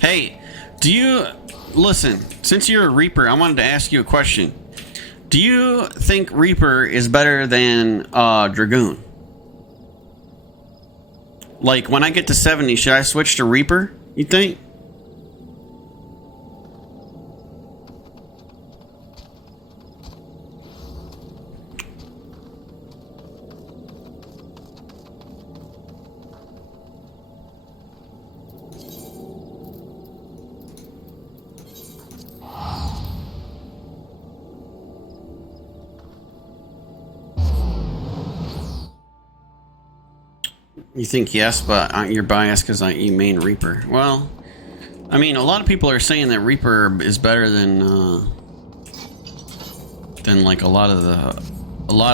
Hey, do you... Listen, since you're a Reaper, I wanted to ask you a question. Do you think Reaper is better than Dragoon? Like, when I get to 70, should I switch to Reaper, you think? You think yes, but you're biased because you main Reaper. Well, I mean, a lot of people are saying that Reaper is better than like a lot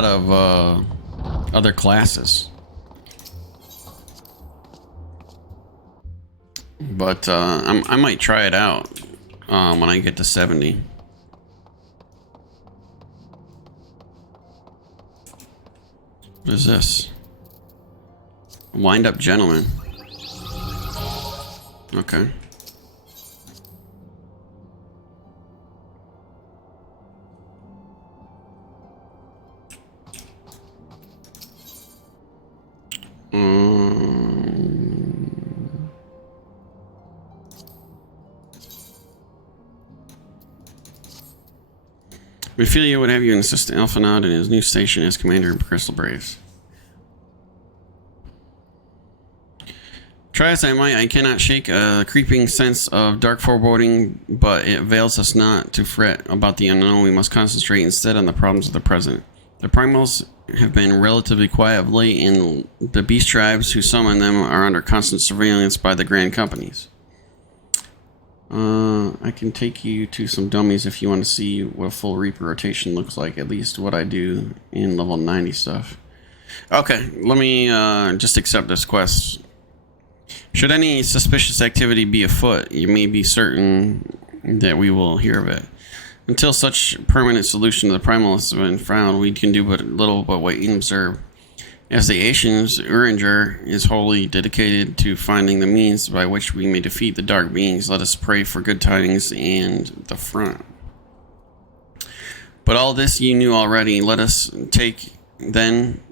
of other classes. But I might try it out when I get to 70. What is this? Wind up gentleman. Okay. Ophelia would have you assist Alphinaud in his new station as commander of Crystal Braves. Try as I might, I cannot shake a creeping sense of dark foreboding, but it avails us not to fret about the unknown. We must concentrate instead on the problems of the present. The primals have been relatively quiet of late, and the beast tribes who summon them are under constant surveillance by the grand companies. I can take you to some dummies if you want to see what a full Reaper rotation looks like, at least what I do in level 90 stuff. Okay, let me just accept this quest. Should any suspicious activity be afoot, you may be certain that we will hear of it. Until such permanent solution to the primals has been found, we can do but little but wait and observe. As the Asians, Uringer is wholly dedicated to finding the means by which we may defeat the dark beings. Let us pray for good tidings and the front. But all this you knew already. Let us speak then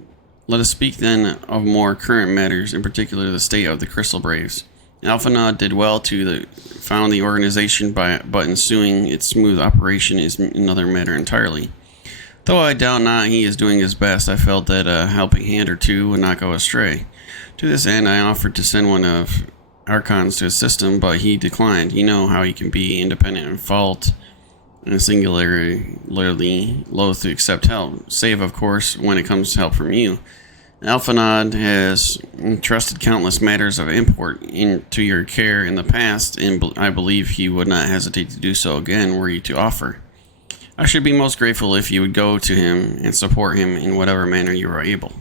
of more current matters, in particular the state of the Crystal Braves. Alphinaud did well to found the organization, but ensuing its smooth operation is another matter entirely. Though I doubt not he is doing his best, I felt that a helping hand or two would not go astray. To this end, I offered to send one of Archons to assist him, but he declined. You know how he can be independent and fault and singularly loath to accept help, save, of course, when it comes to help from you. Alphanod has entrusted countless matters of import into your care in the past, and I believe he would not hesitate to do so again were you to offer. I should be most grateful if you would go to him and support him in whatever manner you are able.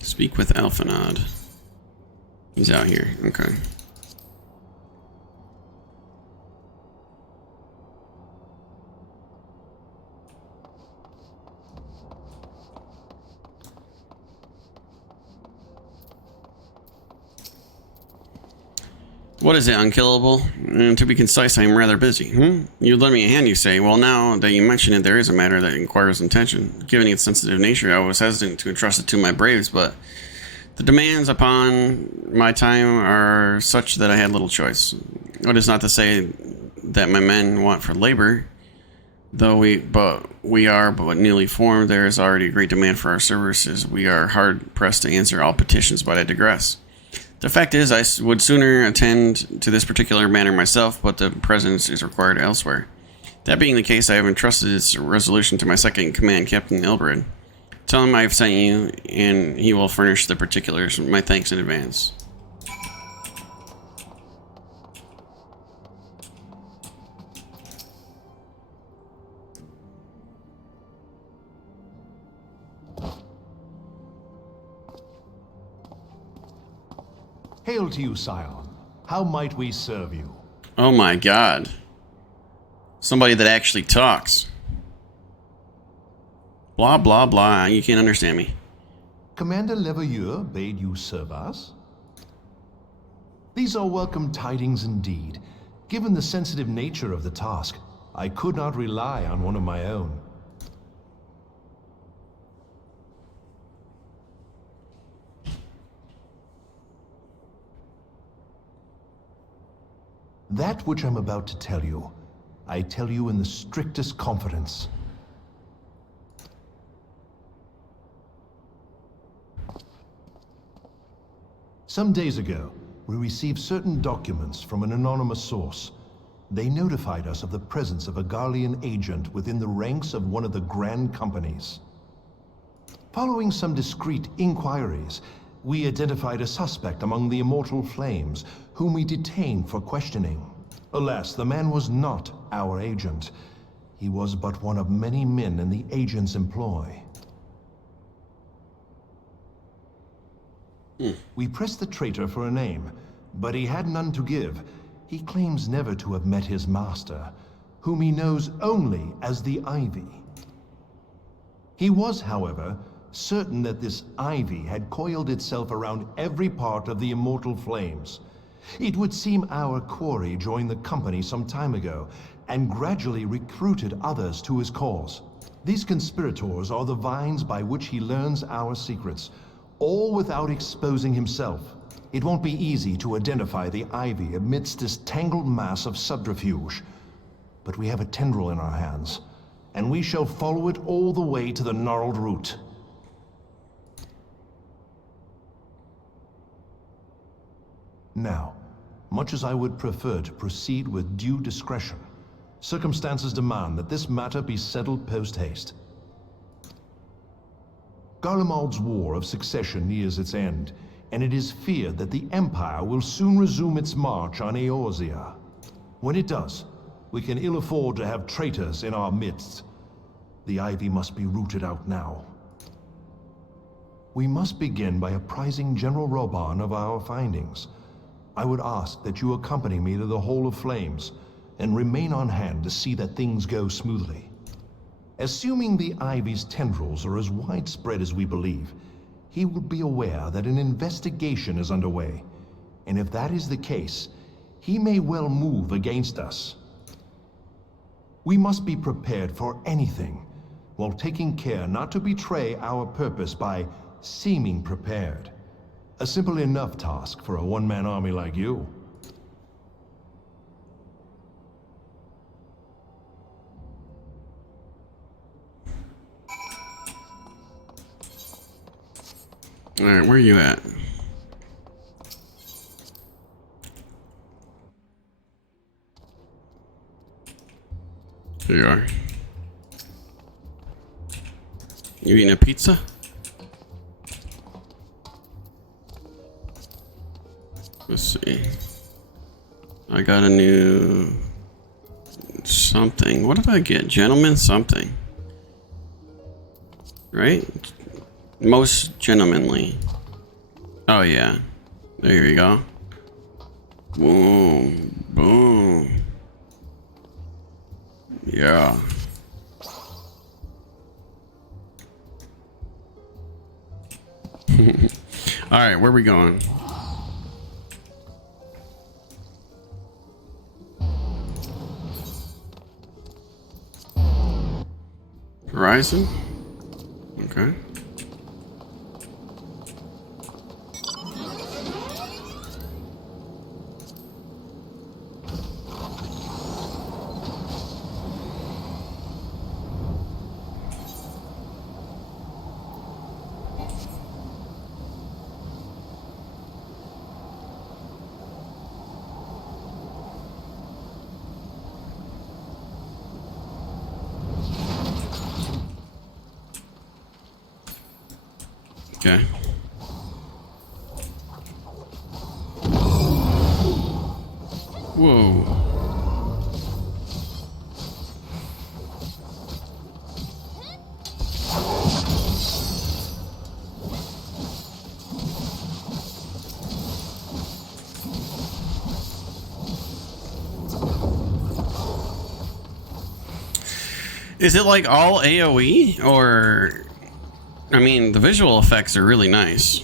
Speak with Alphanod. He's out here. Okay. What is it, unkillable? To be concise, I am rather busy. You'd lend me a hand, you say. Well, now that you mention it, there is a matter that requires attention. Given its sensitive nature, I was hesitant to entrust it to my braves, but the demands upon my time are such that I had little choice. It is not to say that my men want for labor, though we are but newly formed. There is already a great demand for our services. We are hard pressed to answer all petitions, but I digress. The fact is, I would sooner attend to this particular matter myself, but the presence is required elsewhere. That being the case, I have entrusted its resolution to my second in command, Captain Ilbred. Tell him I have sent you, and he will furnish the particulars. My thanks in advance. Hail to you, Scion. How might we serve you? Oh my god. Somebody that actually talks. Blah, blah, blah. You can't understand me. Commander Leveilleur bade you serve us? These are welcome tidings indeed. Given the sensitive nature of the task, I could not rely on one of my own. That which I'm about to tell you, I tell you in the strictest confidence. Some days ago, we received certain documents from an anonymous source. They notified us of the presence of a Garlean agent within the ranks of one of the Grand Companies. Following some discreet inquiries, we identified a suspect among the Immortal Flames, whom we detained for questioning. Alas, the man was not our agent. He was but one of many men in the agent's employ. We pressed the traitor for a name, but he had none to give. He claims never to have met his master, whom he knows only as the Ivy. He was, however, certain that this Ivy had coiled itself around every part of the Immortal Flames. It would seem our quarry joined the company some time ago, and gradually recruited others to his cause. These conspirators are the vines by which he learns our secrets, all without exposing himself. It won't be easy to identify the Ivy amidst this tangled mass of subterfuge. But we have a tendril in our hands, and we shall follow it all the way to the gnarled root. Now, much as I would prefer to proceed with due discretion, circumstances demand that this matter be settled post-haste. Garlemald's War of Succession nears its end, and it is feared that the Empire will soon resume its march on Eorzea. When it does, we can ill afford to have traitors in our midst. The Ivy must be rooted out now. We must begin by apprising General Roban of our findings. I would ask that you accompany me to the Hall of Flames, and remain on hand to see that things go smoothly. Assuming the Ivy's tendrils are as widespread as we believe, he will be aware that an investigation is underway, and if that is the case, he may well move against us. We must be prepared for anything, while taking care not to betray our purpose by seeming prepared. A simple enough task for a one-man army like you. Alright, where are you at? Here you are. You eating a pizza? Let's see. I got a new something. What did I get? Gentleman something. Right? Most gentlemanly. Oh yeah. There you go. Boom. Boom. Yeah. Alright, where are we going? Horizon? Okay. Okay. Whoa. Is it like all AoE, or I mean, the visual effects are really nice.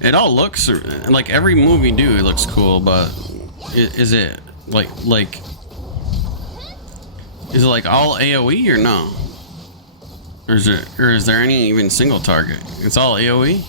It all looks like every move you do, it looks cool, but is it like is it like all AoE or no? Or is there any even single target? It's all AoE?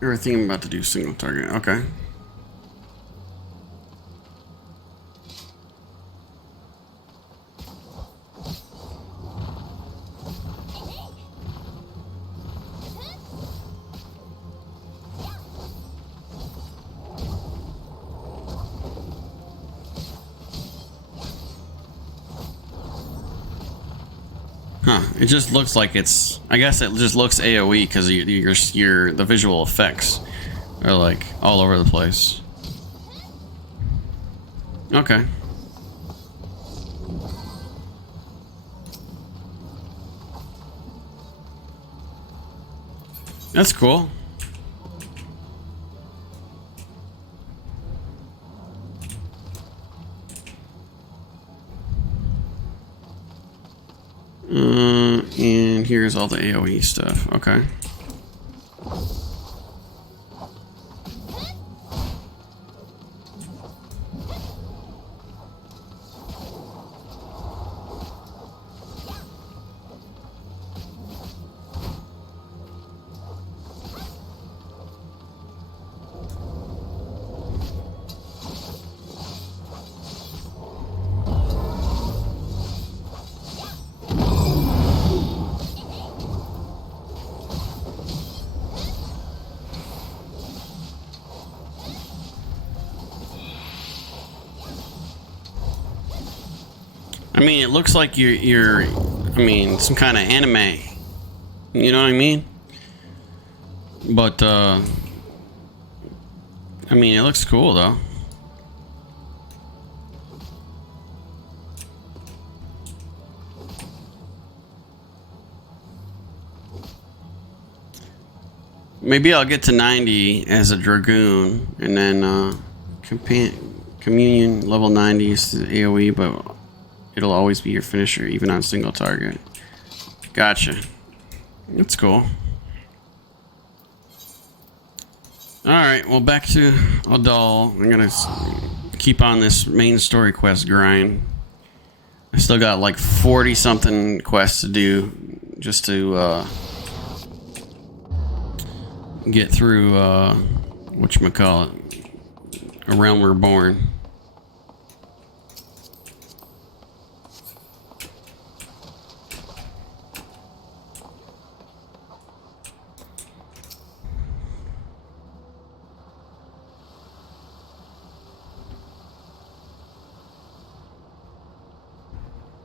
You were thinking about to do single target. Okay. Huh, it just looks like it's, I guess it just looks AoE because the visual effects are like all over the place. Okay. That's cool. And here's all the AoE stuff. Okay. I mean, it looks like you're I mean, some kind of anime. You know what I mean? But, I mean, it looks cool, though. Maybe I'll get to 90 as a Dragoon, and then, Communion, level 90 is the AoE, but it'll always be your finisher, even on single target. Gotcha. That's cool. Alright, well, back to Adal. I'm gonna keep on this main story quest grind. I still got like 40 something quests to do just to get through whatchamacallit, A Realm Reborn.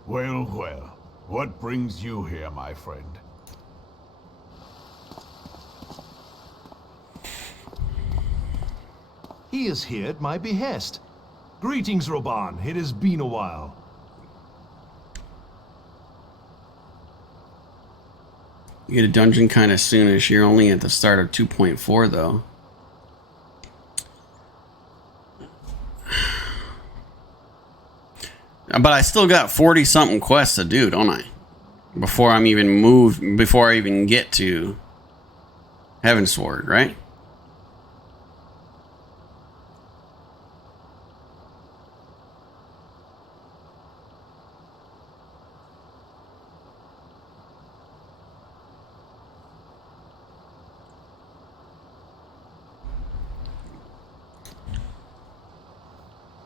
Well, well. What brings you here, my friend? He is here at my behest. Greetings, Roban. It has been a while. You get a dungeon kind of soonish. You're only at the start of 2.4, though. But I still got 40 something quests to do, don't I? Before I'm even moved, before I even get to Heavensward, right?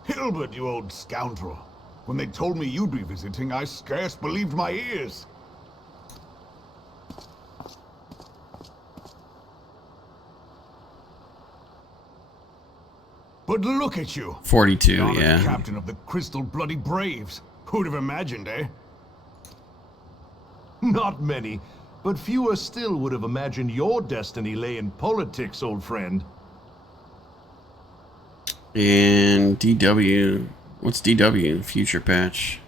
Hilbert, you old scoundrel. When they told me you'd be visiting, I scarce believed my ears. But look at you. 42, Honored yeah. Captain of the Crystal Bloody Braves. Who'd have imagined, eh? Not many, but fewer still would have imagined your destiny lay in politics, old friend. And DW. What's DW? Future patch.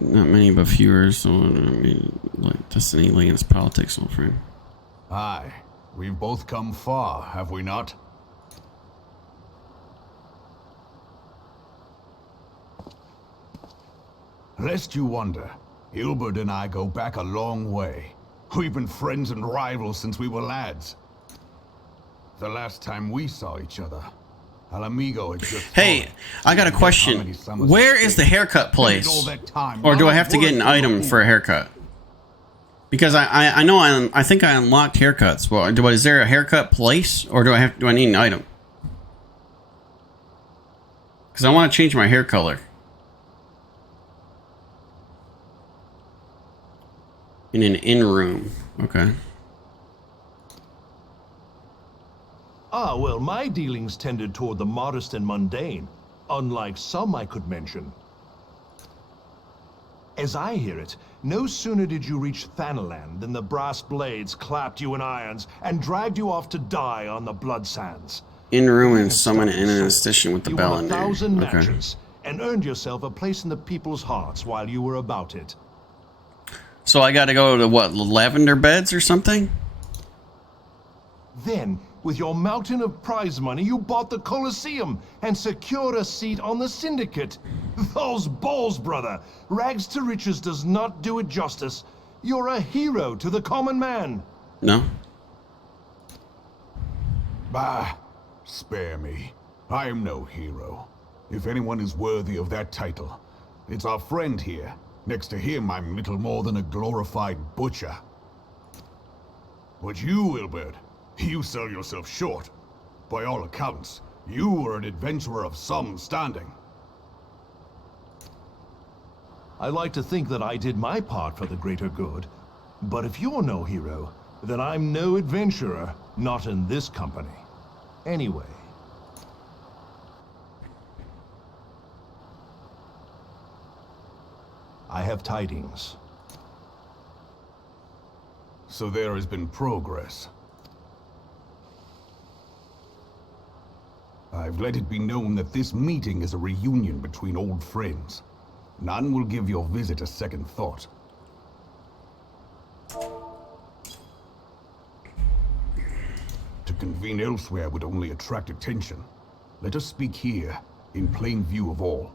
Not many, but fewer. So, I mean, like, Destiny lay in its politics, old friend. Aye. We've both come far, have we not? Lest you wonder, Hilbert and I go back a long way. We've been friends and rivals since we were lads. The last time we saw each other, Alamigo had just... Hey, I got a question. Where is the haircut place? Or do I have to get an item for a haircut? Because I know I think I unlocked haircuts. Well, is there a haircut place, or do I need an item? Because I want to change my hair color. In an in-room. Okay. Ah, well, my dealings tended toward the modest and mundane, unlike some I could mention. As I hear it, no sooner did you reach Thanalan than the brass blades clapped you in irons and dragged you off to die on the blood sands. In-room and summon an interstitial with the bell in You there. won 1,000 Okay. matches and earned yourself a place in the people's hearts while you were about it. So I got to go to what, lavender beds or something? Then, with your mountain of prize money, you bought the Colosseum and secured a seat on the Syndicate. Those balls, brother. Rags to riches does not do it justice. You're a hero to the common man. No. Bah, spare me. I am no hero. If anyone is worthy of that title, it's our friend here. Next to him, I'm little more than a glorified butcher. But you, Wilbert, you sell yourself short. By all accounts, you are an adventurer of some standing. I like to think that I did my part for the greater good. But if you're no hero, then I'm no adventurer, not in this company. Anyway. I have tidings. So there has been progress. I've let it be known that this meeting is a reunion between old friends. None will give your visit a second thought. To convene elsewhere would only attract attention. Let us speak here, in plain view of all.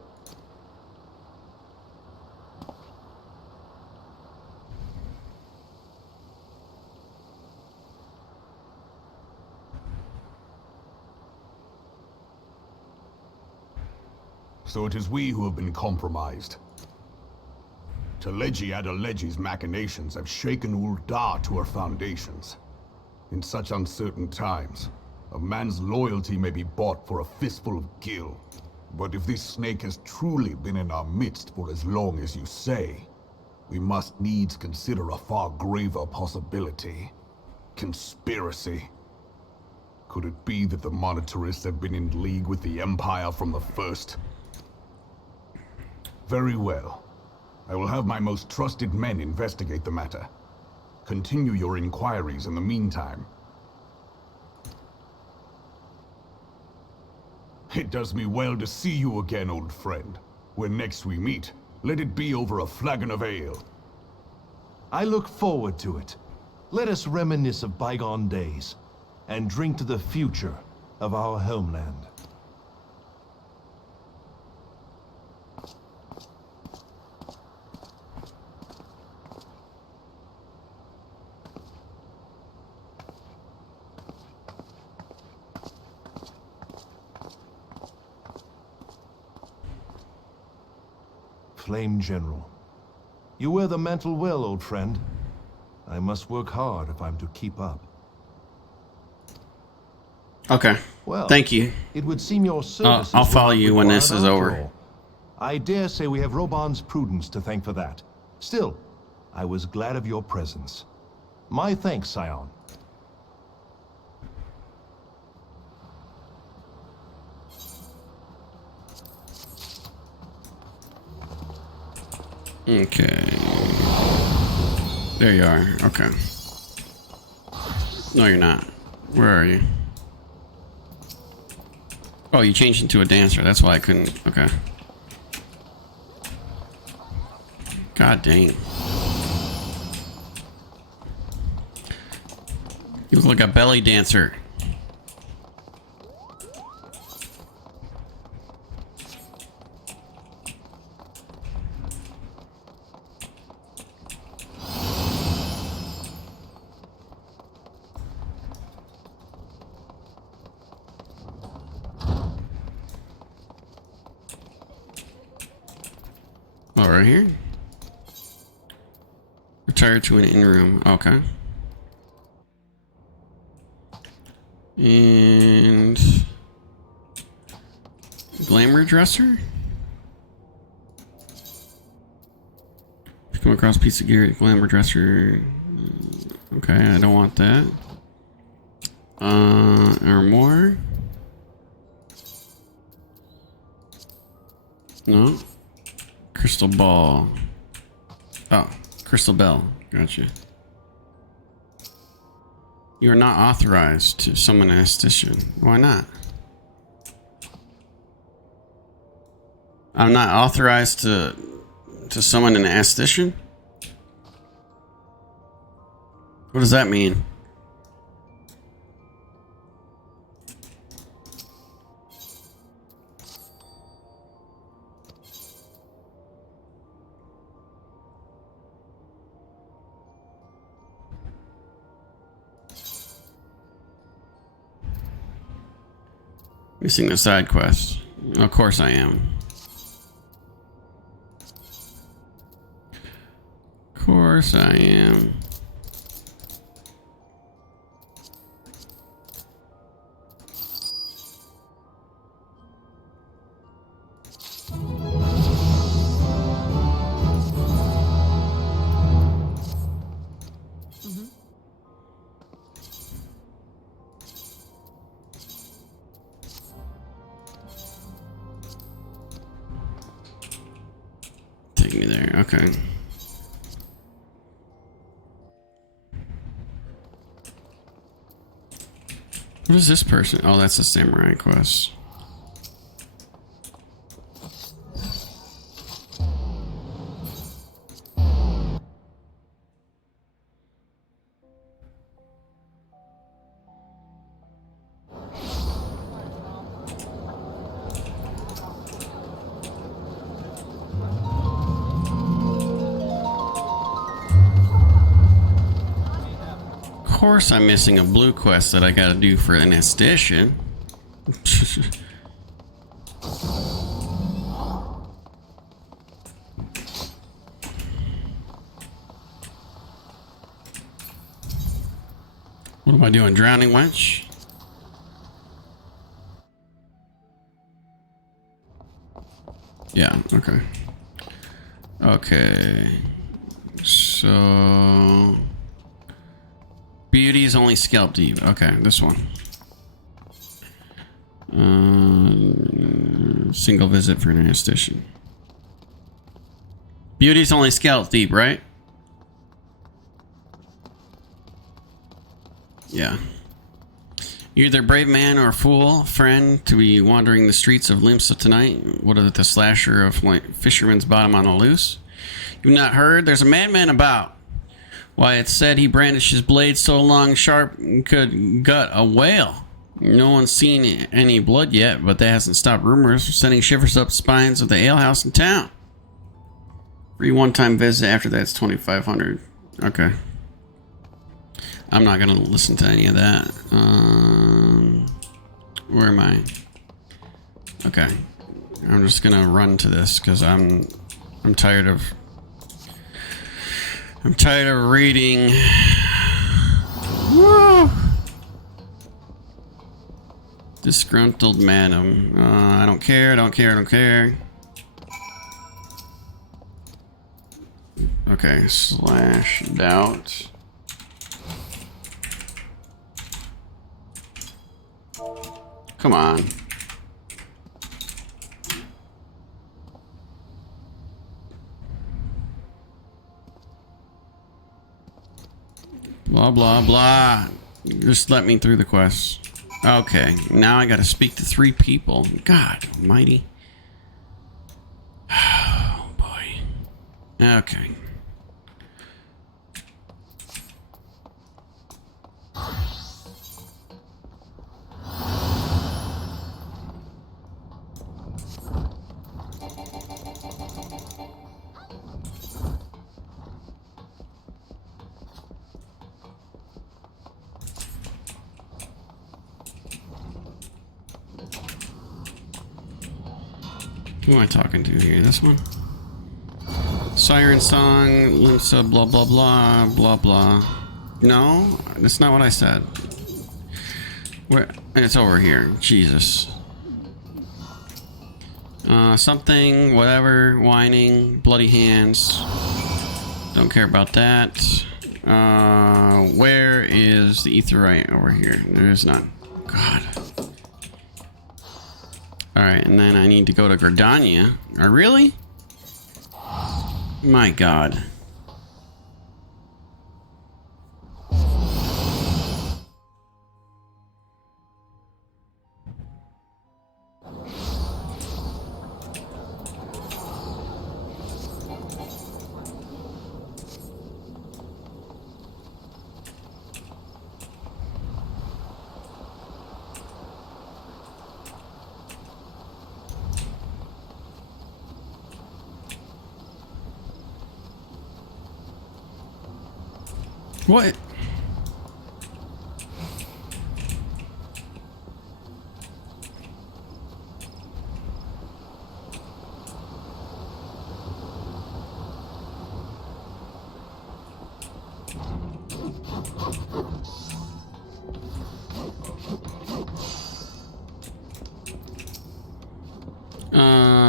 So it is we who have been compromised. Teleji Adeleji's machinations have shaken Ul'dah to her foundations. In such uncertain times, a man's loyalty may be bought for a fistful of gil. But if this snake has truly been in our midst for as long as you say, we must needs consider a far graver possibility. Conspiracy. Could it be that the Monetarists have been in league with the Empire from the first? Very well. I will have my most trusted men investigate the matter. Continue your inquiries in the meantime. It does me well to see you again, old friend. When next we meet, let it be over a flagon of ale. I look forward to it. Let us reminisce of bygone days, and drink to the future of our homeland. Flame General. You wear the mantle well, old friend. I must work hard if I'm to keep up. Okay. Well, thank you. It would seem your services I'll follow were not you when this required is after over. all. I dare say we have Roban's prudence to thank for that. Still, I was glad of your presence. My thanks, Scion. Okay. There you are. Okay. No, you're not. Where are you? Oh, you changed into a dancer. That's why I couldn't. Okay. God dang. You look like a belly dancer. Oh, right here? Retire to an in-room. Okay. And... glamour dresser? Come across a piece of gear, glamour dresser. Okay, I don't want that. Or more? No. Crystal ball. Oh, crystal bell. Gotcha. You are not authorized to summon an esthetician. Why not? I'm not authorized to summon an esthetician? What does that mean? Missing the side quest. Of course I am. Of course I am. me there. Okay. What is this person? Oh, that's a samurai quest. Of course I'm missing a blue quest that I gotta do for an esthetician. What am I doing? Drowning wench? Yeah, okay. Okay. So... Beauty's only scalp deep. Okay, this one. Single visit for an esthetician. Beauty's only scalp deep, right? Yeah. You're either brave man or fool, friend, to be wandering the streets of Limsa tonight. What are the slasher of fisherman's bottom on the loose? You've not heard? There's a madman about. Why, it's said he brandished his blade so long sharp could gut a whale. No one's seen any blood yet, but that hasn't stopped rumors sending shivers up spines of the alehouse in town. Free one-time visit. After that, it's 2,500. Okay. I'm not gonna listen to any of that. Where am I? Okay. I'm just gonna run to this because I'm tired of. I'm tired of reading. Woo! Disgruntled madam. I don't care, I don't care, I don't care. Okay, slash doubt. Come on. Blah, blah, blah. Just let me through the quest. Okay, now I gotta speak to 3 people. God almighty. Oh, boy. Okay. Who am I talking to here? This one? Siren song, Limsa, blah, blah, blah, blah, blah. No, that's not what I said. Where? It's over here. Jesus. Something, whatever, whining, bloody hands. Don't care about that. Where is the etherite over here? There is none. God. Alright, and then I need to go to Gardania. Really? My God. What?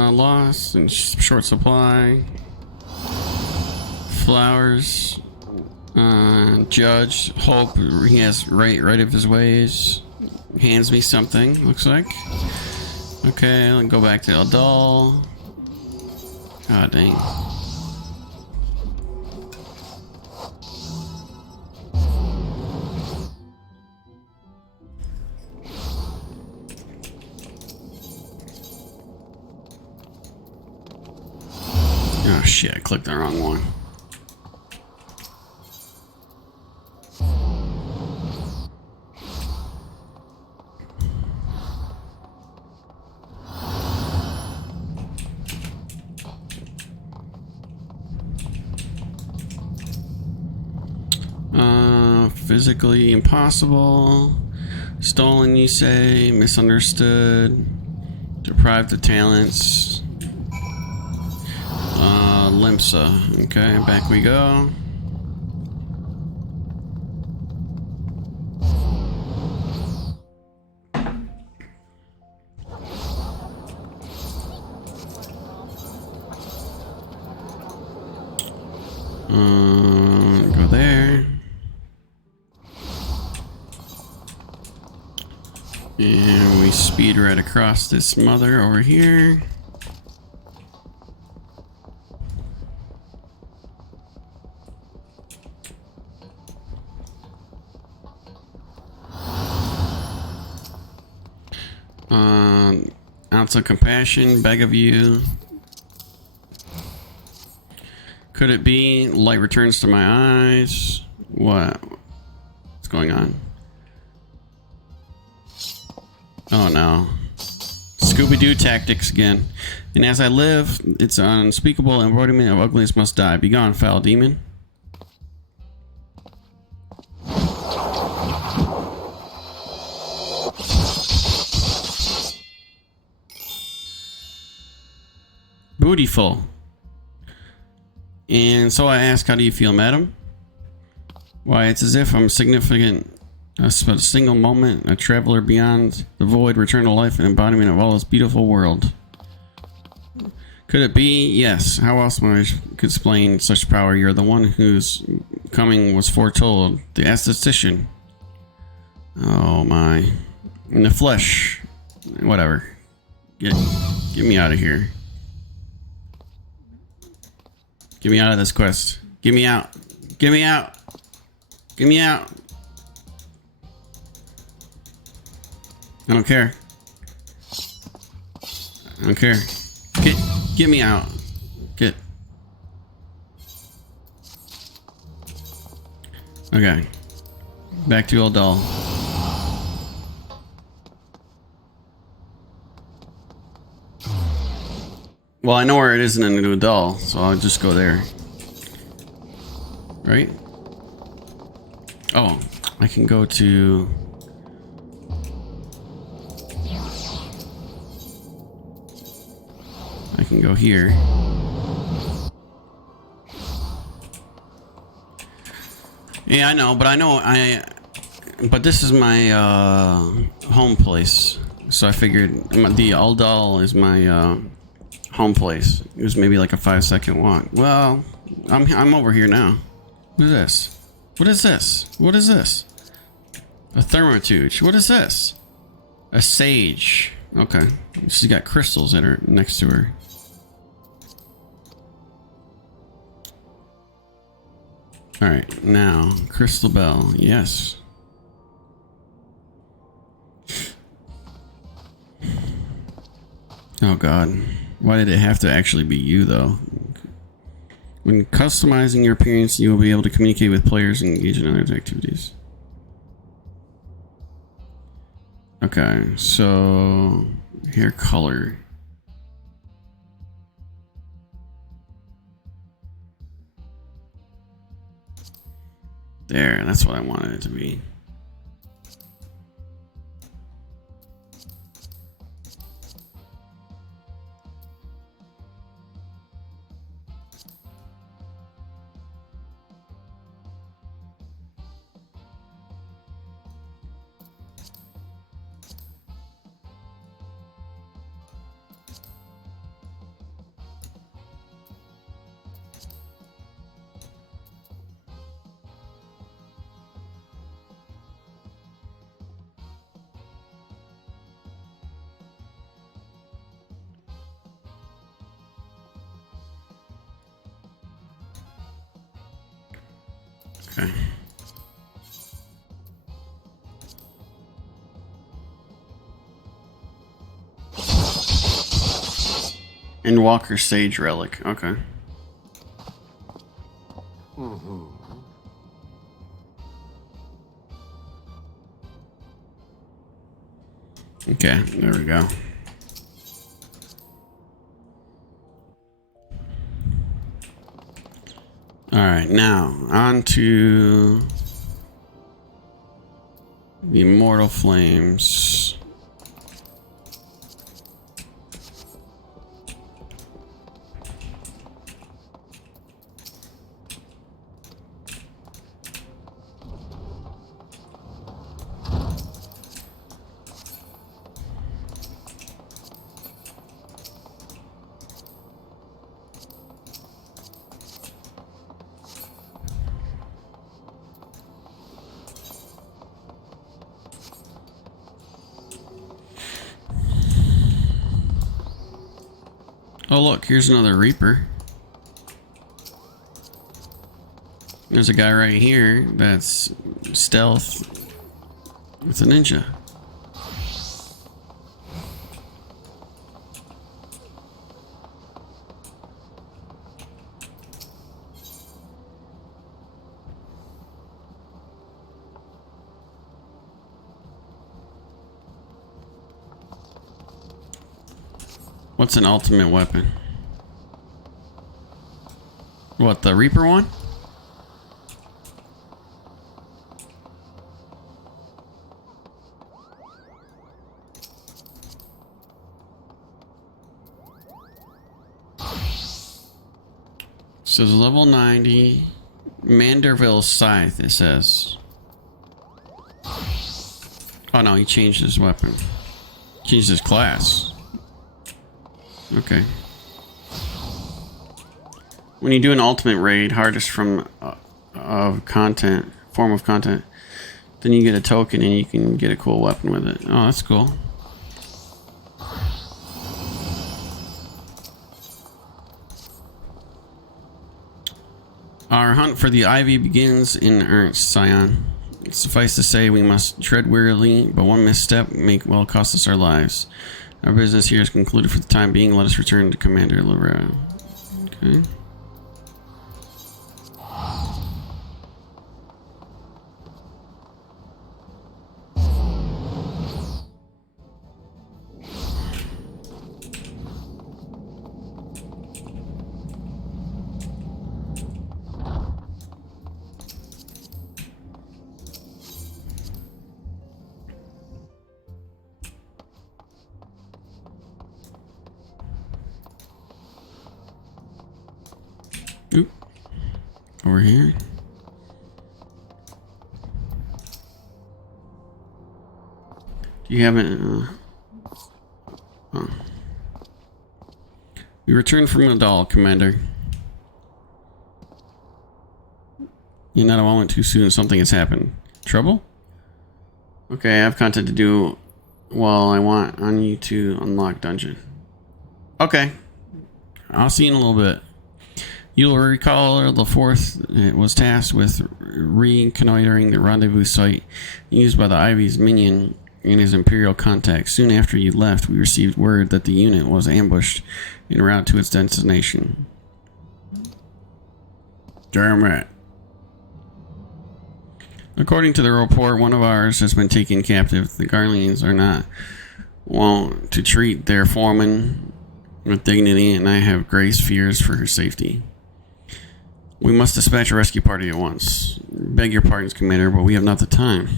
Loss and short supply. Flowers. Judge, hope, he has right of his ways. Hands me something, looks like. Okay, let's go back to Adal. God dang. Oh shit, I clicked the wrong one. Physically impossible. Stolen, you say. Misunderstood. Deprived of talents. Limsa. Okay, back we go. Go there. And we speed right across this mother over here. Ounce of compassion, beg of you. Could it be light returns to my eyes? What's going on? Oh no. Scooby-Doo tactics again. And as I live, its unspeakable embodiment of ugliness must die. Be gone, foul demon. Bootyful. And so I ask, how do you feel, madam? Why, it's as if I'm significant, a single moment, a traveler beyond the void, return to life, and embodiment of all this beautiful world. Could it be? Yes. How else might I explain such power? You're the one whose coming was foretold. The aesthetician. Oh my. In the flesh. Whatever. Get me out of here. Get me out of this quest. Get me out. Get me out. Get me out. I don't care. I don't care. Get me out. Get. Okay. Back to old doll. Well, I know where it is in a new doll, so I'll just go there. Right? Oh, I can go to... I can go here. Yeah, I know, but this is my home place. So I figured the old doll is my home place. It was maybe like a 5-second walk. Well, I'm over here now. What is this? What is this? What is this? A thermituge. What is this? A sage. Okay. She's got crystals in her next to her. Alright, now crystal bell. Yes. Oh god. Why did it have to actually be you, though? When customizing your appearance, you will be able to communicate with players and engage in other activities. Okay, so... hair color. There, that's what I wanted it to be. Okay. And Walker Sage Relic. Okay. Okay, there we go. Alright, now on to the Immortal Flames. Oh look, here's another Reaper. There's a guy right here that's stealth with a ninja. What's an ultimate weapon? What, the Reaper one? So it's level 90. Manderville Scythe, it says. Oh no, he changed his weapon. Changed his class. Okay. When you do an ultimate raid, hardest from of content, form of content, then you get a token and you can get a cool weapon with it. Oh, that's cool. Our hunt for the Ivy begins in earnest, Scion. Suffice to say, we must tread warily, but one misstep may well cost us our lives. Our business here is concluded for the time being. Let us return to Commander Loretta. Okay. Oop. Over here. Do you have it? Oh. We returned from Nadal, Commander. You're not a moment too soon. Something has happened. Trouble? Okay, I have content to do. Well, I want on you to unlock dungeon. Okay. I'll see you in a little bit. You'll recall the fourth was tasked with reconnoitering the rendezvous site used by the Ivy's minion and his Imperial contact. Soon after you left, we received word that the unit was ambushed en route to its destination. Damn it. According to the report, one of ours has been taken captive. The Garleans are not wont to treat their foreman with dignity, and I have grave fears for her safety. We must dispatch a rescue party at once. Beg your pardons, Commander, but we have not the time.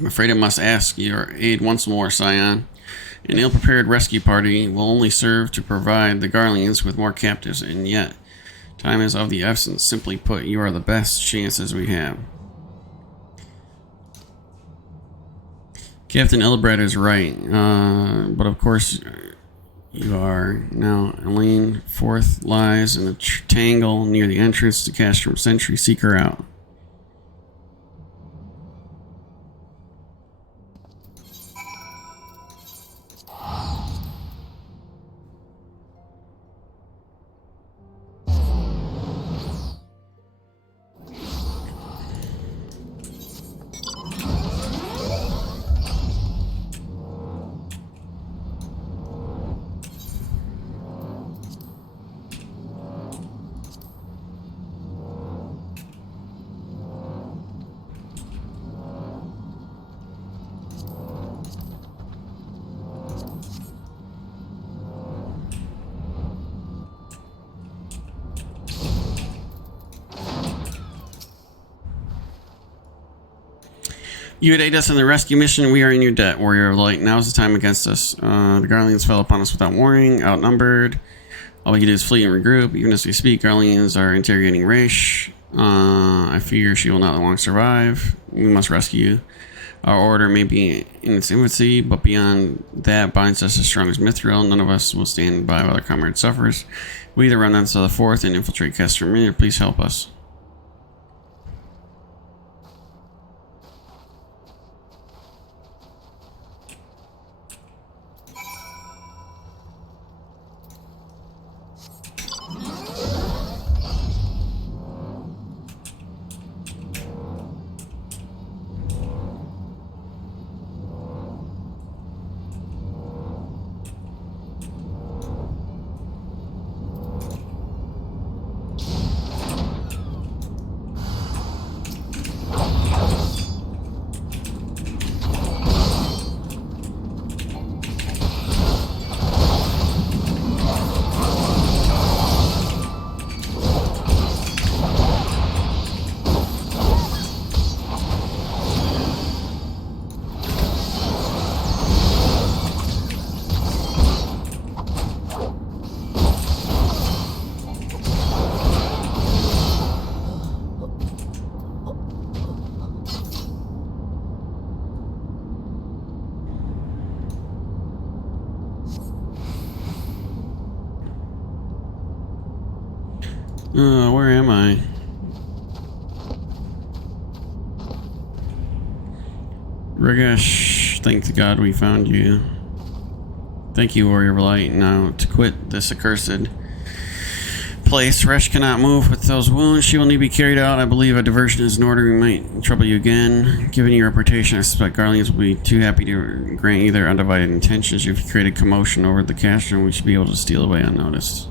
I'm afraid I must ask your aid once more, Scion. An ill-prepared rescue party will only serve to provide the Garleans with more captives, and yet time is of the essence. Simply put, you are the best chances we have. Captain Illibred is right, but of course you are. Now, Elaine Forth lies in a tangle near the entrance to Castrum Sentry. Seek her out. You would aid us in the rescue mission. We are in your debt, Warrior of Light. Now is the time against us. The Garleans fell upon us without warning, outnumbered. All we can do is flee and regroup. Even as we speak, Garleans are interrogating Raish. I fear she will not long survive. We must rescue you. Our order may be in its infancy, but beyond that binds us as strong as Mithril. None of us will stand by while our comrade suffers. We either run onto the fourth and infiltrate Castamere. Please help us. Where am I? Rigash, thank God we found you. Thank you, Warrior of Light. Now, to quit this accursed place, Resh cannot move with those wounds. She will need to be carried out. I believe a diversion is in order. We might trouble you again. Given your reputation, I suspect Garleans will be too happy to grant you their undivided intentions. You've created commotion over the caster, and we should be able to steal away unnoticed.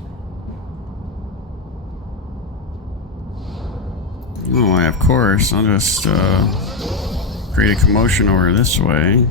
Oh, why, of course. I'll just create a commotion over this way.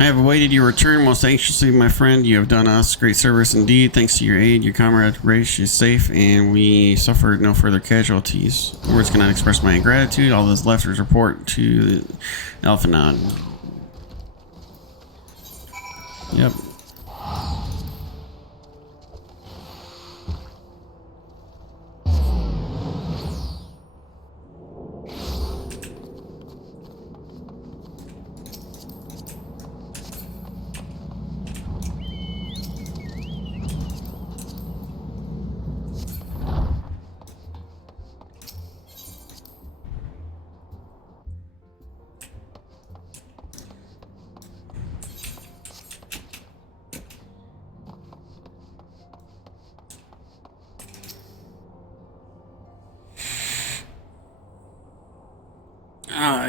I have awaited your return most anxiously, my friend. You have done us great service indeed. Thanks to your aid, your comrade Race is safe, and we suffered no further casualties. Words cannot express my gratitude. All that's left is report to Alphanon. Yep.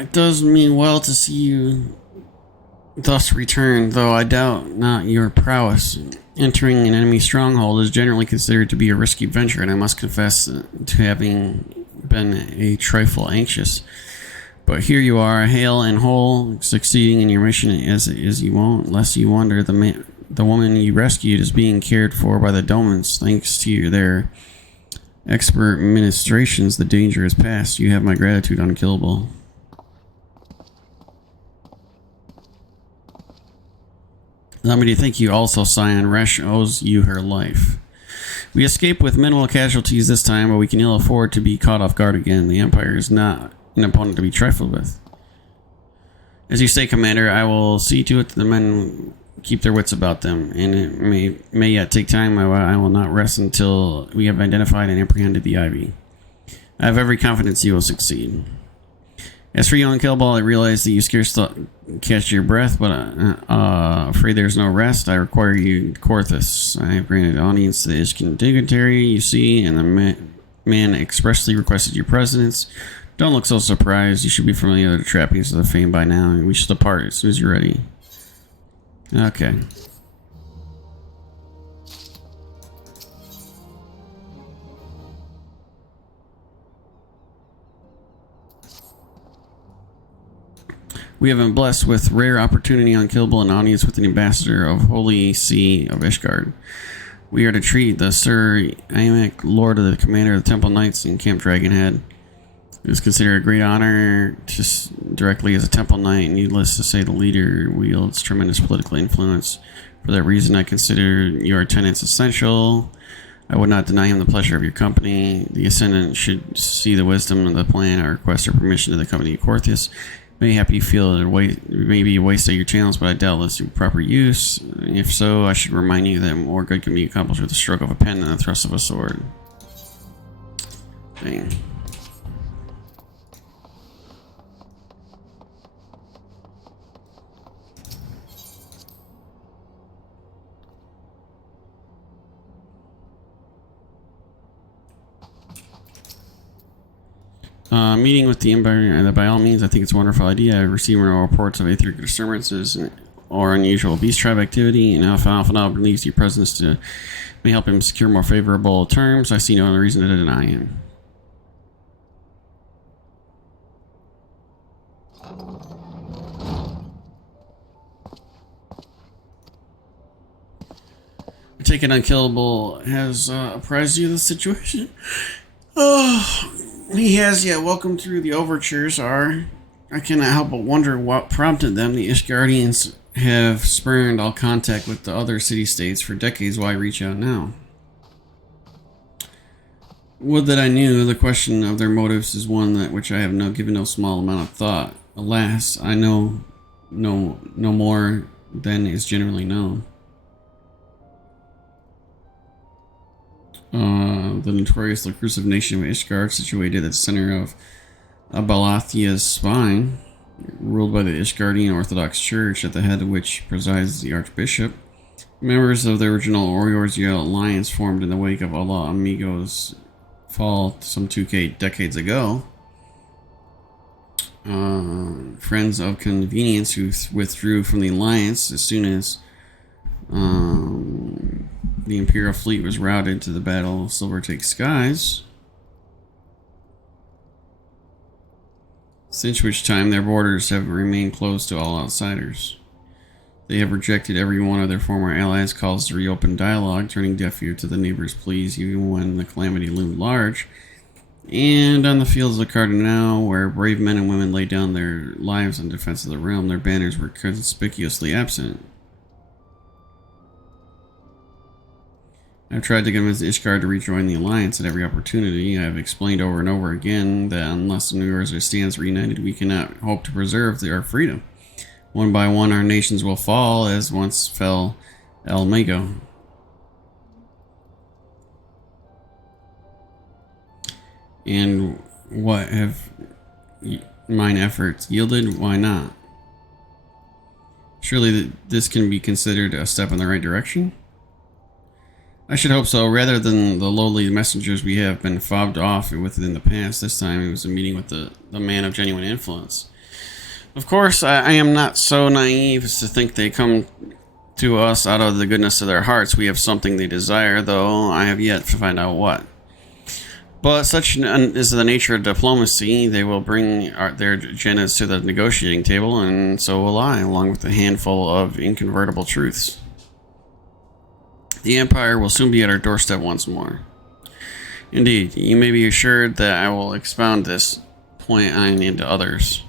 It does me well to see you thus return, though I doubt not your prowess. Entering an enemy stronghold is generally considered to be a risky venture, and I must confess to having been a trifle anxious. But here you are, hale and whole, succeeding in your mission as you won't, lest you wonder the woman you rescued is being cared for by the Domans. Thanks to their expert ministrations, the danger is past. You have my gratitude, unkillable. Allow me to thank you also, Scion. Resh owes you her life. We escaped with minimal casualties this time, but we can ill afford to be caught off guard again. The Empire is not an opponent to be trifled with. As you say, Commander, I will see to it that the men keep their wits about them, and it may yet take time. I will not rest until we have identified and apprehended the Ivy. I have every confidence you will succeed. As for you, unkillable, I realize that you scarce catch your breath, but afraid there's no rest. I require you, Corthus. I have granted audience to the Ishkan dignitary, you see, and the man expressly requested your presence. Don't look so surprised. You should be familiar with the trappings of the fame by now. We shall depart as soon as you're ready. Okay. We have been blessed with rare opportunity, unkillable, and audience with an ambassador of Holy See of Ishgard. We are to treat the Sir Amak, Lord of the Commander of the Temple Knights in Camp Dragonhead. It is considered a great honor just directly as a Temple Knight. Needless to say, the leader wields tremendous political influence. For that reason, I consider your attendance essential. I would not deny him the pleasure of your company. The Ascendant should see the wisdom of the plan. I request your permission to the company of Corthus. Mayhap you feel it may be a waste of your channels, but I doubtless do proper use. If so, I should remind you that more good can be accomplished with the stroke of a pen than the thrust of a sword. Dang. Meeting with the Empire, by all means, I think it's a wonderful idea. I've received no reports of etheric disturbances or unusual beast tribe activity, and Alpha now believes your presence may help him secure more favorable terms. I see no other reason to deny him. I take it Unkillable has apprised you of the situation. Oh. He has, yet welcome through the overtures are. I cannot help but wonder what prompted them. The Ishgardians have spurned all contact with the other city-states for decades. Why reach out now? Would that I knew. The question of their motives is one that which I have given no small amount of thought. Alas, I know no more than is generally known. The notorious Lacrusive nation of Ishgard, situated at the center of Abalathia's spine, ruled by the Ishgardian Orthodox Church, at the head of which presides the Archbishop. Members of the original Oriorzia alliance formed in the wake of Allah Amigo's fall some 2 decades ago. Friends of Convenience who withdrew from the alliance as soon as the Imperial fleet was routed to the Battle of Silvertake Skies, since which time their borders have remained closed to all outsiders. They have rejected every one of their former allies' calls to reopen dialogue, turning deaf ear to the neighbors' pleas even when the calamity loomed large. And on the fields of Cardinal, where brave men and women laid down their lives in defense of the realm, their banners were conspicuously absent. I've tried to convince Ishgard to rejoin the Alliance at every opportunity. I have explained over and over again that unless the New Order stands reunited, we cannot hope to preserve our freedom. One by one, our nations will fall, as once fell El Mago. And what have mine efforts yielded? Why not? Surely this can be considered a step in the right direction? I should hope so. Rather than the lowly messengers we have been fobbed off within the past, this time it was a meeting with the man of genuine influence. Of course, I am not so naive as to think they come to us out of the goodness of their hearts. We have something they desire, though I have yet to find out what. But such is the nature of diplomacy. They will bring their agendas to the negotiating table, and so will I, along with a handful of incontrovertible truths. The Empire will soon be at our doorstep once more. Indeed, you may be assured that I will expound this point on into others.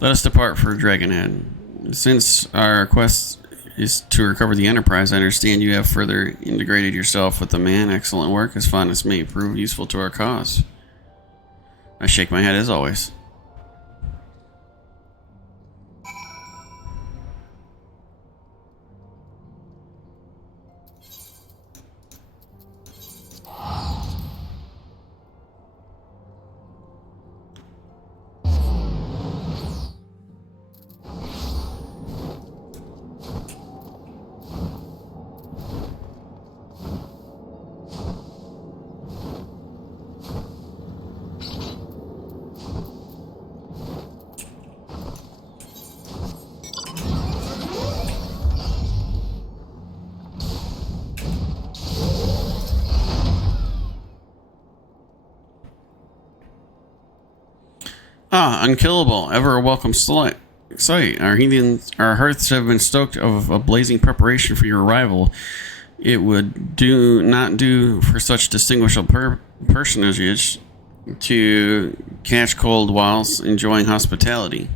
Let us depart for Dragonhead. Since our quest is to recover the Enterprise, I understand you have further integrated yourself with the man. Excellent work, as fun as may prove useful to our cause. I shake my head as always. Ah, unkillable, ever a welcome sight. Our hearths have been stoked of a blazing preparation for your arrival. It would not do for such distinguishable personages to catch cold whilst enjoying hospitality.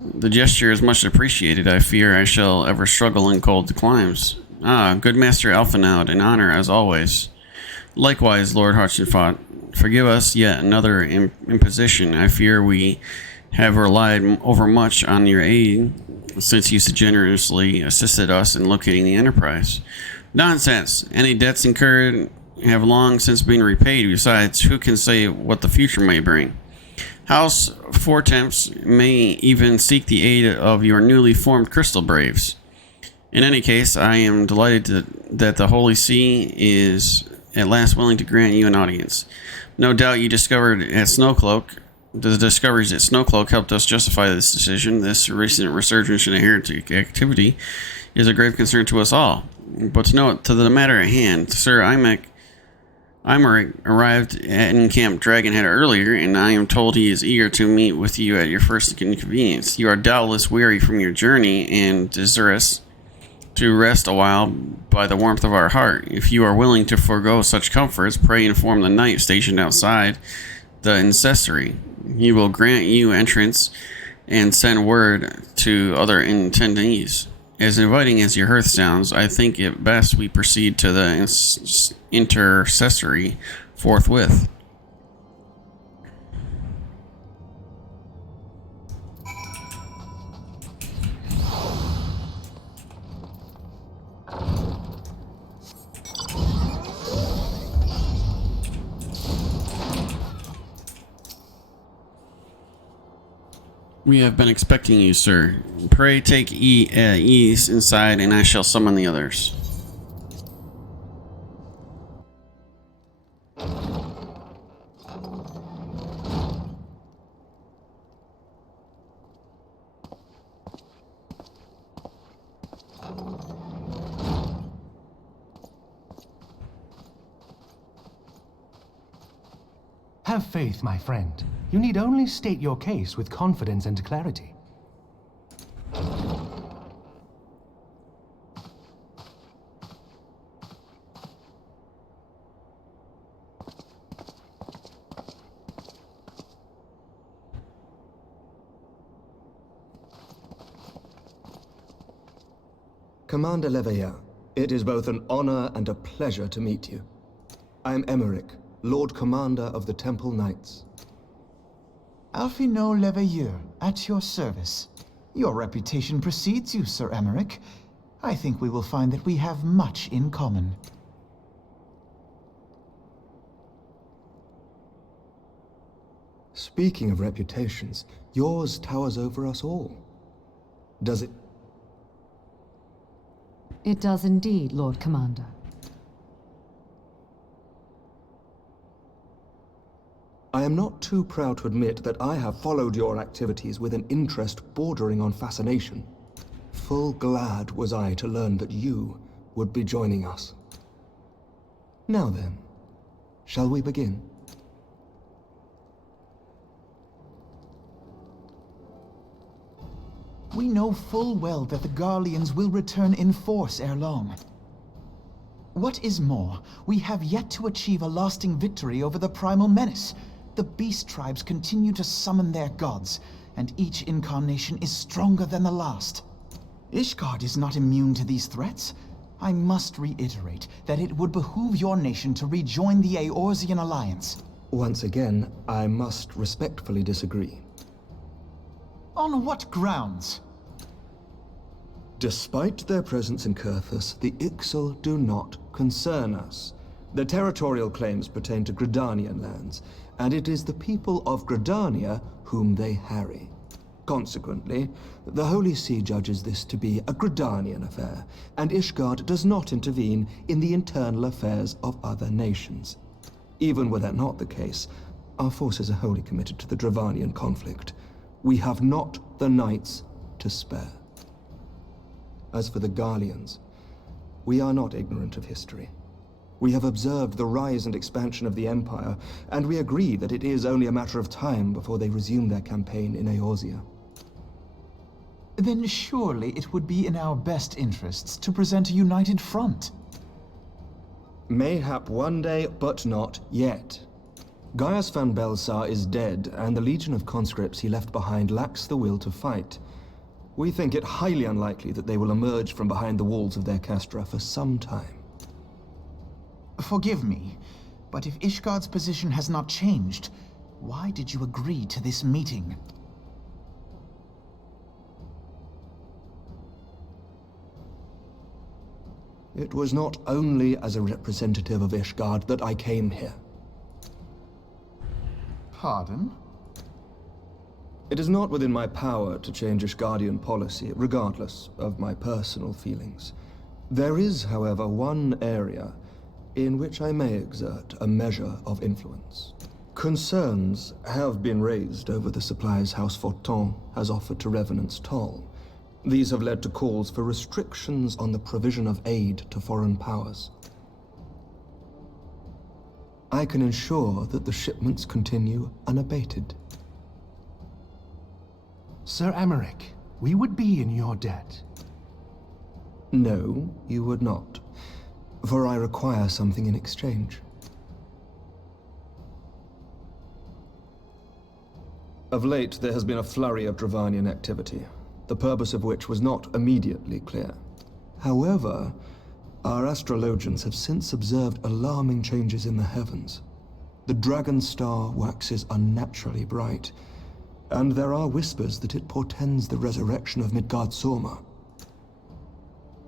The gesture is much appreciated. I fear I shall ever struggle in cold climes. Ah, good Master Alphinaud, an honor as always. Likewise, Lord Hartzenfott. Forgive us yet another imposition. I fear we have relied overmuch on your aid, since you so generously assisted us in locating the Enterprise. Nonsense! Any debts incurred have long since been repaid. Besides, who can say what the future may bring? House Fortemps may even seek the aid of your newly formed Crystal Braves. In any case, I am delighted that the Holy See is at last willing to grant you an audience. No doubt you discovered at Snowcloak. The discoveries at Snowcloak helped us justify this decision. This recent resurgence in heretic activity is a grave concern to us all. But to the matter at hand, Sir Imeric arrived in Camp Dragonhead earlier, and I am told he is eager to meet with you at your first inconvenience. You are doubtless weary from your journey and desirous to rest a while by the warmth of our heart. If you are willing to forego such comforts, pray inform the knight stationed outside the incessory. He will grant you entrance and send word to other attendees. As inviting as your hearth sounds, I think it best we proceed to the intercessory forthwith. We have been expecting you, sir. Pray take ease inside, and I shall summon the others. Have faith, my friend. You need only state your case with confidence and clarity. Commander Leveilleur, it is both an honor and a pleasure to meet you. I am Emmerich, Lord Commander of the Temple Knights. Alphino Leveilleur, at your service. Your reputation precedes you, Sir Emmerich. I think we will find that we have much in common. Speaking of reputations, yours towers over us all. Does it? It does indeed, Lord Commander. I am not too proud to admit that I have followed your activities with an interest bordering on fascination. Full glad was I to learn that you would be joining us. Now then, shall we begin? We know full well that the Garleans will return in force ere long. What is more, we have yet to achieve a lasting victory over the primal menace. The beast tribes continue to summon their gods, and each incarnation is stronger than the last. Ishgard is not immune to these threats. I must reiterate that it would behoove your nation to rejoin the Eorzean Alliance. Once again, I must respectfully disagree. On what grounds? Despite their presence in Kurthus, the Ixal do not concern us. Their territorial claims pertain to Gridanian lands, and it is the people of Gridania whom they harry. Consequently, the Holy See judges this to be a Gridanian affair, and Ishgard does not intervene in the internal affairs of other nations. Even were that not the case, our forces are wholly committed to the Dravanian conflict. We have not the knights to spare. As for the Garleans, we are not ignorant of history. We have observed the rise and expansion of the Empire, and we agree that it is only a matter of time before they resume their campaign in Eorzea. Then surely it would be in our best interests to present a united front. Mayhap one day, but not yet. Gaius van Belsar is dead, and the legion of conscripts he left behind lacks the will to fight. We think it highly unlikely that they will emerge from behind the walls of their castra for some time. Forgive me, but if Ishgard's position has not changed, why did you agree to this meeting? It was not only as a representative of Ishgard that I came here. Pardon? It is not within my power to change Ishgardian policy, regardless of my personal feelings. There is, however, one area in which I may exert a measure of influence. Concerns have been raised over the supplies House Fortin has offered to Revenant's Toll. These have led to calls for restrictions on the provision of aid to foreign powers. I can ensure that the shipments continue unabated. Sir Emmerich, we would be in your debt. No, you would not, for I require something in exchange. Of late, there has been a flurry of Dravanian activity, the purpose of which was not immediately clear. However, our astrologians have since observed alarming changes in the heavens. The dragon star waxes unnaturally bright, and there are whispers that it portends the resurrection of Midgard-Sorma.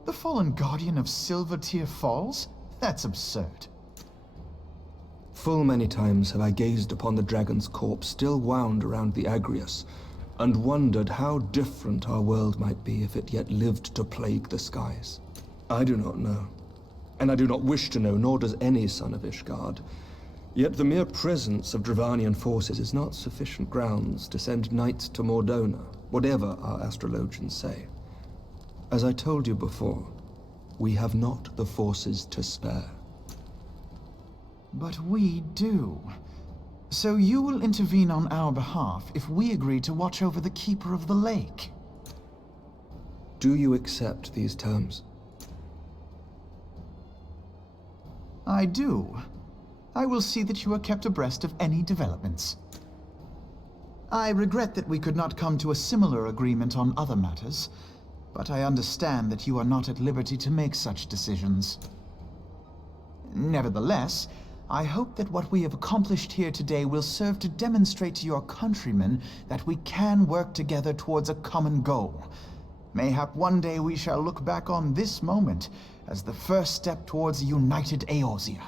The fallen guardian of Silvertear Falls? That's absurd. Full many times have I gazed upon the dragon's corpse still wound around the Agrius, and wondered how different our world might be if it yet lived to plague the skies. I do not know, and I do not wish to know, nor does any son of Ishgard. Yet the mere presence of Dravanian forces is not sufficient grounds to send knights to Mordona, whatever our astrologians say. As I told you before, we have not the forces to spare. But we do. So you will intervene on our behalf if we agree to watch over the Keeper of the Lake. Do you accept these terms? I do. I will see that you are kept abreast of any developments. I regret that we could not come to a similar agreement on other matters, but I understand that you are not at liberty to make such decisions. Nevertheless, I hope that what we have accomplished here today will serve to demonstrate to your countrymen that we can work together towards a common goal. Mayhap one day we shall look back on this moment as the first step towards a united Eorzea.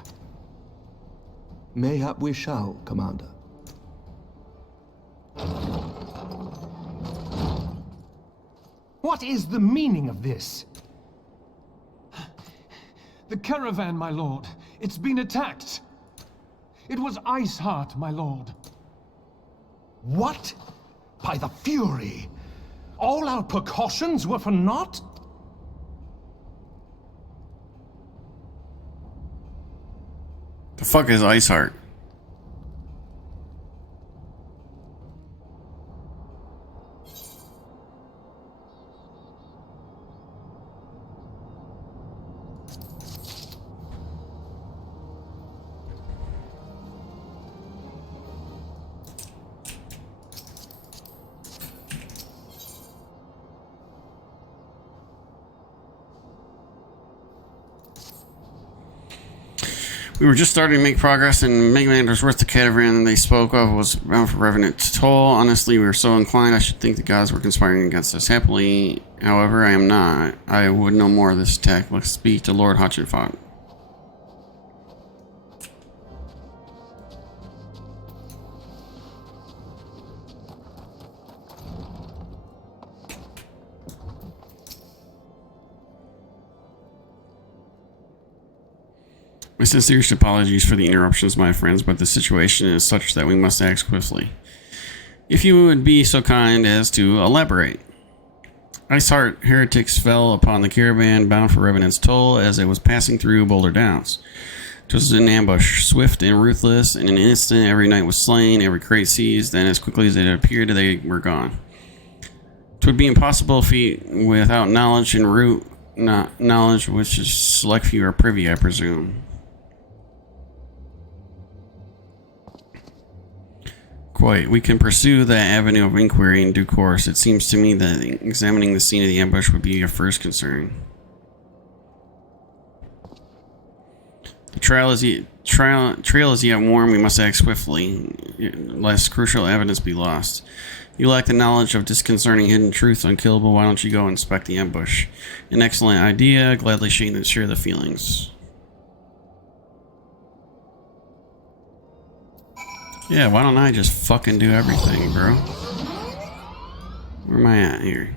Mayhap we shall, Commander. What is the meaning of this? The caravan, my lord. It's been attacked. It was Iceheart, my lord. What? By the Fury! All our precautions were for naught? The fuck is Iceheart? We were just starting to make progress, and Megmander's worth the caravan they spoke of was bound for Revenant toll. Honestly, we were so inclined, I should think the gods were conspiring against us. Happily, however, I am not. I would know more of this attack. Let's speak to Lord Hotchinfot. My sincerest apologies for the interruptions, my friends, but the situation is such that we must act swiftly. If you would be so kind as to elaborate. Iceheart heretics fell upon the caravan bound for Revenant's Toll as it was passing through Boulder Downs. 'Twas an ambush, swift and ruthless. In an instant, every knight was slain, every crate seized, then as quickly as it appeared, they were gone. 'Twould be impossible feat without knowledge and knowledge which is select few are privy, I presume. Quite. We can pursue that avenue of inquiry in due course. It seems to me that examining the scene of the ambush would be your first concern. The trail is yet warm. We must act swiftly, lest crucial evidence be lost. You lack the knowledge of disconcerting hidden truths unkillable. Why don't you go inspect the ambush? An excellent idea. Gladly share the feelings. Yeah, why don't I just fucking do everything, bro? Where am I at here?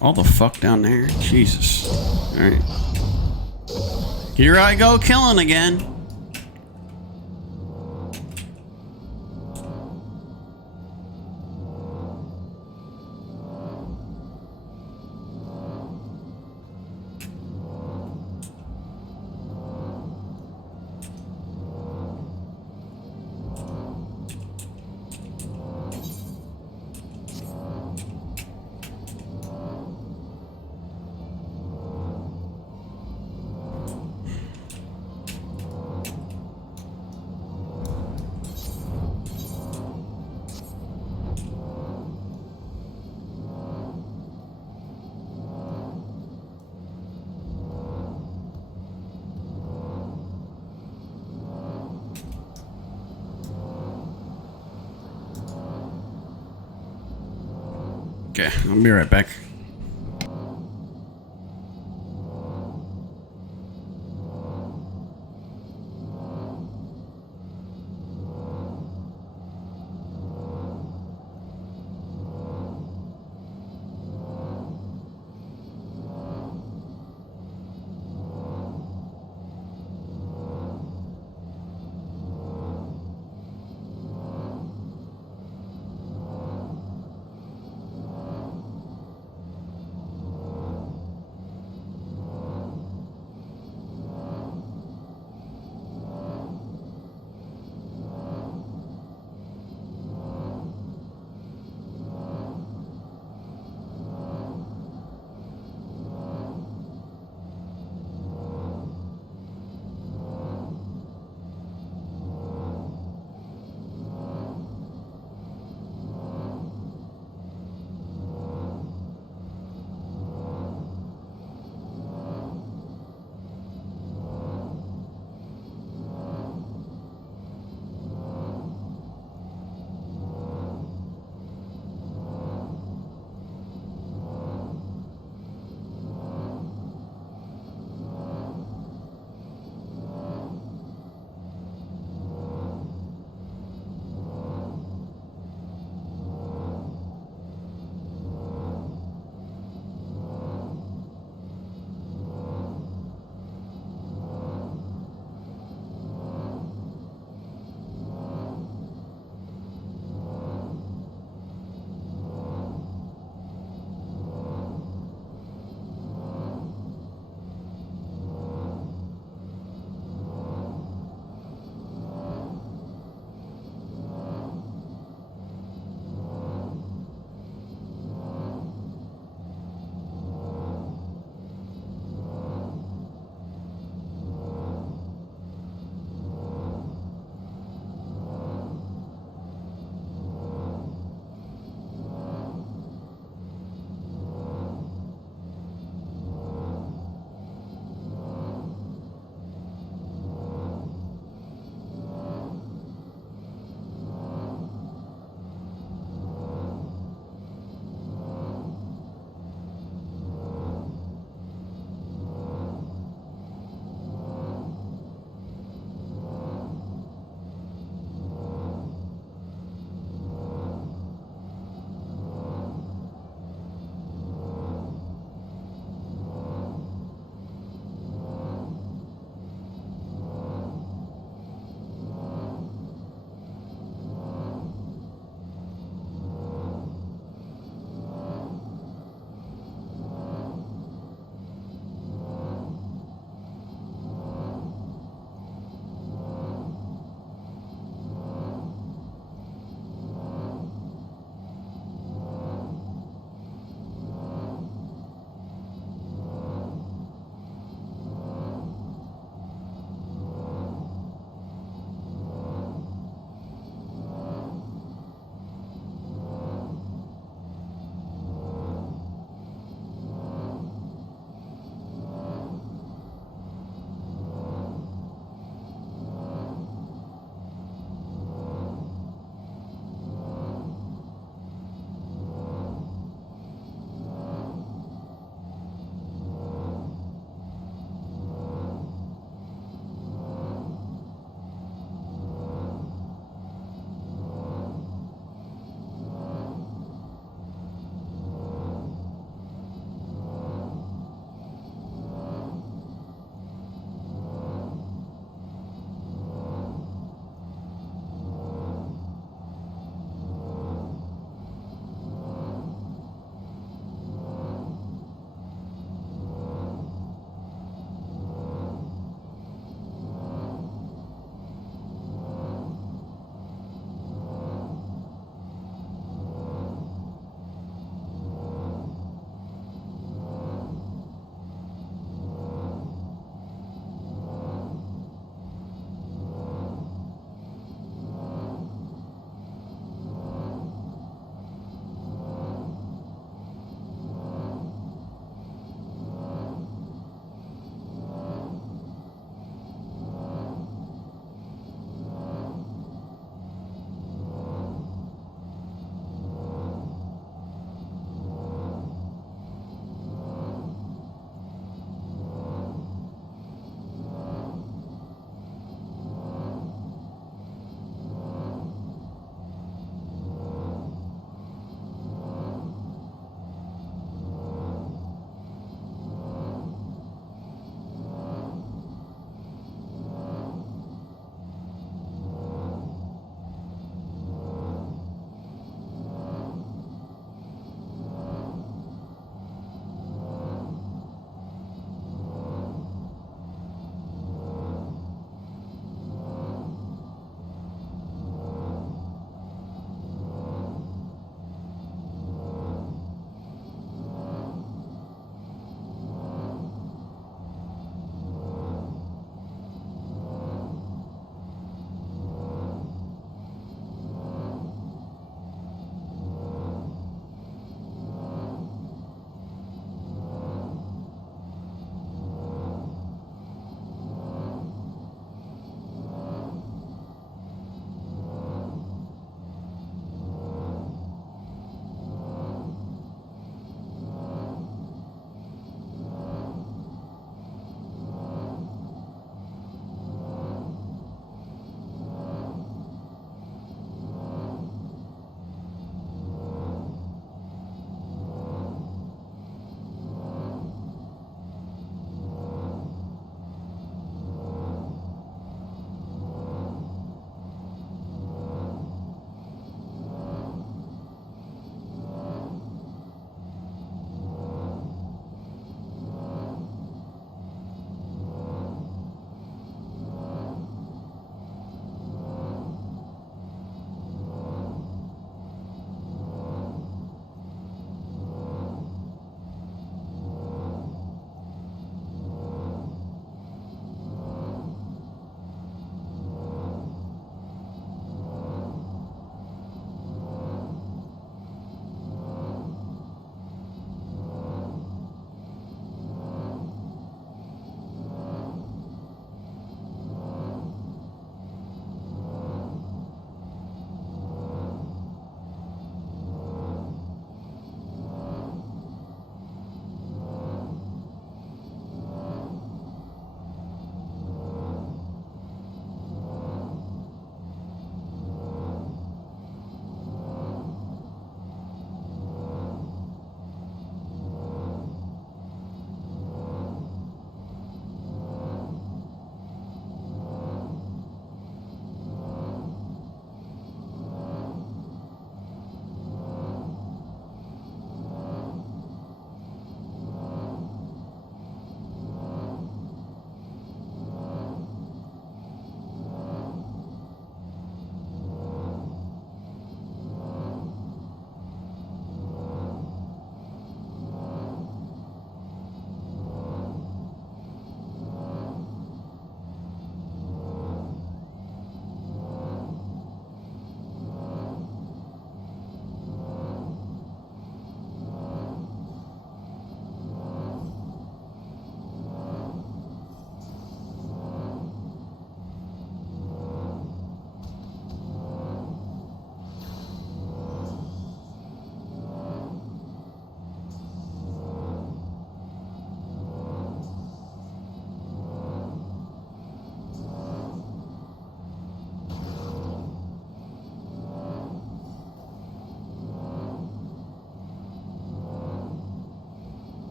All the fuck down there? Jesus. Alright. Here I go killing again. Okay, I'll be right back.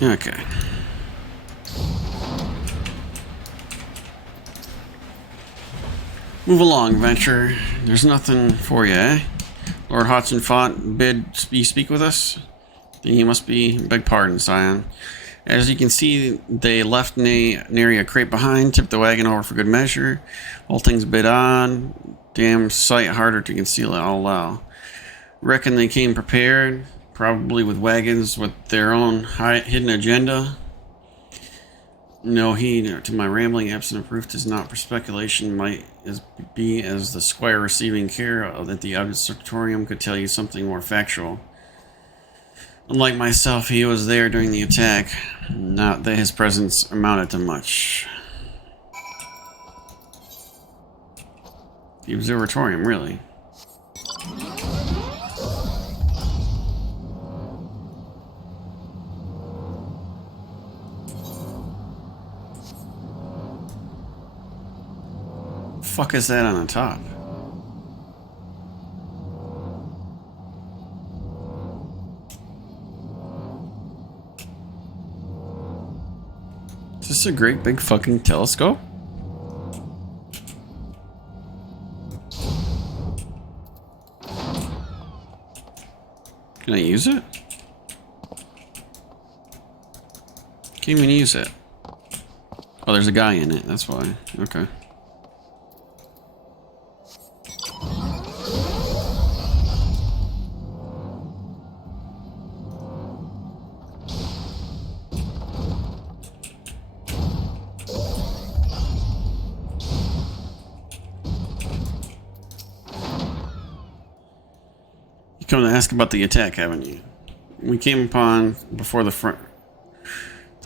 Okay. Move along, Venture. There's nothing for you, eh? Lord Hodgson bid you speak with us? Then he must be... Beg pardon, Scion. As you can see, they left nary a crate behind, tipped the wagon over for good measure. All things bid on. Damn sight harder to conceal it, I'll allow. Reckon they came prepared, probably with wagons with their own hidden agenda. No heed to my rambling, absent of proof does not for speculation might be as the squire receiving care at the auditorium could tell you something more factual. Unlike myself, he was there during the attack. Not that his presence amounted to much. The observatorium, really. Fuck is that on the top? Is this a great big fucking telescope? Can I use it? Can't even use it. Oh, there's a guy in it, that's why. Okay. Come to ask about the attack, haven't you? We came upon before the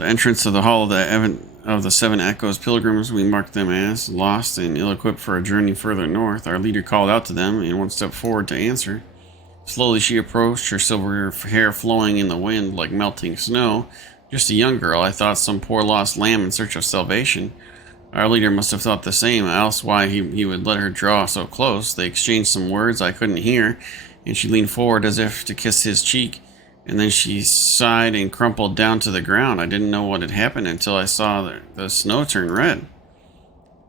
entrance of the Hall of the Seven Echoes pilgrims. We marked them as lost and ill-equipped for a journey further north. Our leader called out to them and one stepped forward to answer. Slowly she approached, her silver hair flowing in the wind like melting snow. Just a young girl, I thought, some poor lost lamb in search of salvation. Our leader must have thought the same, else why he would let her draw so close. They exchanged some words I couldn't hear, and she leaned forward as if to kiss his cheek, and then she sighed and crumpled down to the ground. I didn't know what had happened until I saw the snow turn red.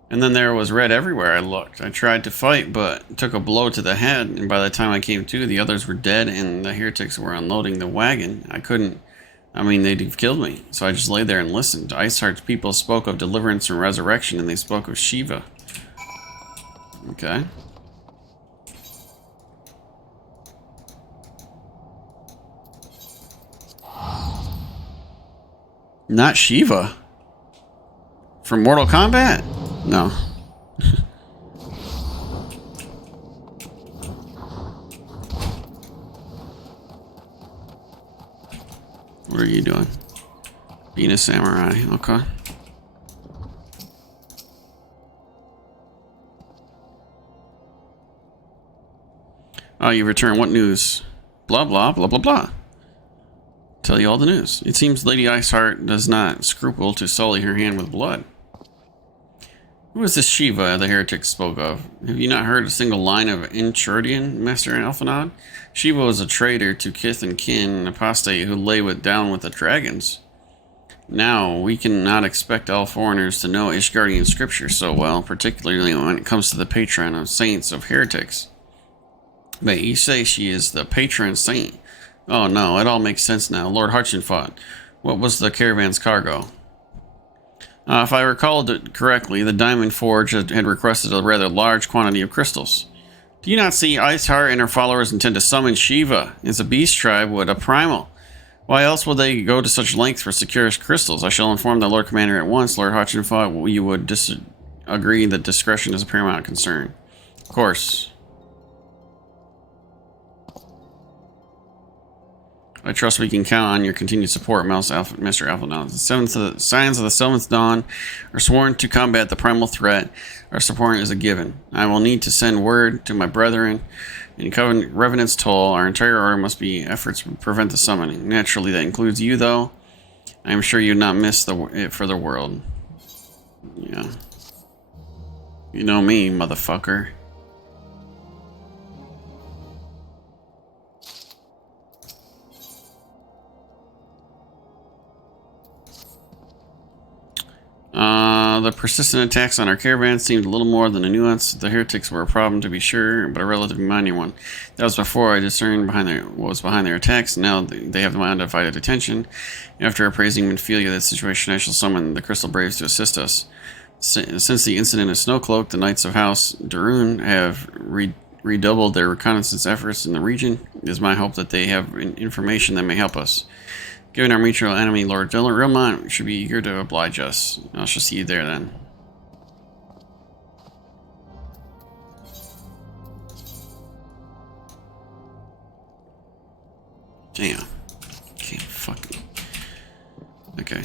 And then there was red everywhere I looked. I tried to fight, but took a blow to the head, and by the time I came to, the others were dead, and the heretics were unloading the wagon. They'd have killed me, so I just lay there and listened. Iceheart's people spoke of deliverance and resurrection, and they spoke of Shiva. Okay. Not Shiva. From Mortal Kombat? No. What are you doing? Being a samurai. Okay. Oh, you return. What news? Blah, blah, blah, blah, blah. Tell you all the news. It seems Lady Iceheart does not scruple to sully her hand with blood. Who is this Shiva the heretic spoke of? Have you not heard a single line of Inchurdian, Master Alphanod? Shiva was a traitor to kith and kin, an apostate who lay down with the dragons. Now, we cannot expect all foreigners to know Ishgardian scripture so well, particularly when it comes to the patron of saints of heretics. But you say she is the patron saint. Oh no, it all makes sense now. Lord Harchenfott, what was the caravan's cargo? If I recalled it correctly, the Diamond Forge had requested a rather large quantity of crystals. Do you not see Iceheart and her followers intend to summon Shiva? It's a beast tribe with a primal. Why else would they go to such lengths for secure crystals? I shall inform the Lord Commander at once. Lord Harchenfott, you would agree that discretion is a paramount concern. Of course. I trust we can count on your continued support, Master Alphanod. The Scions of the Seventh Dawn are sworn to combat the primal threat. Our support is a given. I will need to send word to my brethren. In Revenant's toll, our entire order must be efforts to prevent the summoning. Naturally, that includes you, though. I am sure you'd not miss it for the world. Yeah. You know me, motherfucker. the persistent attacks on our caravan seemed a little more than a nuance. The heretics were a problem, to be sure, but a relatively minor one. That was before I discerned what was behind their attacks. Now they have my undivided attention. After appraising Minfilia that situation, I shall summon the Crystal Braves to assist us. Since the incident of Snowcloak, the Knights of House Darun have redoubled their reconnaissance efforts in the region. It is my hope that they have information that may help us. Given our mutual enemy, Lord Rilmont should be eager to oblige us. I shall see you there then. Damn. Okay, fuck me. Okay.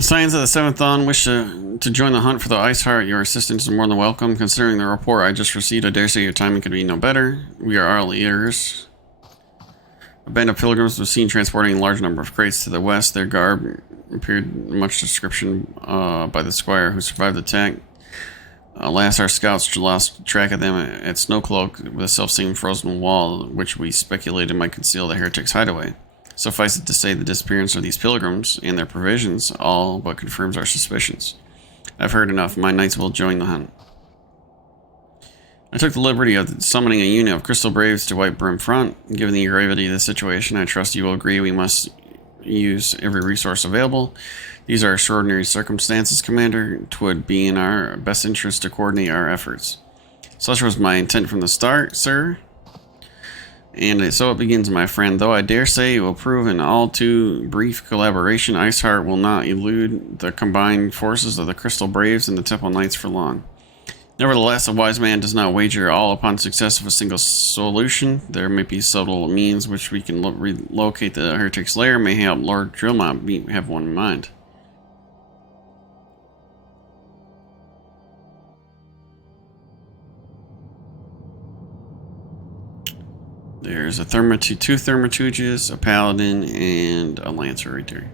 Signs of the Seventh Dawn wish to join the hunt for the Ice Heart. Your assistance is more than welcome. Considering the report I just received, I dare say your timing could be no better. We are all ears. A band of pilgrims was seen transporting a large number of crates to the west. Their garb appeared much description by the squire who survived the attack. Alas, our scouts lost track of them at Snowcloak with a self-same frozen wall, which we speculated might conceal the heretics' hideaway. Suffice it to say, the disappearance of these pilgrims and their provisions all but confirms our suspicions. I've heard enough. My knights will join the hunt. I took the liberty of summoning a unit of Crystal Braves to White Brim Front. Given the gravity of the situation, I trust you will agree we must use every resource available. These are extraordinary circumstances, Commander. 'Twould be in our best interest to coordinate our efforts. Such was my intent from the start, sir. And so it begins, my friend. Though I dare say it will prove an all too brief collaboration, Iceheart will not elude the combined forces of the Crystal Braves and the Temple Knights for long. Nevertheless, a wise man does not wager all upon success of a single solution. There may be subtle means which we can relocate the heretic's lair. May help Lord Drillmont have one in mind. There's a two Thermituges, a Paladin, and a Lancer right there.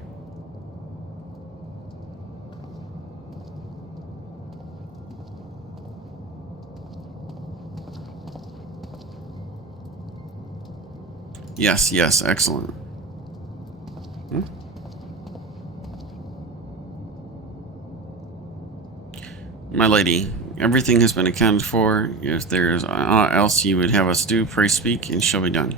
Yes, yes, excellent. My lady, everything has been accounted for. If there is aught else you would have us do, pray speak, and shall be done.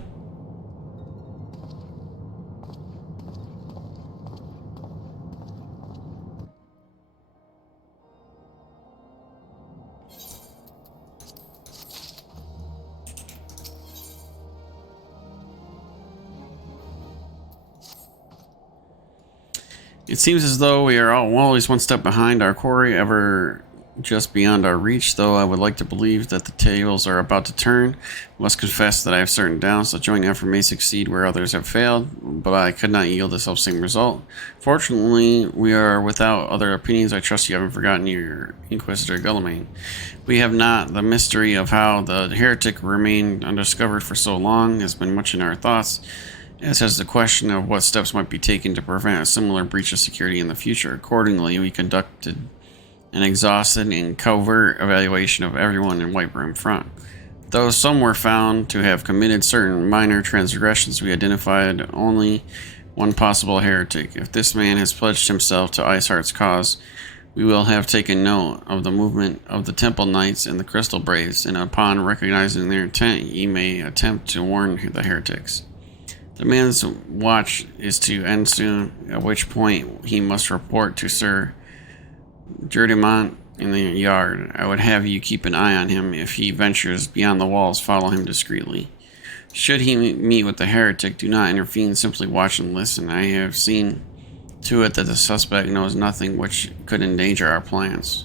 It seems as though we are always one step behind our quarry, ever just beyond our reach. Though I would like to believe that the tables are about to turn, I must confess that I have certain doubts. A joint effort may succeed where others have failed, but I could not yield the self-same result. Fortunately, we are without other opinions. I trust you haven't forgotten your Inquisitor Guillaume. We have not. The mystery of how the heretic remained undiscovered for so long has been much in our thoughts, as has the question of what steps might be taken to prevent a similar breach of security in the future. Accordingly, we conducted an exhaustive and covert evaluation of everyone in White Brim Front. Though some were found to have committed certain minor transgressions, we identified only one possible heretic. If this man has pledged himself to Iceheart's cause, we will have taken note of the movement of the Temple Knights and the Crystal Braves, and upon recognizing their intent, ye may attempt to warn the heretics. The man's watch is to end soon, at which point he must report to Sir Jerdimont in the yard. I would have you keep an eye on him. If he ventures beyond the walls, follow him discreetly. Should he meet with the heretic, do not intervene, simply watch and listen. I have seen to it that the suspect knows nothing which could endanger our plans.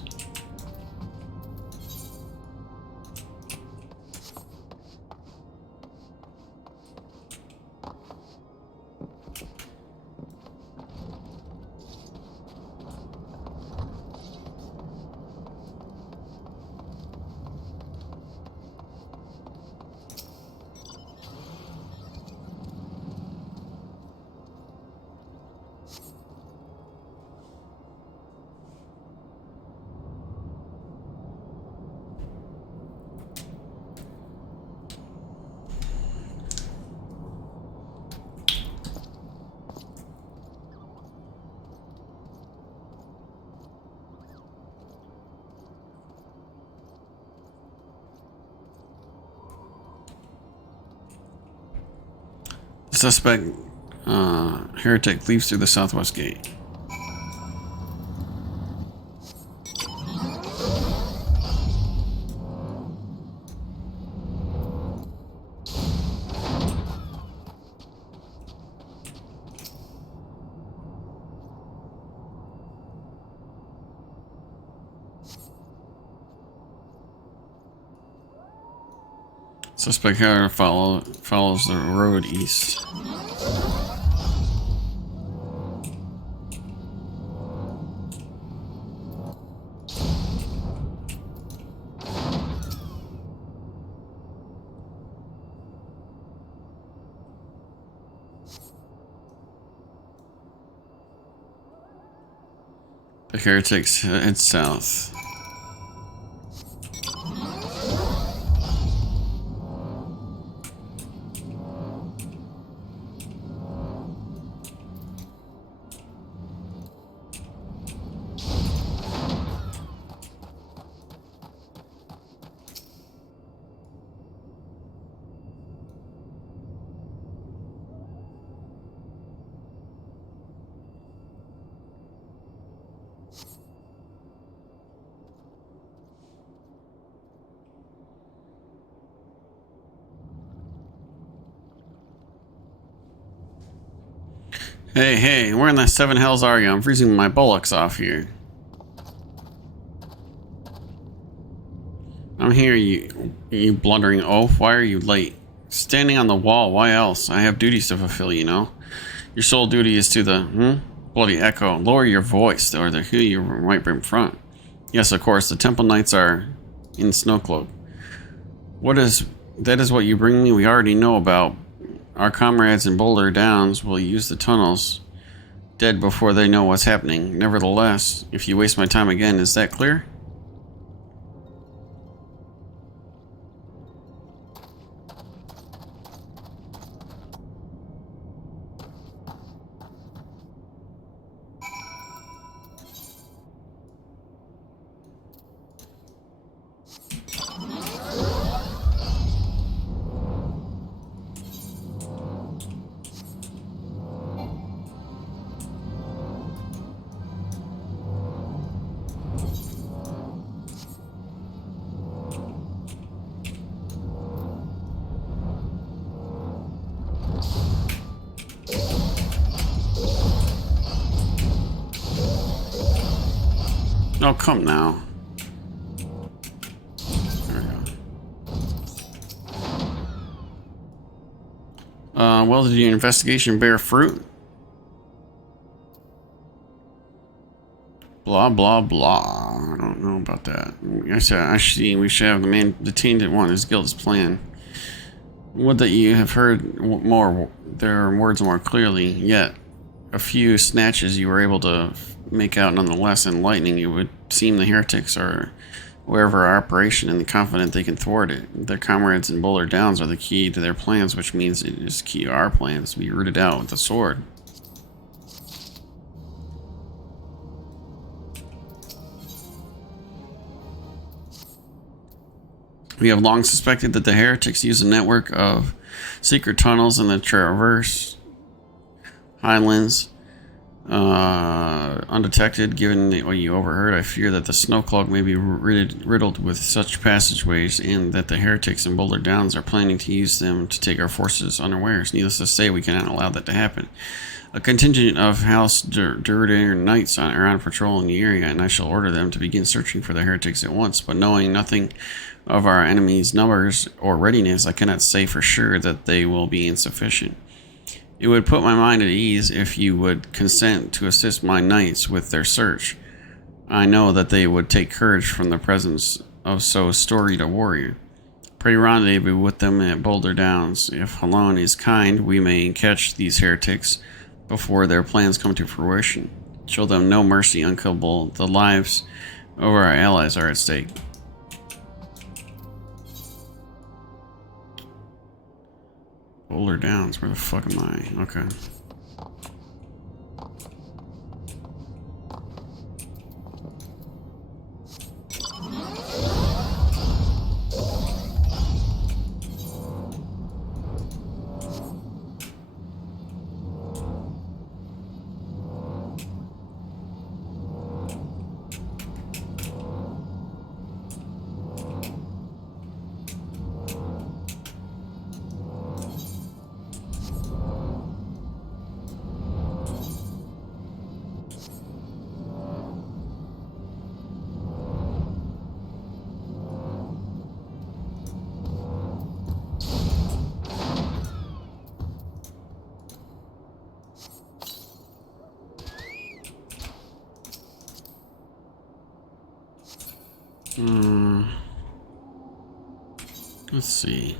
The suspect heretic leaves through the southwest gate. Suspect however follows the road east. The heretic heads south. Hey, where in the seven hells are you? I'm freezing my bullocks off here. I'm here, you blundering oaf. Why are you late? Standing on the wall, why else? I have duties to fulfill, you know. Your sole duty is to the, bloody echo. Lower your voice, or they'll hear you right in front. Yes, of course, the temple knights are in Snowcloak. That is what you bring me? We already know about. Our comrades in Boulder Downs will use the tunnels dead before they know what's happening. Nevertheless, if you waste my time again, is that clear? Oh, come now. There we go. Well, did your investigation bear fruit? Blah, blah, blah. I don't know about that. I said, actually, we should have the man detained at one. His guild's plan. Would that you have heard more, their words more clearly, yet a few snatches you were able to make out nonetheless. Enlightening, it would seem the heretics are aware of our operation and confident they can thwart it. Their comrades in Boulder Downs are the key to their plans, which means it is key to our plans to be rooted out with the sword. We have long suspected that the heretics use a network of secret tunnels in the Traverse Highlands undetected. Given what you overheard, I fear that the Snowcloak may be riddled with such passageways, and that the heretics in Boulder Downs are planning to use them to take our forces unawares. Needless to say, we cannot allow that to happen. A contingent of House Derridair Knights are on patrol in the area, and I shall order them to begin searching for the heretics at once. But knowing nothing of our enemies' numbers or readiness, I cannot say for sure that they will be insufficient. It would put my mind at ease if you would consent to assist my knights with their search. I know that they would take courage from the presence of so storied a warrior. Pray rendezvous with them at Boulder Downs. If Halon is kind, we may catch these heretics before their plans come to fruition. Show them no mercy, unkillable. The lives of our allies are at stake. Boulder Downs, where the fuck am I? Okay. Let's see.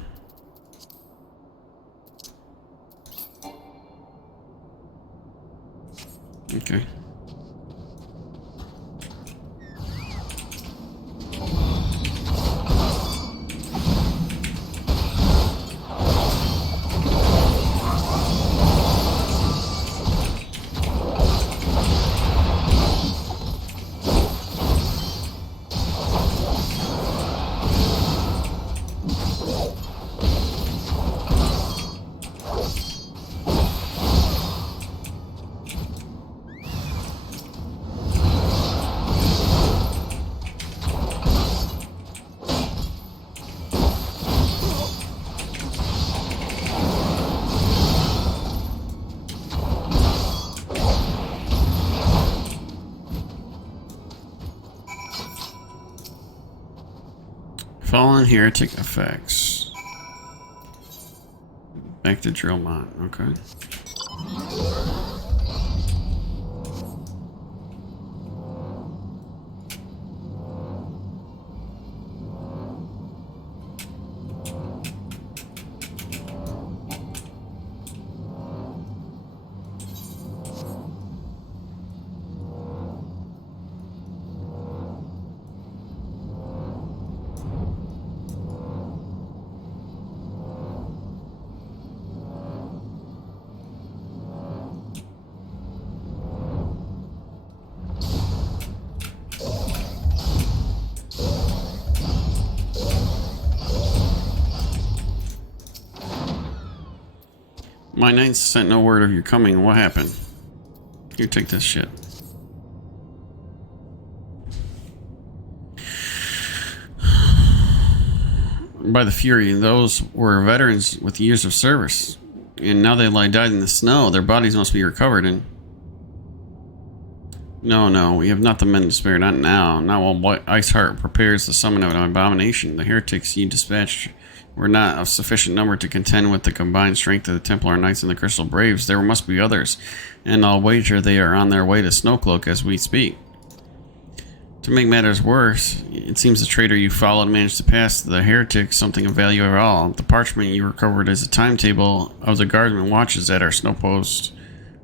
Okay. Fallen heretic effects. Back to Drillmont, okay. My knights sent no word of your coming. What happened? Here, take this shit. By the Fury, those were veterans with years of service. And now they lie dead in the snow. Their bodies must be recovered and... No, we have not the men to spare. Not now. Not while Iceheart prepares the summon of an abomination. The heretics you dispatched were not of sufficient number to contend with the combined strength of the Templar Knights and the Crystal Braves. There must be others, and I'll wager they are on their way to Snowcloak as we speak. To make matters worse, it seems the traitor you followed managed to pass the heretics something of value at all. The parchment you recovered is a timetable of the guardsman watches at our outpost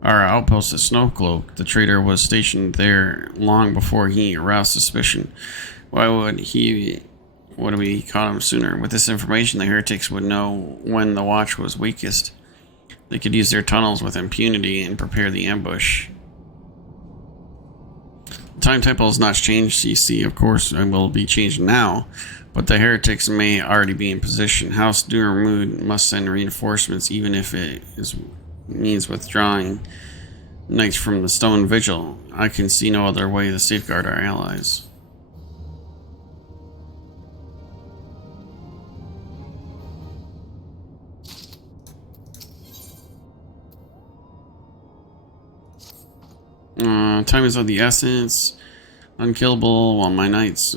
at Snowcloak. The traitor was stationed there long before he aroused suspicion. Why would we caught him sooner? With this information, the heretics would know when the watch was weakest. They could use their tunnels with impunity and prepare the ambush. The timetable has not changed, you see, of course, and will be changed now. But the heretics may already be in position. House Durmud must send reinforcements, even if it means withdrawing knights from the Stone Vigil. I can see no other way to safeguard our allies. Time is of the essence. Unkillable, while my knights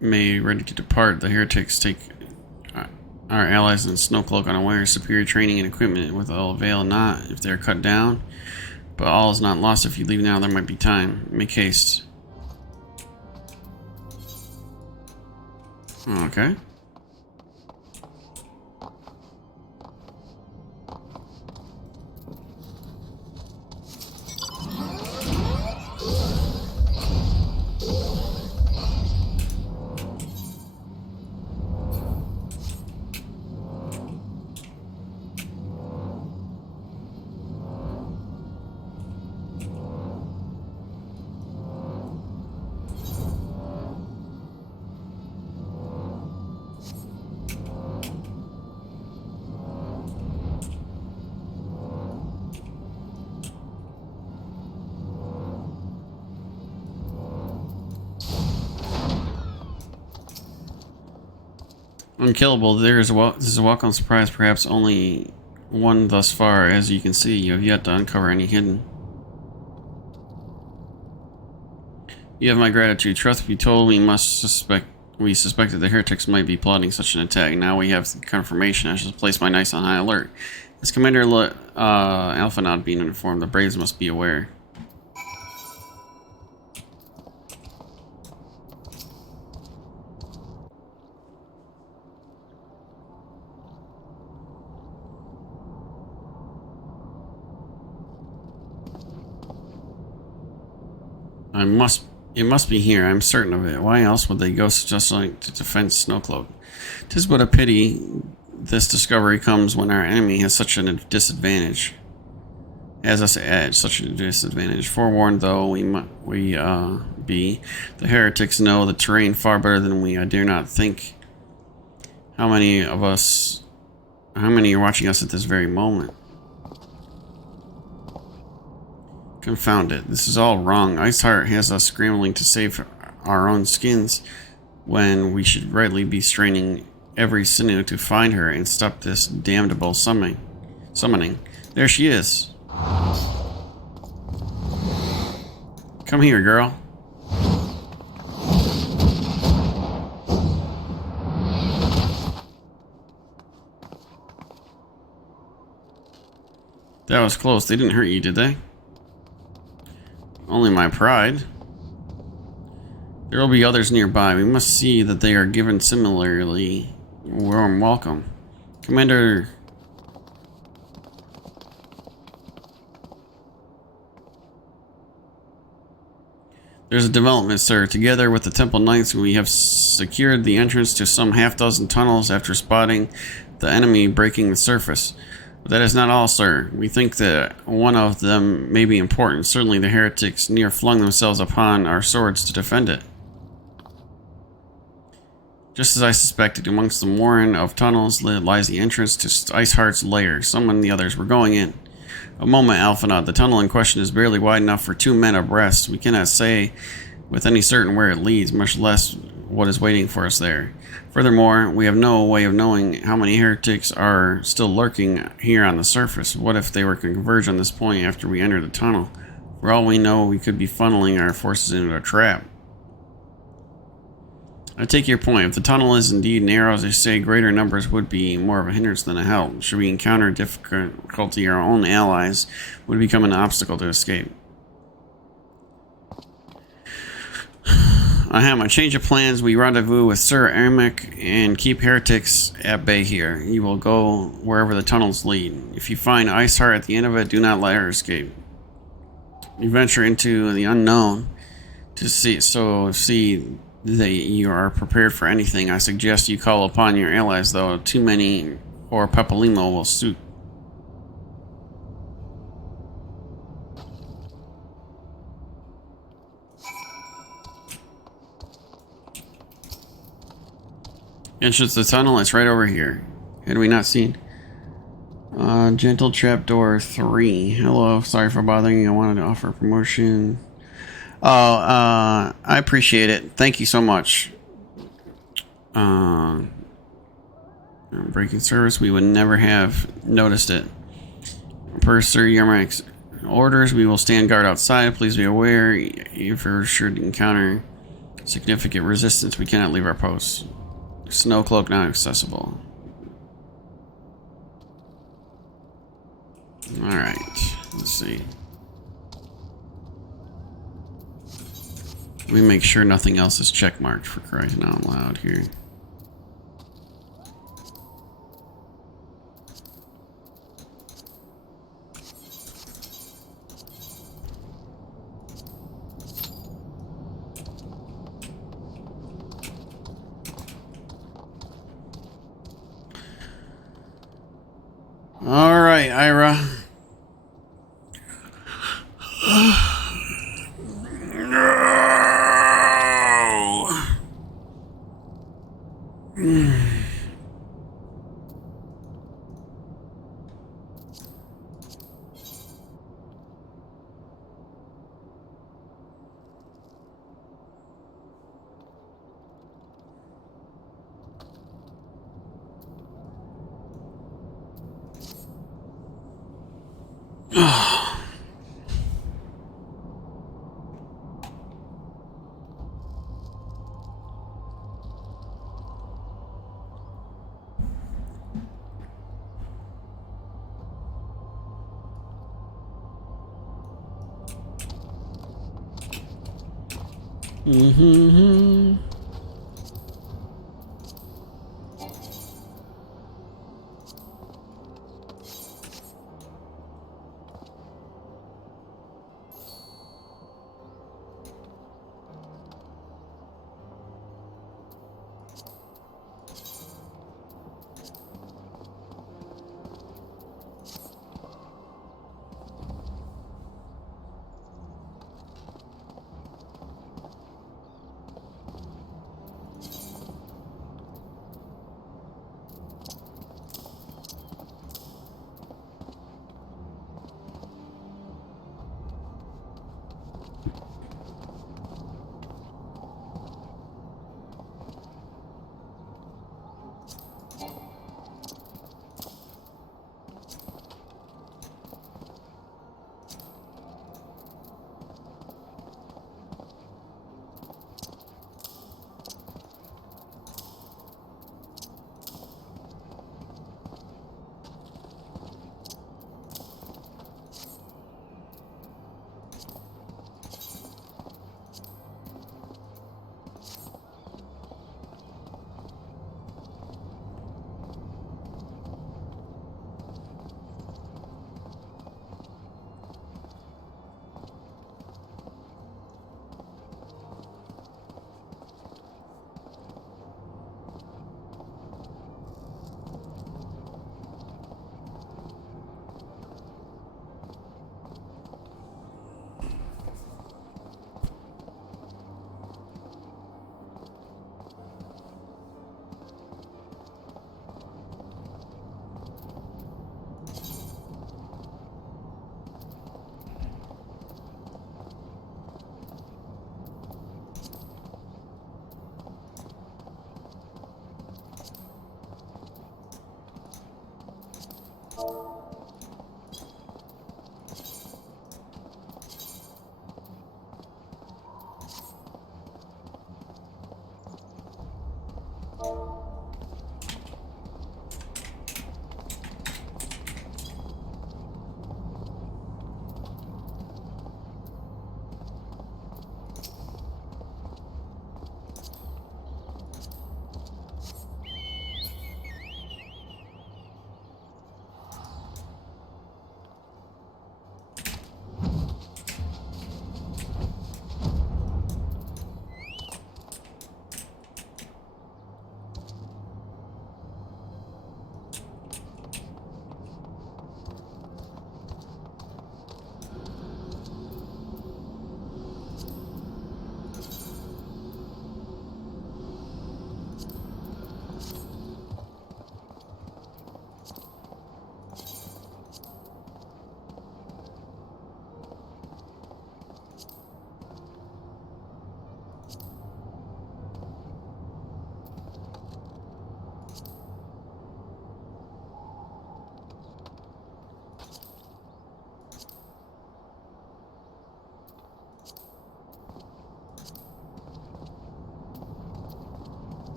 may ready to depart. The heretics take our allies in Snowcloak unaware. Superior training and equipment with all avail not if they are cut down. But all is not lost. If you leave now, there might be time. Make haste. Okay. Unkillable. This is a welcome surprise, perhaps only one thus far. As you can see, you have yet to uncover any hidden. You have my gratitude. Truth be told, we suspected the heretics might be plotting such an attack. Now we have confirmation. I should place my knights on high alert. As Commander Alphanod being informed, the Braves must be aware. It must be here, I'm certain of it. Why else would they go just like to defend Snowcloak? 'Tis but a pity this discovery comes when our enemy has such a disadvantage. As us at such a disadvantage. Forewarned though we be, the heretics know the terrain far better than we. I dare not think how many are watching us at this very moment. Confound it. This is all wrong. Iceheart has us scrambling to save our own skins when we should rightly be straining every sinew to find her and stop this damnable summoning. There she is. Come here, girl. That was close. They didn't hurt you, did they? Only my pride. There will be others nearby. We must see that they are given similarly warm welcome. Commander... There's a development, sir. Together with the Temple Knights, we have secured the entrance to some half-dozen tunnels after spotting the enemy breaking the surface. But that is not all, sir. We think that one of them may be important. Certainly the heretics near flung themselves upon our swords to defend it. Just as I suspected, amongst the warren of tunnels lies the entrance to Iceheart's lair. Some and the others were going in. A moment, Alphanod. The tunnel in question is barely wide enough for 2 men abreast. We cannot say with any certain where it leads, much less what is waiting for us there. Furthermore, we have no way of knowing how many heretics are still lurking here on the surface. What if they were to converge on this point after we enter the tunnel? For all we know, we could be funneling our forces into a trap. I take your point. If the tunnel is indeed narrow, as they say, greater numbers would be more of a hindrance than a help. Should we encounter difficulty, our own allies would become an obstacle to escape. I have a change of plans. We rendezvous with Sir Ermic and keep heretics at bay here. You will go wherever the tunnels lead. If you find Iceheart at the end of it, do not let her escape. You venture into the unknown to see that you are prepared for anything. I suggest you call upon your allies, though. Too many or Papalymo will suit. Entrance to the tunnel, it's right over here. Had we not seen? Gentle Trapdoor 3. Hello, sorry for bothering you. I wanted to offer a promotion. Oh, I appreciate it. Thank you so much. Breaking service, we would never have noticed it. Purser, Yermak's orders, we will stand guard outside. Please be aware, if we're sure to encounter significant resistance, we cannot leave our posts. Snow cloak not accessible. Alright, let's see. We make sure nothing else is checkmarked for crying out loud here. Alright, Ira. Mm-hmm.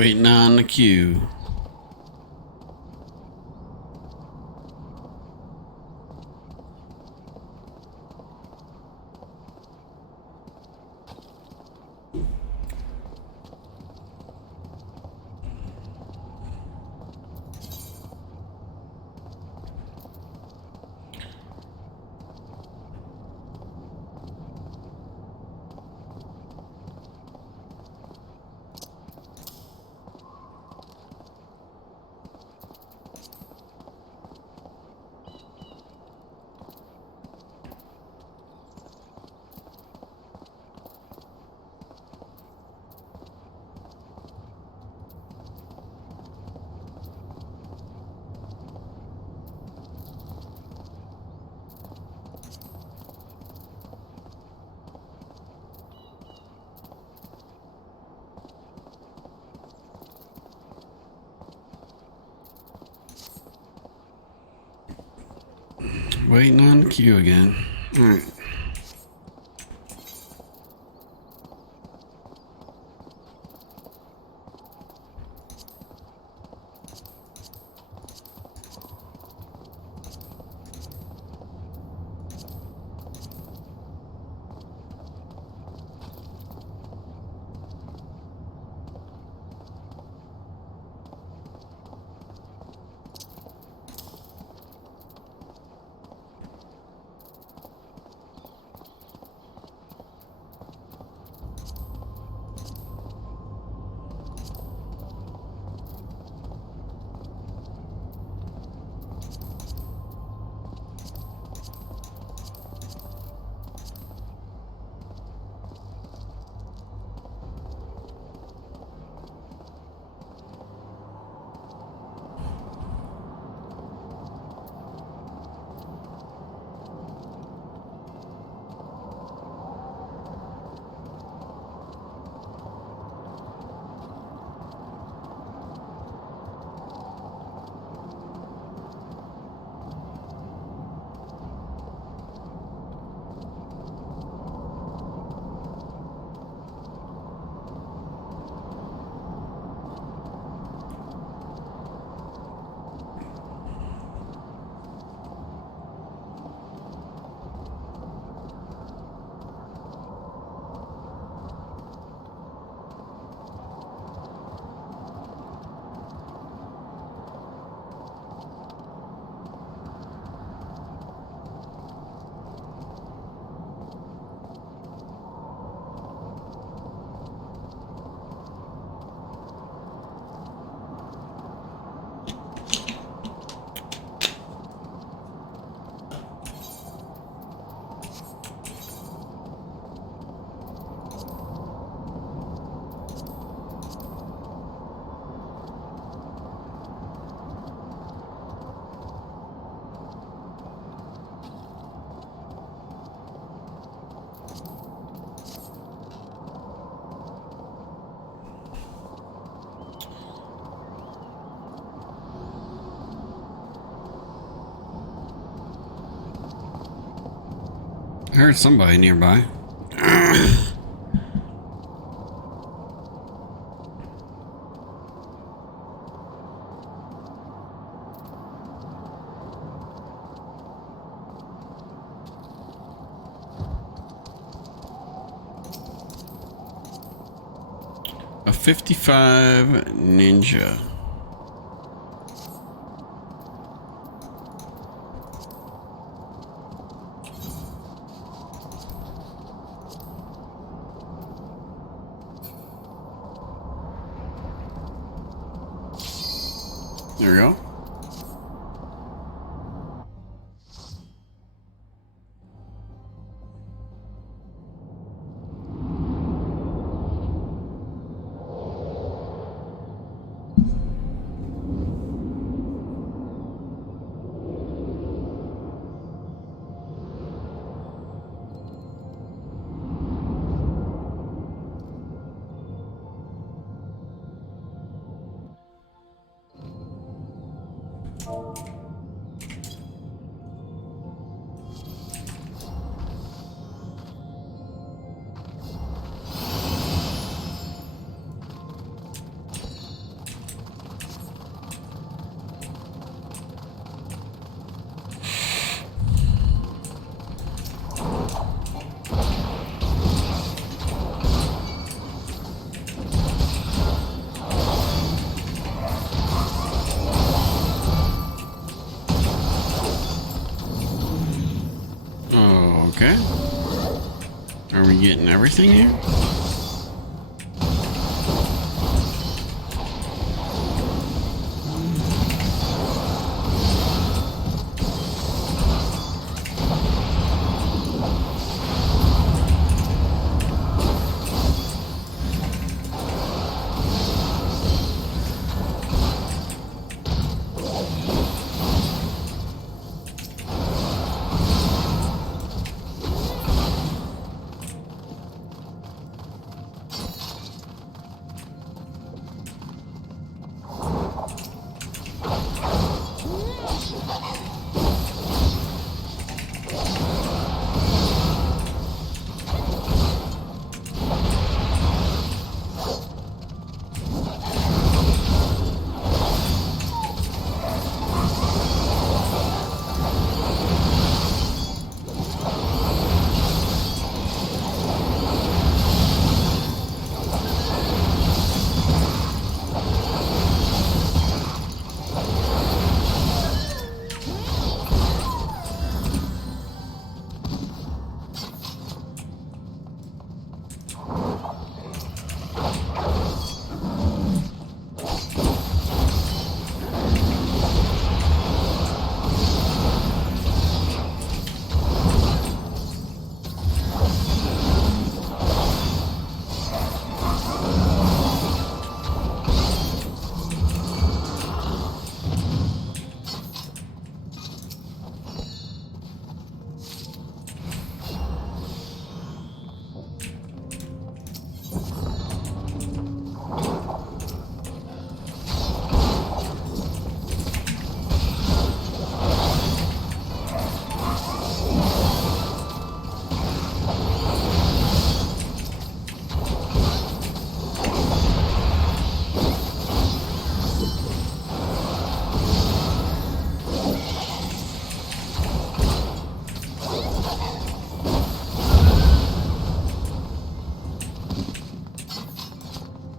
Waiting on the queue. Waiting on the queue again. Alright. I heard somebody nearby. A 55 Ninja. There we go. Okay. Are we getting everything here?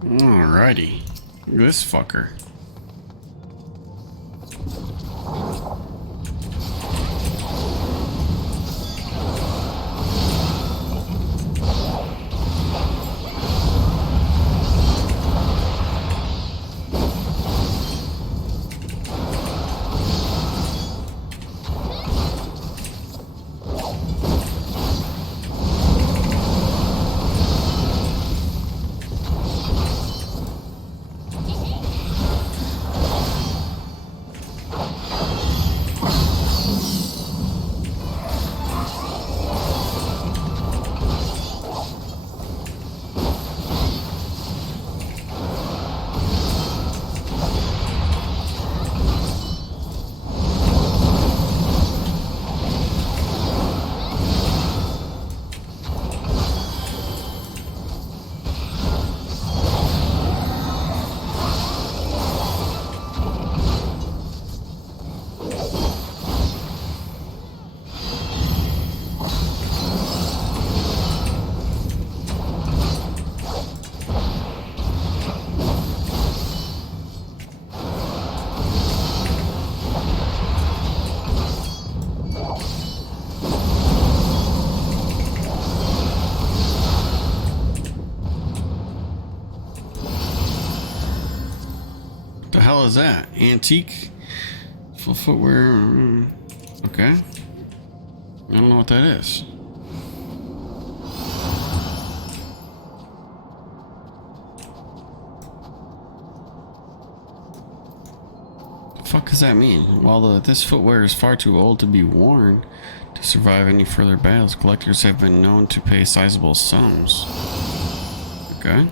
Alrighty. This fucker. The hell is that? Antique? Full footwear? Okay. I don't know what that is. The fuck does that mean? While this footwear is far too old to be worn to survive any further battles, collectors have been known to pay sizable sums. Okay.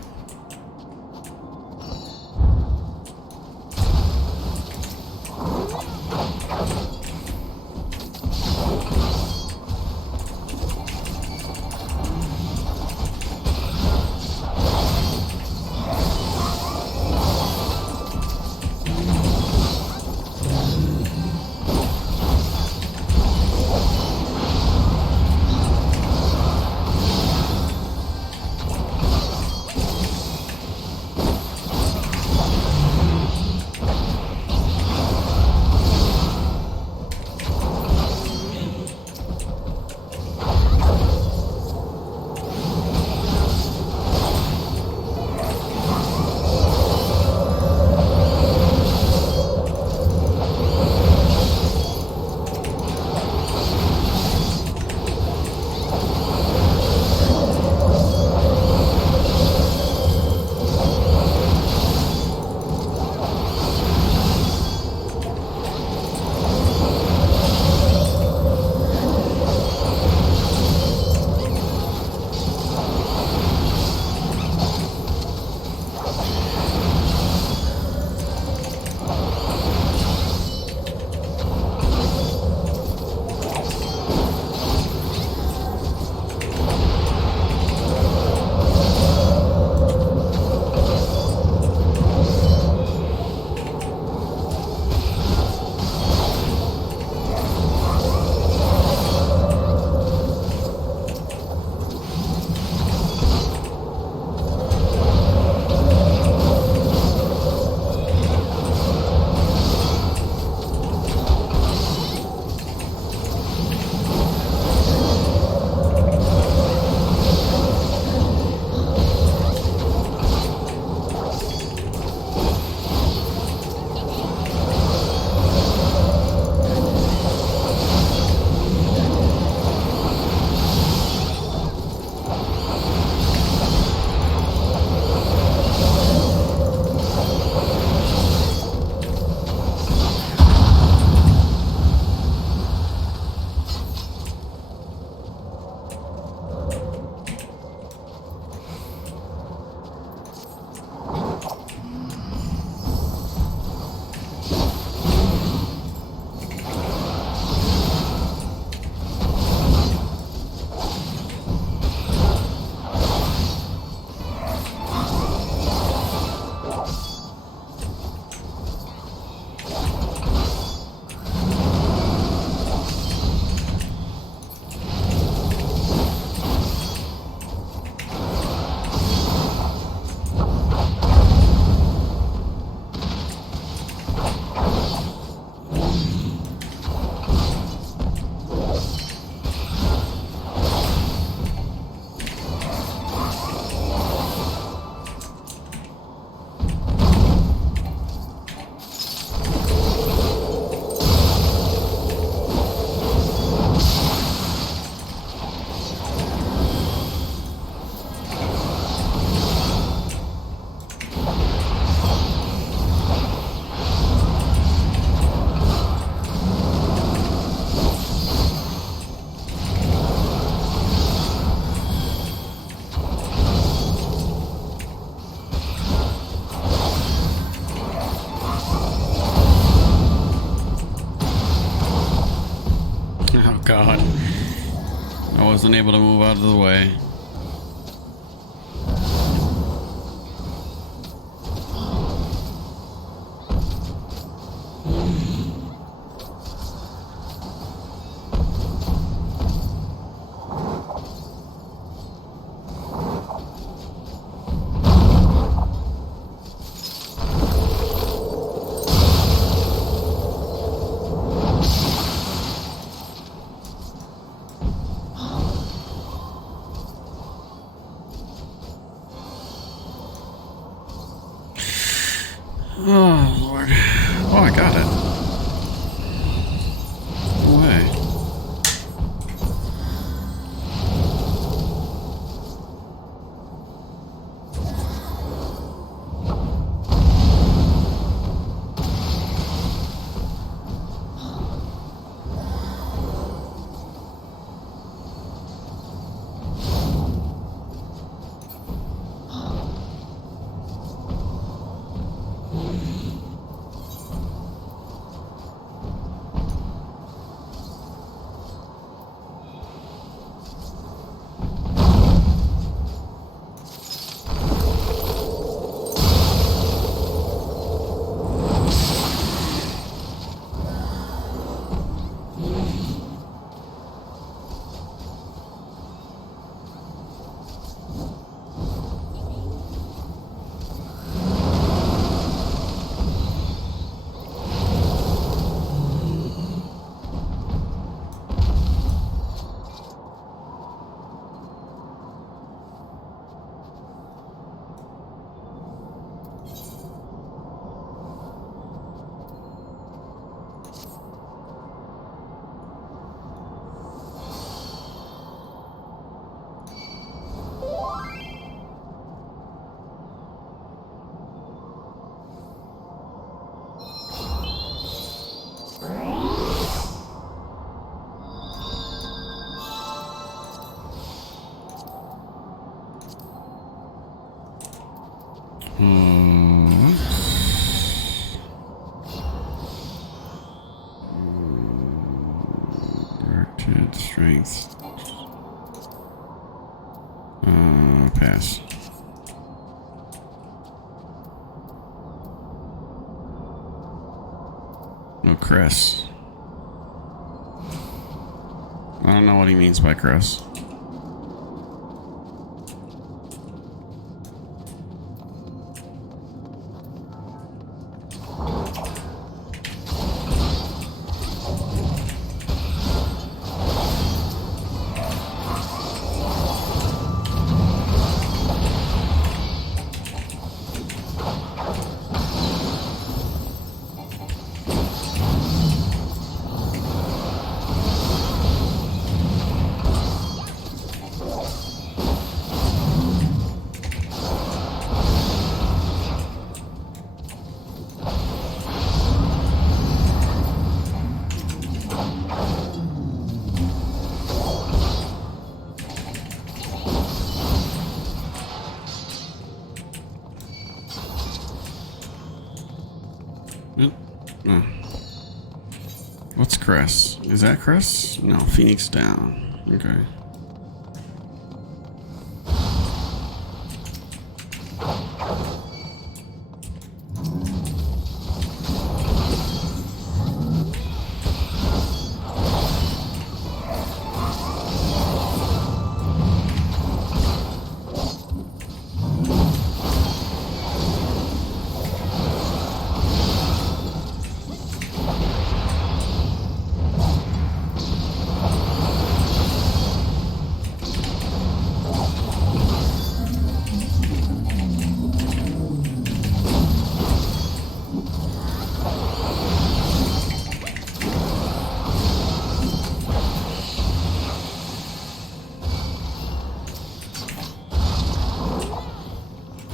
wasn't able to move out of the way. Oh, Lord. Oh, I got it. No way. Directed strength. Pass. No, Chris. I don't know what he means by Chris. What's Chris? Is that Chris? No, Phoenix down. Okay.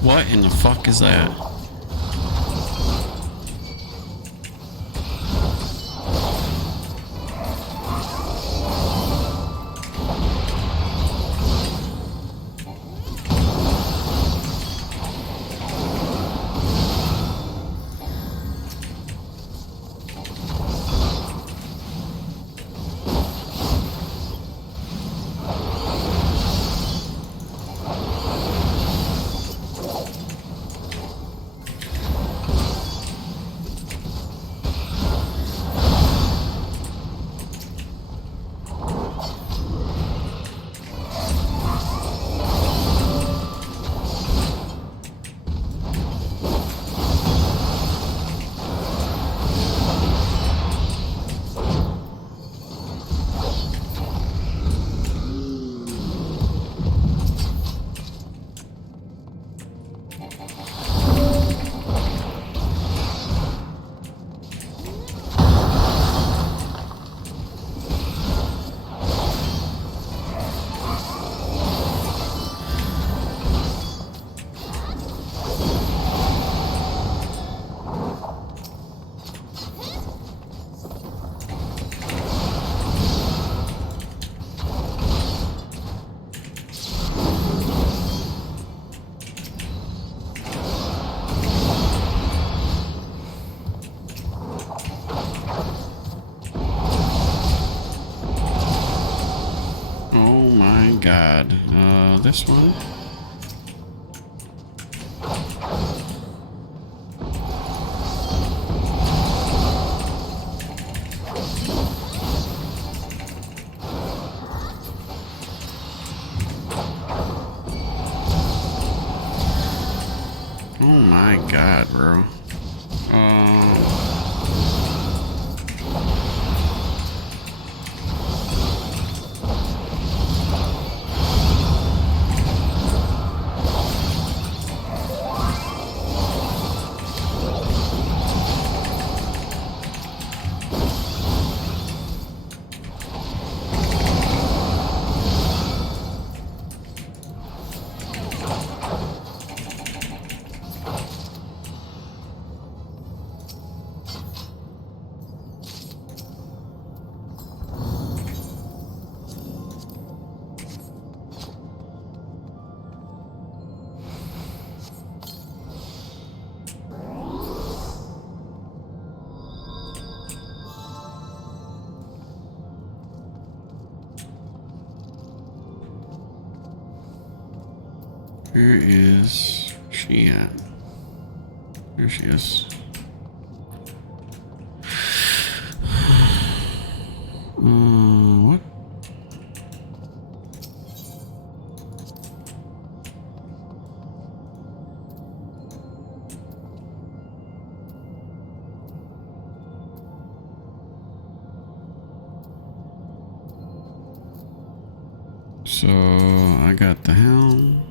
What in the fuck is that? god. This one. Oh my god, bro. Where is she at? There she is. What? So I got the helm.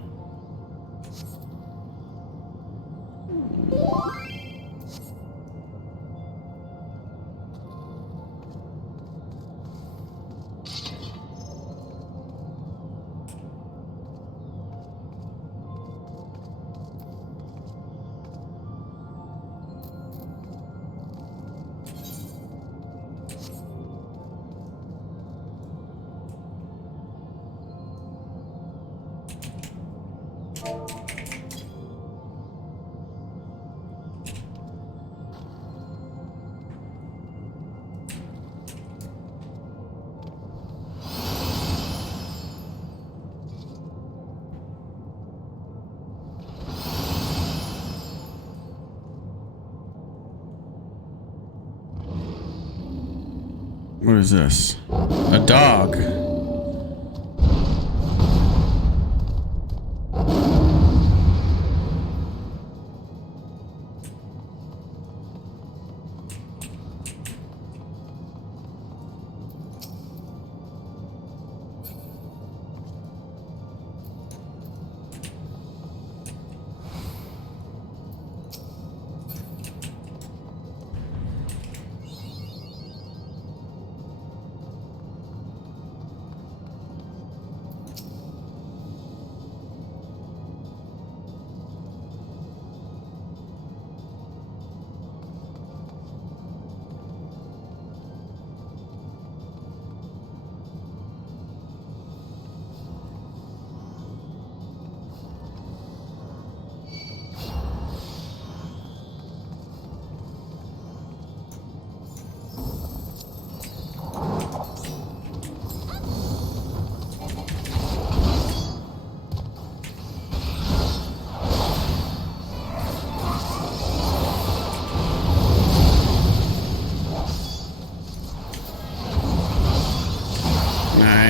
What is this? A dog.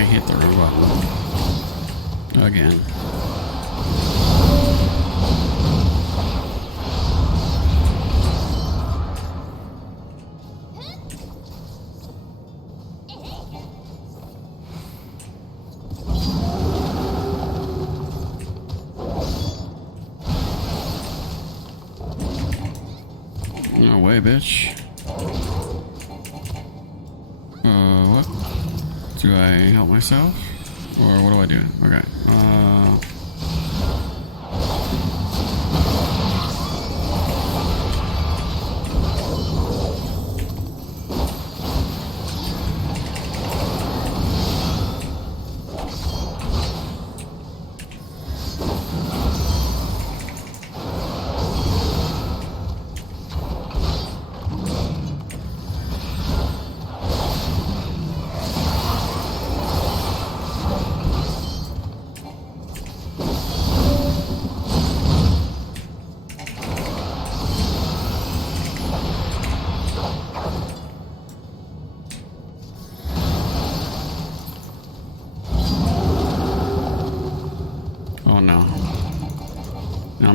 Hit the robot again. No way, bitch. What? Do I help myself? Or what do I do? Okay.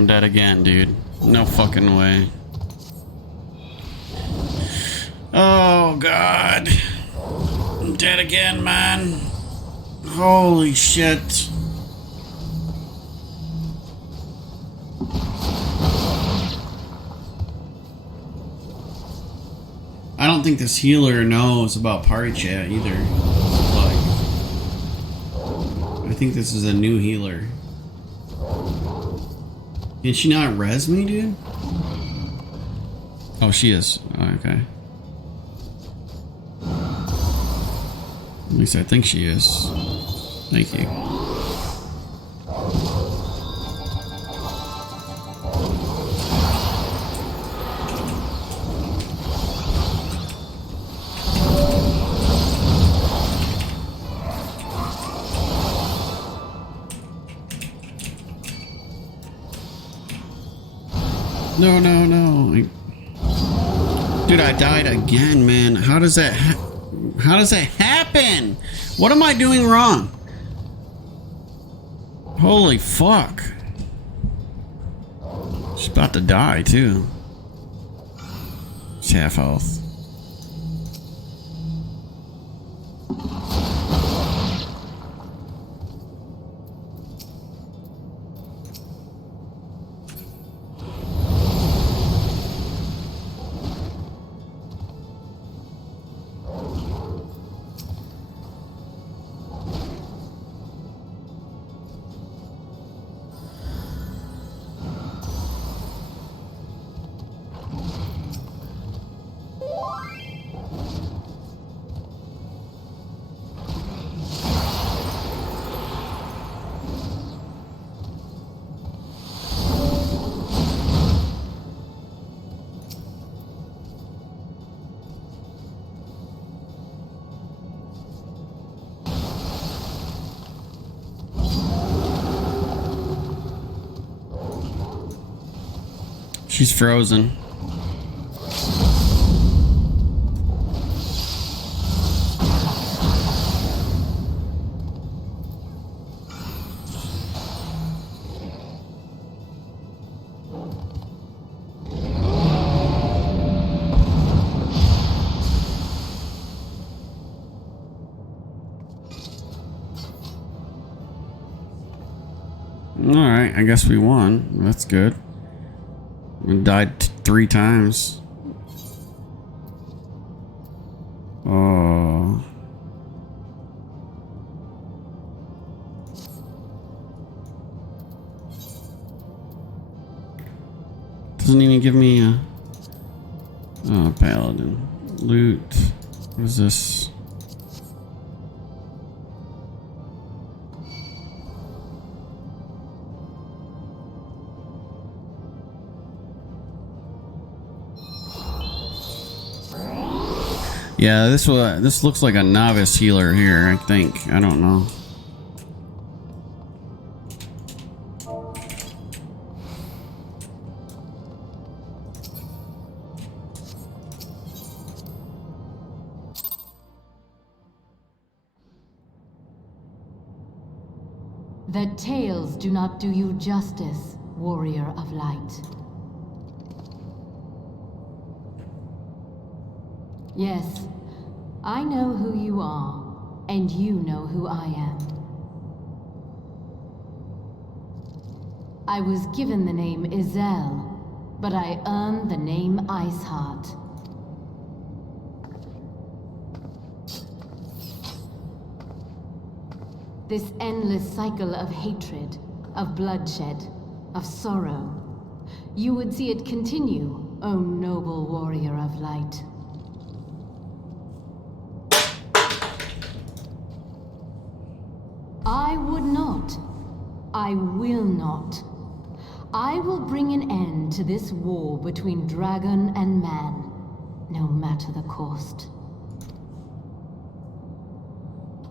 I'm dead again, dude. No fucking way. Oh, God. I'm dead again, man. Holy shit. I don't think this healer knows about party chat either. Like, I think this is a new healer. Did she not res me, dude? Oh, she is. Oh, okay. At least I think she is. Thank you. No, no, no. Dude, I died again, man. How does that happen? What am I doing wrong? Holy fuck. She's about to die, too. She's half health. She's frozen. Alright, I guess we won. That's good. We died 3 times. Oh. Doesn't even give me a... Oh, paladin. Loot. What is this? Yeah, this looks like a novice healer here, I think. I don't know. The tales do not do you justice, warrior of light. Yes, I know who you are, and you know who I am. I was given the name Izel, but I earned the name Iceheart. This endless cycle of hatred, of bloodshed, of sorrow. You would see it continue, O noble warrior of light. I would not. I will not. I will bring an end to this war between dragon and man, no matter the cost.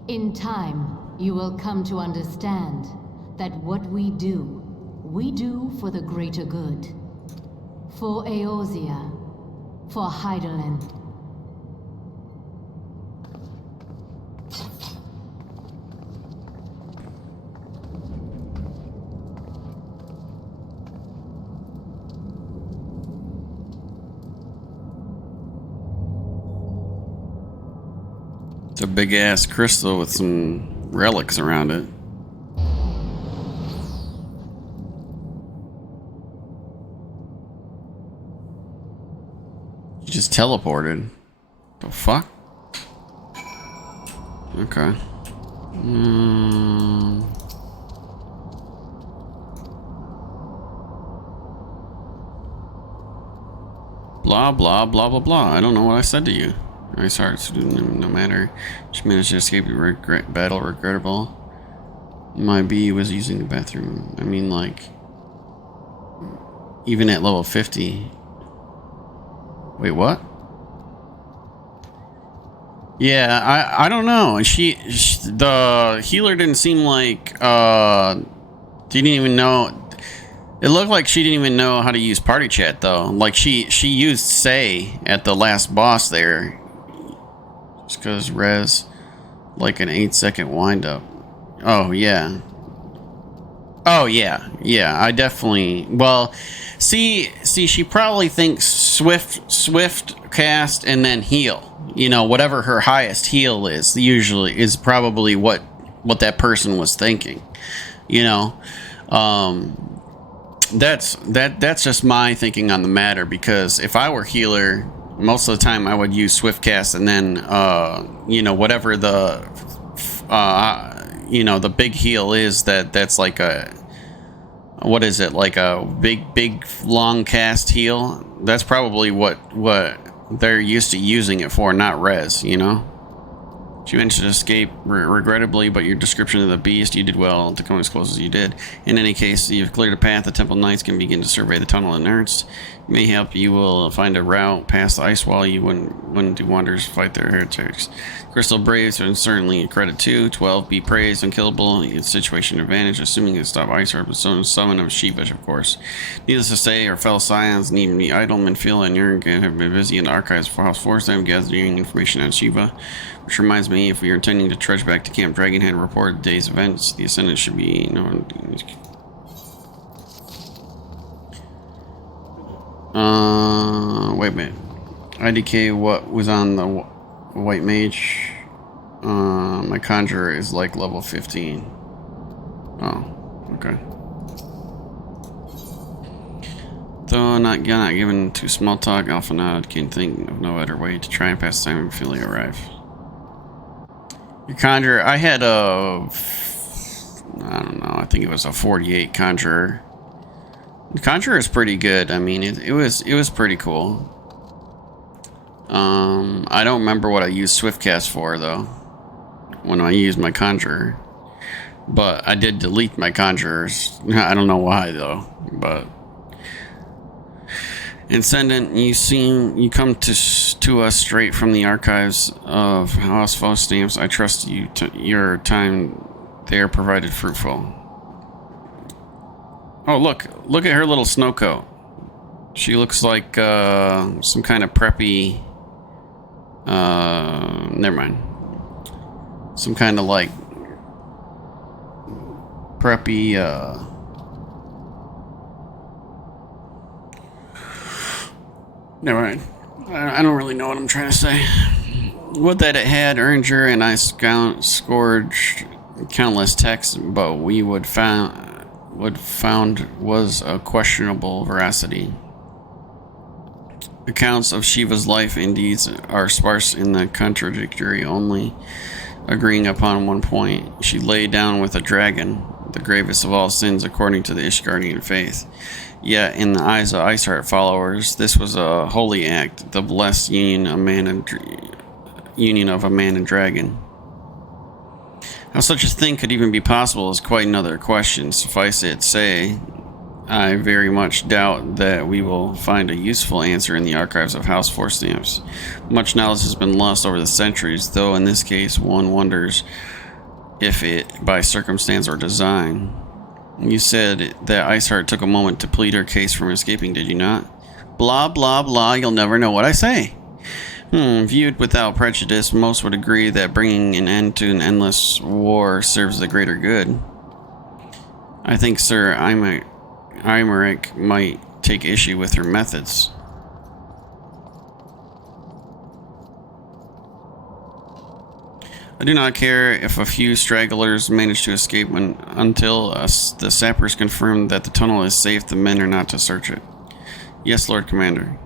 In time, you will come to understand that what we do for the greater good. For Eorzea, for Hydaelyn. It's a big ass crystal with some relics around it. You just teleported. The fuck? Okay. Blah, blah, blah, blah, blah. I don't know what I said to you. Ice hearts, no matter. Just managed to escape the battle, regrettable. My B was using the bathroom. I mean, like, even at level 50. Wait, what? Yeah, I don't know. The healer didn't seem like, didn't even know. It looked like she didn't even know how to use party chat, though. Like, she used say at the last boss there. Just because res, like an 8-second wind-up. Oh, yeah. Oh, yeah. Yeah, I definitely... Well, see, she probably thinks swift cast and then heal. You know, whatever her highest heal is, usually is probably what that person was thinking. You know? That's just my thinking on the matter, because if I were healer, most of the time I would use swift cast and then you know, whatever the you know, the big heal is, that's like a, what is it, like a big long cast heal. That's probably what they're used to using it for, not res, you know. You managed to escape regrettably, but your description of the beast, you did well to come as close as you did. In any case, you've cleared a path. The Temple Knights can begin to survey the tunnel in earnest. It may help. You will find a route past the ice wall. You wouldn't do wonders, fight their heretics. Crystal Braves are certainly a credit too. 12, be praised, unkillable, situation advantage, assuming you stop ice or summon of Sheepish, of course. Needless to say, our fellow scions need to be idle. Manderville and Jurgen have been busy in the archives for House Force. I'm gathering information on Shiva. Which reminds me, if we are intending to trudge back to Camp Dragonhead and report the day's events, the Ascendant should be known. Wait a minute. IDK, what was on the White Mage? My Conjurer is like level 15. Oh, okay. Though not given to small talk, Alpha Nod can think of no better way to try and pass time until you arrive. Your Conjurer, I had a, I don't know, I think it was a 48 Conjurer. The Conjurer is pretty good. I mean, it was pretty cool. I don't remember what I used Swiftcast for, though, when I used my Conjurer. But I did delete my Conjurers. I don't know why, though, but... Ascendant, you come to us straight from the archives of House Force stamps. I trust your time there provided fruitful. Oh, look at her little snow coat. She looks like some kind of preppy. Never mind. Some kind of like preppy. Never mind. I don't really know what I'm trying to say. Would that it had earned her, and I scourged countless texts, but we would found was a questionable veracity. Accounts of Shiva's life and deeds are sparse in the contradictory, only agreeing upon one point. She lay down with a dragon, the gravest of all sins according to the Ishgardian faith. Yet, in the eyes of Iceheart followers, this was a holy act, the blessed union of a man and dragon. How such a thing could even be possible is quite another question. Suffice it to say, I very much doubt that we will find a useful answer in the archives of House Force stamps. Much knowledge has been lost over the centuries, though in this case one wonders if it by circumstance or design. You said that Iceheart took a moment to plead her case from escaping, did you not? Blah, blah, blah, you'll never know what I say. Viewed without prejudice, most would agree that bringing an end to an endless war serves the greater good. I think Sir Imeric might take issue with her methods. I do not care if a few stragglers manage to escape until the sappers confirm that the tunnel is safe. The men are not to search it. Yes, Lord Commander.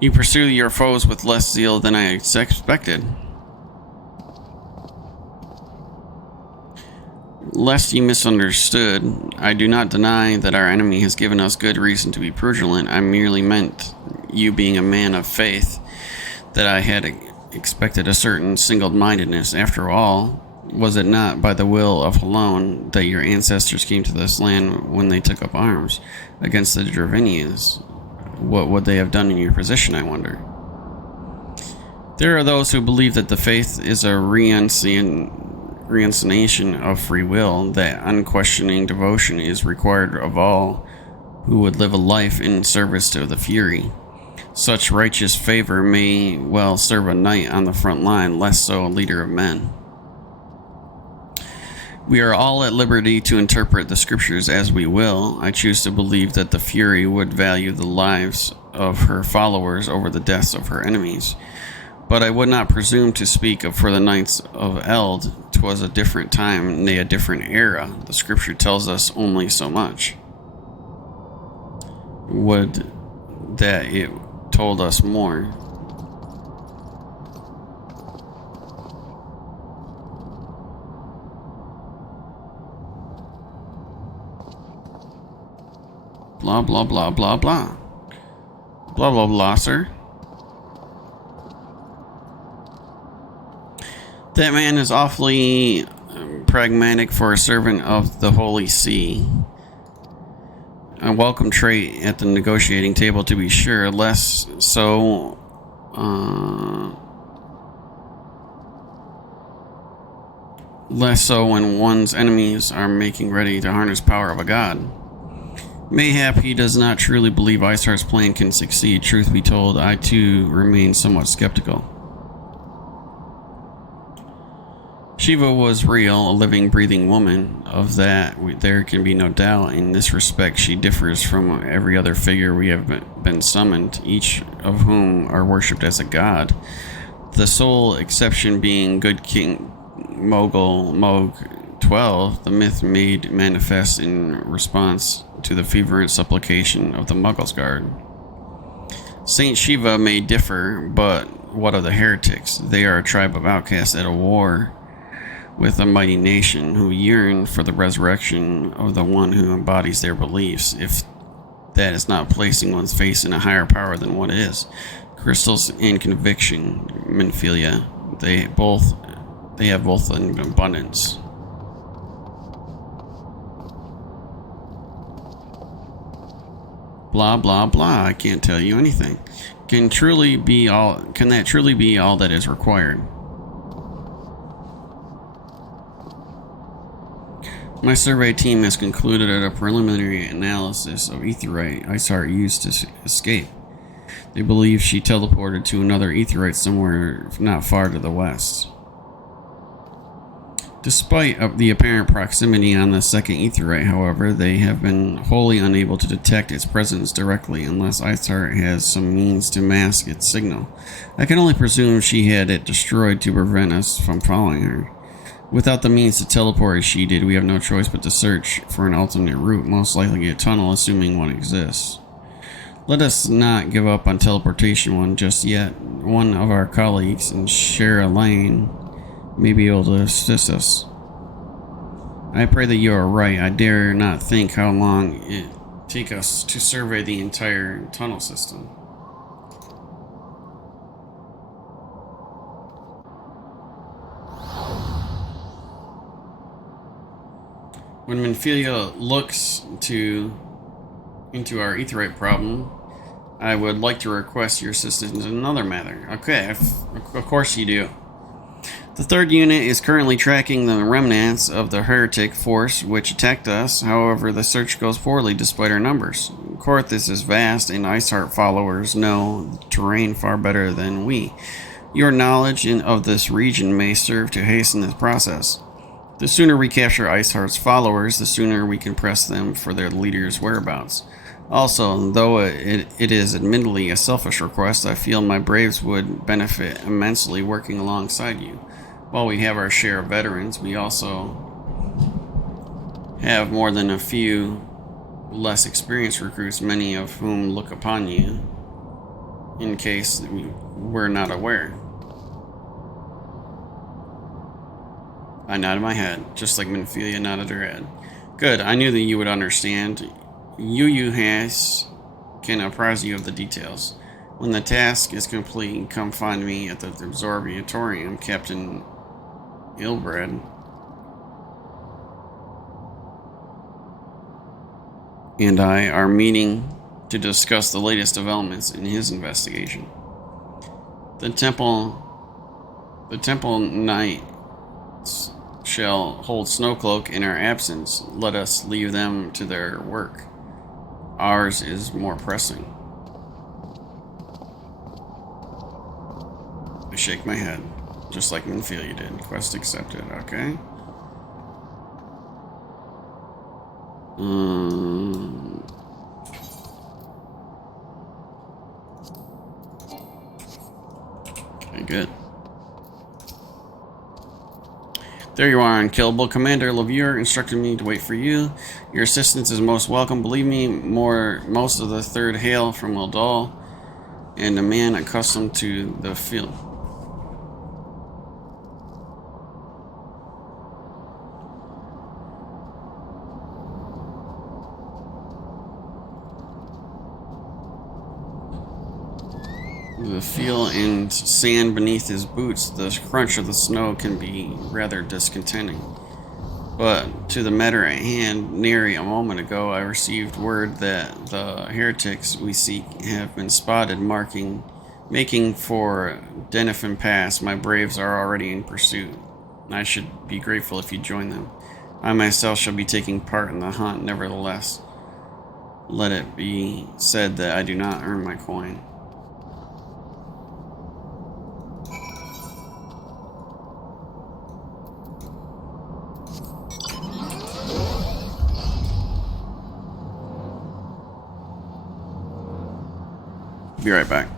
You pursue your foes with less zeal than I expected. Lest you misunderstood, I do not deny that our enemy has given us good reason to be vigilant. I merely meant, you being a man of faith, that I had expected a certain single-mindedness. After all, was it not by the will of alone that your ancestors came to this land when they took up arms against the Dravinians? What would they have done in your position, I wonder? There are those who believe that the faith is a reincarnation of free will, that unquestioning devotion is required of all who would live a life in service to the Fury. Such righteous favor may well serve a knight on the front line, less so a leader of men. We are all at liberty to interpret the scriptures as we will. I choose to believe that the Fury would value the lives of her followers over the deaths of her enemies. But I would not presume to speak for the Knights of Eld. 'Twas a different time, nay, a different era. The scripture tells us only so much. Would that it told us more. Blah, blah, blah, blah, blah. Blah, blah, blah, sir. That man is awfully pragmatic for a servant of the Holy See. A welcome trait at the negotiating table, to be sure. Less so when one's enemies are making ready to harness power of a god. Mayhap he does not truly believe Iceheart's plan can succeed. Truth be told, I too remain somewhat skeptical. Shiva was real, a living, breathing woman. Of that, there can be no doubt. In this respect, she differs from every other figure we have been summoned, each of whom are worshipped as a god. The sole exception being good King Mog 12, the myth made manifest in response to the fervent supplication of the Muggles Guard. Saint Shiva may differ, but what of the heretics? They are a tribe of outcasts at a war with a mighty nation who yearn for the resurrection of the one who embodies their beliefs, if that is not placing one's faith in a higher power than what is. Crystals and conviction, Manderville, they have both in abundance. Blah, blah, blah. I can't tell you anything. Can that truly be all that is required? My survey team has concluded that a preliminary analysis of Aetheryte Iceheart used to escape. They believe she teleported to another Aetheryte somewhere not far to the west. Despite the apparent proximity on the second Aetheryte, however, they have been wholly unable to detect its presence directly unless Iceheart has some means to mask its signal. I can only presume she had it destroyed to prevent us from following her. Without the means to teleport as she did, we have no choice but to search for an alternate route, most likely a tunnel, assuming one exists. Let us not give up on teleportation just yet. One of our colleagues in Shara Lane may be able to assist us. I pray that you are right. I dare not think how long it take us to survey the entire tunnel system. When Manderville looks into our Aetheryte problem, I would like to request your assistance in another matter. Okay, of course you do. The third unit is currently tracking the remnants of the heretic force which attacked us. However, the search goes poorly despite our numbers. Korthus is vast, and Iceheart followers know the terrain far better than we. Your knowledge of this region may serve to hasten this process. The sooner we capture Iceheart's followers, the sooner we can press them for their leader's whereabouts. Also, though it is admittedly a selfish request, I feel my braves would benefit immensely working alongside you. While we have our share of veterans, we also have more than a few less experienced recruits, many of whom look upon you in case we're not aware. I nodded my head, just like Minfilia nodded her head. Good, I knew that you would understand. Yu has can apprise you of the details. When the task is complete, come find me at the Absorbatorium, Captain Ilbred. And I are meeting to discuss the latest developments in his investigation. The temple knights shall hold Snowcloak in our absence. Let us leave them to their work. Ours is more pressing. I shake my head, just like Minfilia did. Quest accepted, okay. Okay, good. There you are, unkillable. Commander Levier instructed me to wait for you. Your assistance is most welcome. Believe me, most of the Third hail from Eldal, and a man accustomed to the field. The feel and sand beneath his boots, the crunch of the snow can be rather discontenting. But to the matter at hand, nary a moment ago I received word that the heretics we seek have been spotted making for Denifin Pass. My braves are already in pursuit. I should be grateful if you join them. I myself shall be taking part in the hunt, nevertheless. Let it be said that I do not earn my coin. Be right back.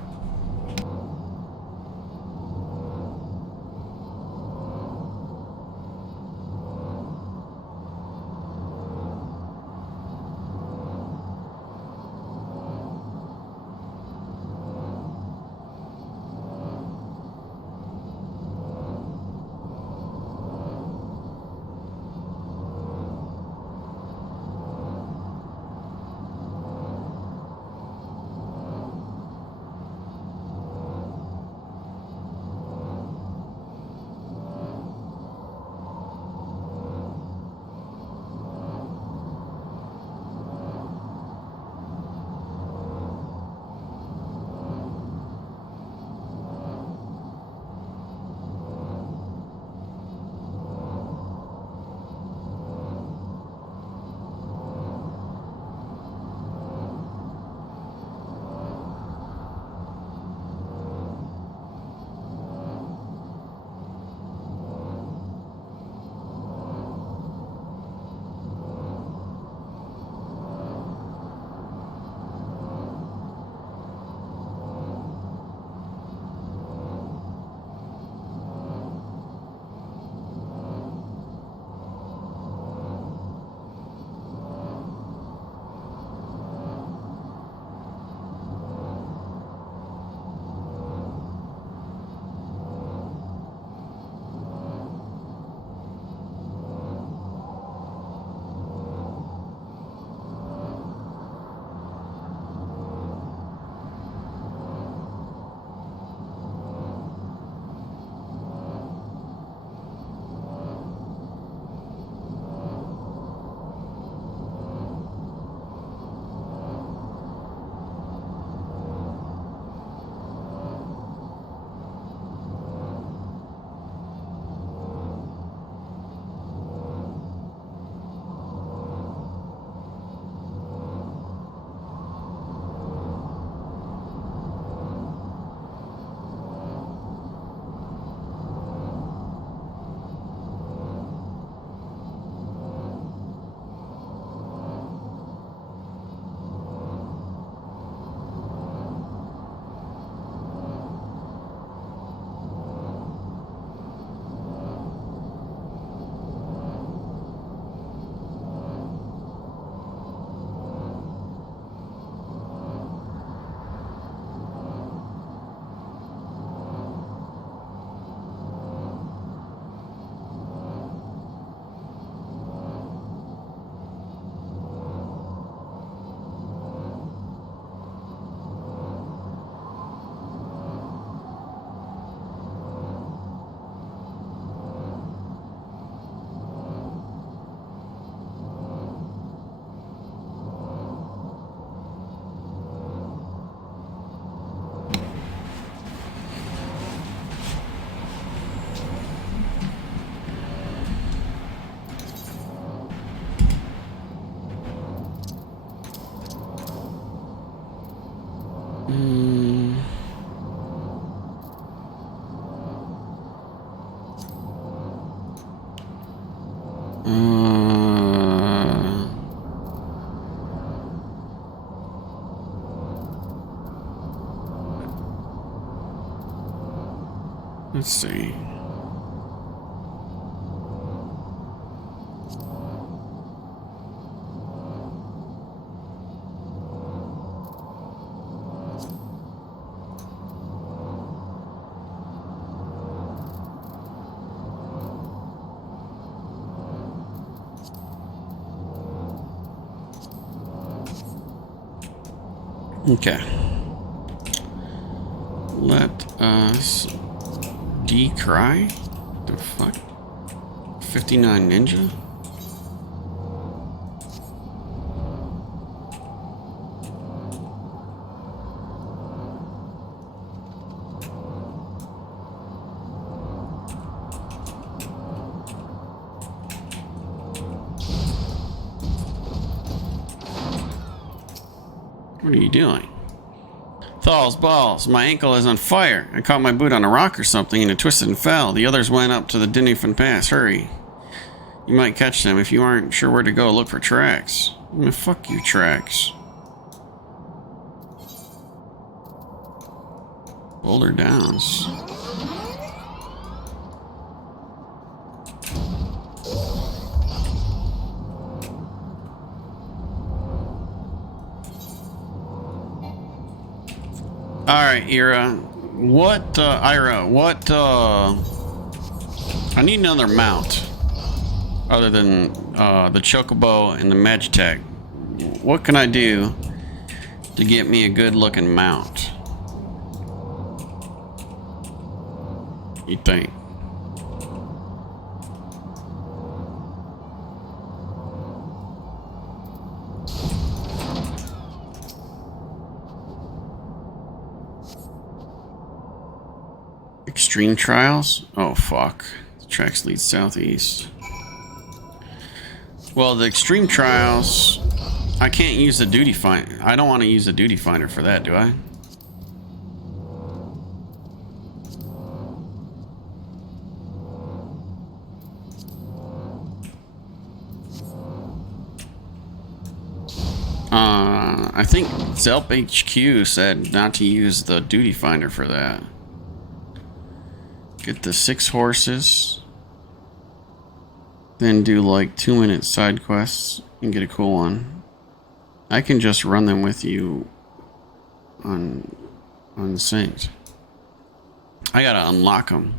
Let's see. Okay. Let us decry? The fuck? 59 ninja? What are you doing? Thal's balls, my ankle is on fire. I caught my boot on a rock or something and it twisted and fell. The others went up to the Dinifin Pass. Hurry. You might catch them. If you aren't sure where to go, look for tracks. I mean, fuck you, tracks. Boulder Downs. Alright, Ira. What, Ira, what, I need another mount. Other than, the Chocobo and the Magitech. What can I do to get me a good looking mount? You think? Extreme trials? Oh fuck. The tracks lead southeast. Well, the extreme trials, I can't use the duty finder. I don't want to use the duty finder for that, do I? I think Zelp HQ said not to use the duty finder for that. Get the 6 horses. Then do like 2-minute side quests and get a cool one. I can just run them with you on synced. I gotta unlock them,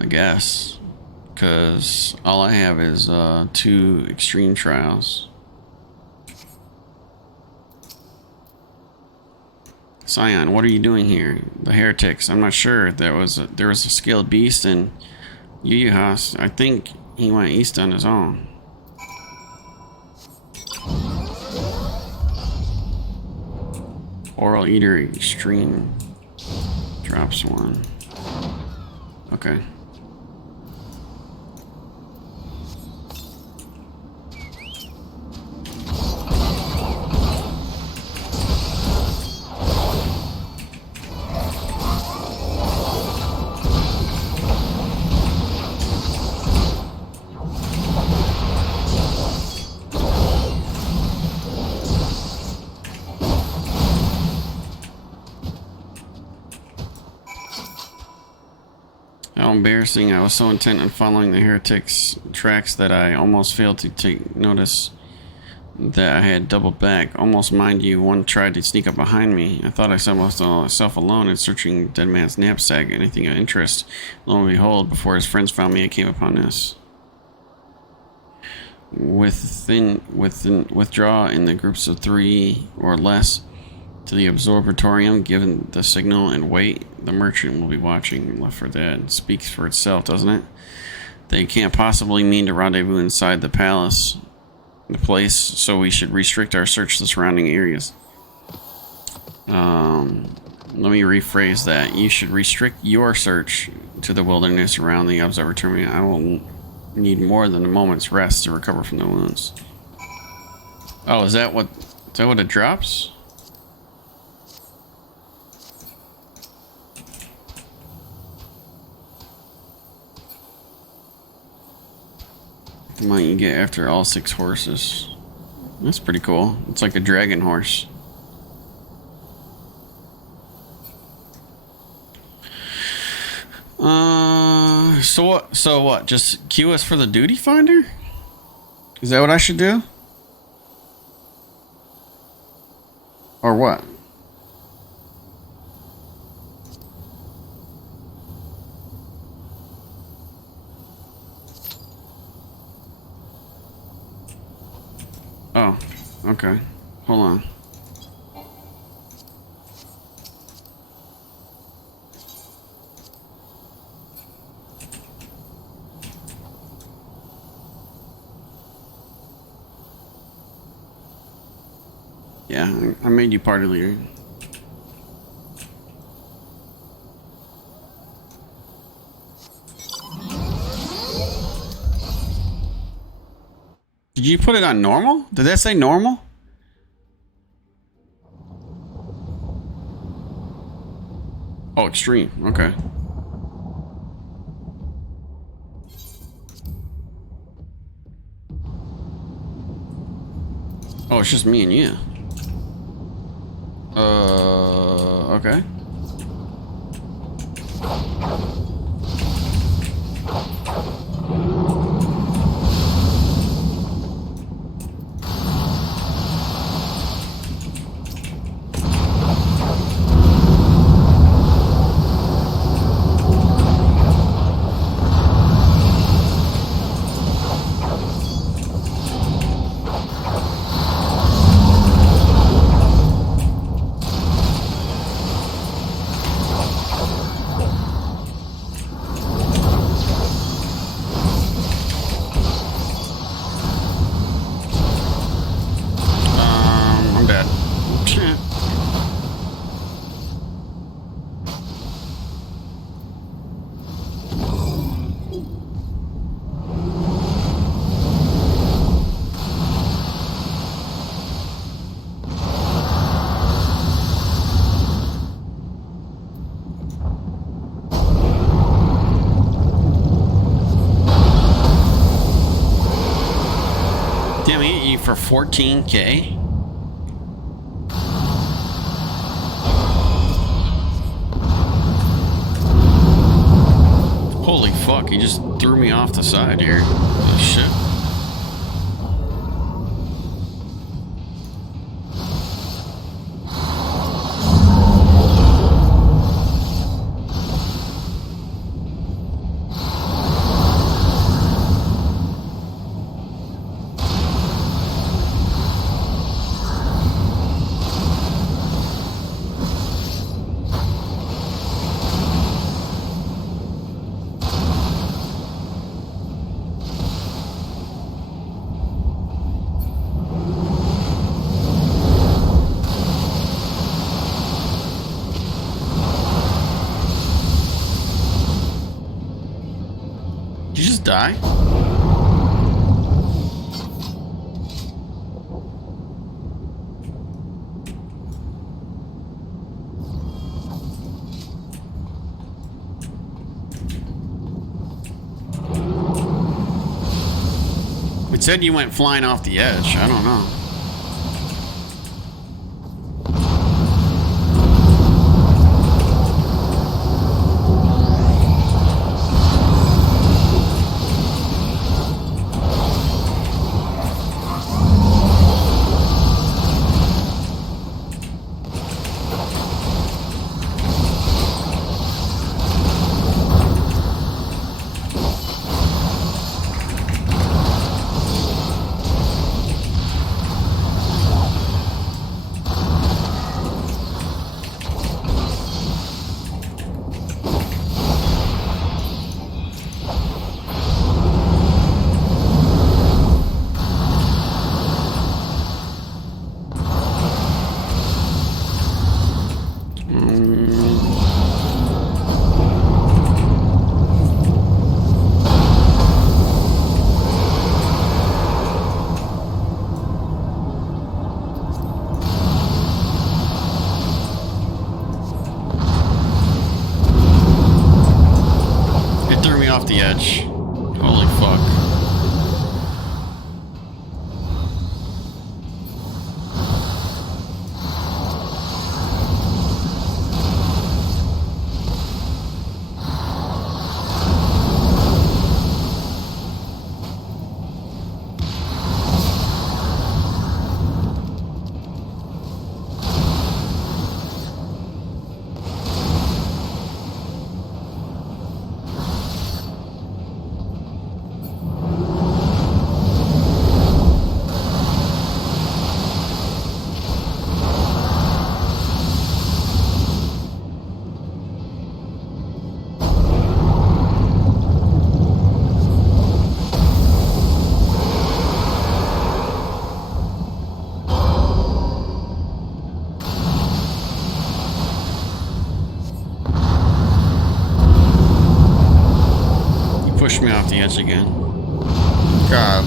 I guess, because all I have is 2 extreme trials. Scion, what are you doing here? The heretics. I'm not sure. There was a skilled beast in Yuyuhas. I think he went east on his own. Oral Eater Extreme drops 1. Okay. How embarrassing. I was so intent on following the heretics' tracks that I almost failed to take notice that I had doubled back. Almost, mind you, one tried to sneak up behind me. I thought I saw myself alone and searching Dead Man's knapsack, anything of interest. Lo and behold, before his friends found me, I came upon this. Withdraw in the groups of 3 or less to the Absorbatorium, given the signal, and wait. The merchant will be watching. Left 4 Dead speaks for itself, doesn't it? They can't possibly mean to rendezvous inside the palace, the place, so we should restrict our search to the surrounding areas. Let me rephrase that. You should restrict your search to the wilderness around the Observatory. I will need more than a moment's rest to recover from the wounds. Oh, is that what it drops? Might you get after all 6 horses? That's pretty cool. It's like a dragon horse. So what? Just queue us for the duty finder? Is that what I should do? Or what? Oh, okay. Hold on. Yeah, I made you party leader. Did you put it on normal? Did that say normal? Oh, extreme. Okay. Oh, it's just me and you. Okay. I'm dead. Damn, he hit you for 14K? Holy fuck, he just threw me off the side here. Holy shit. Did you just die? It said you went flying off the edge. I don't know.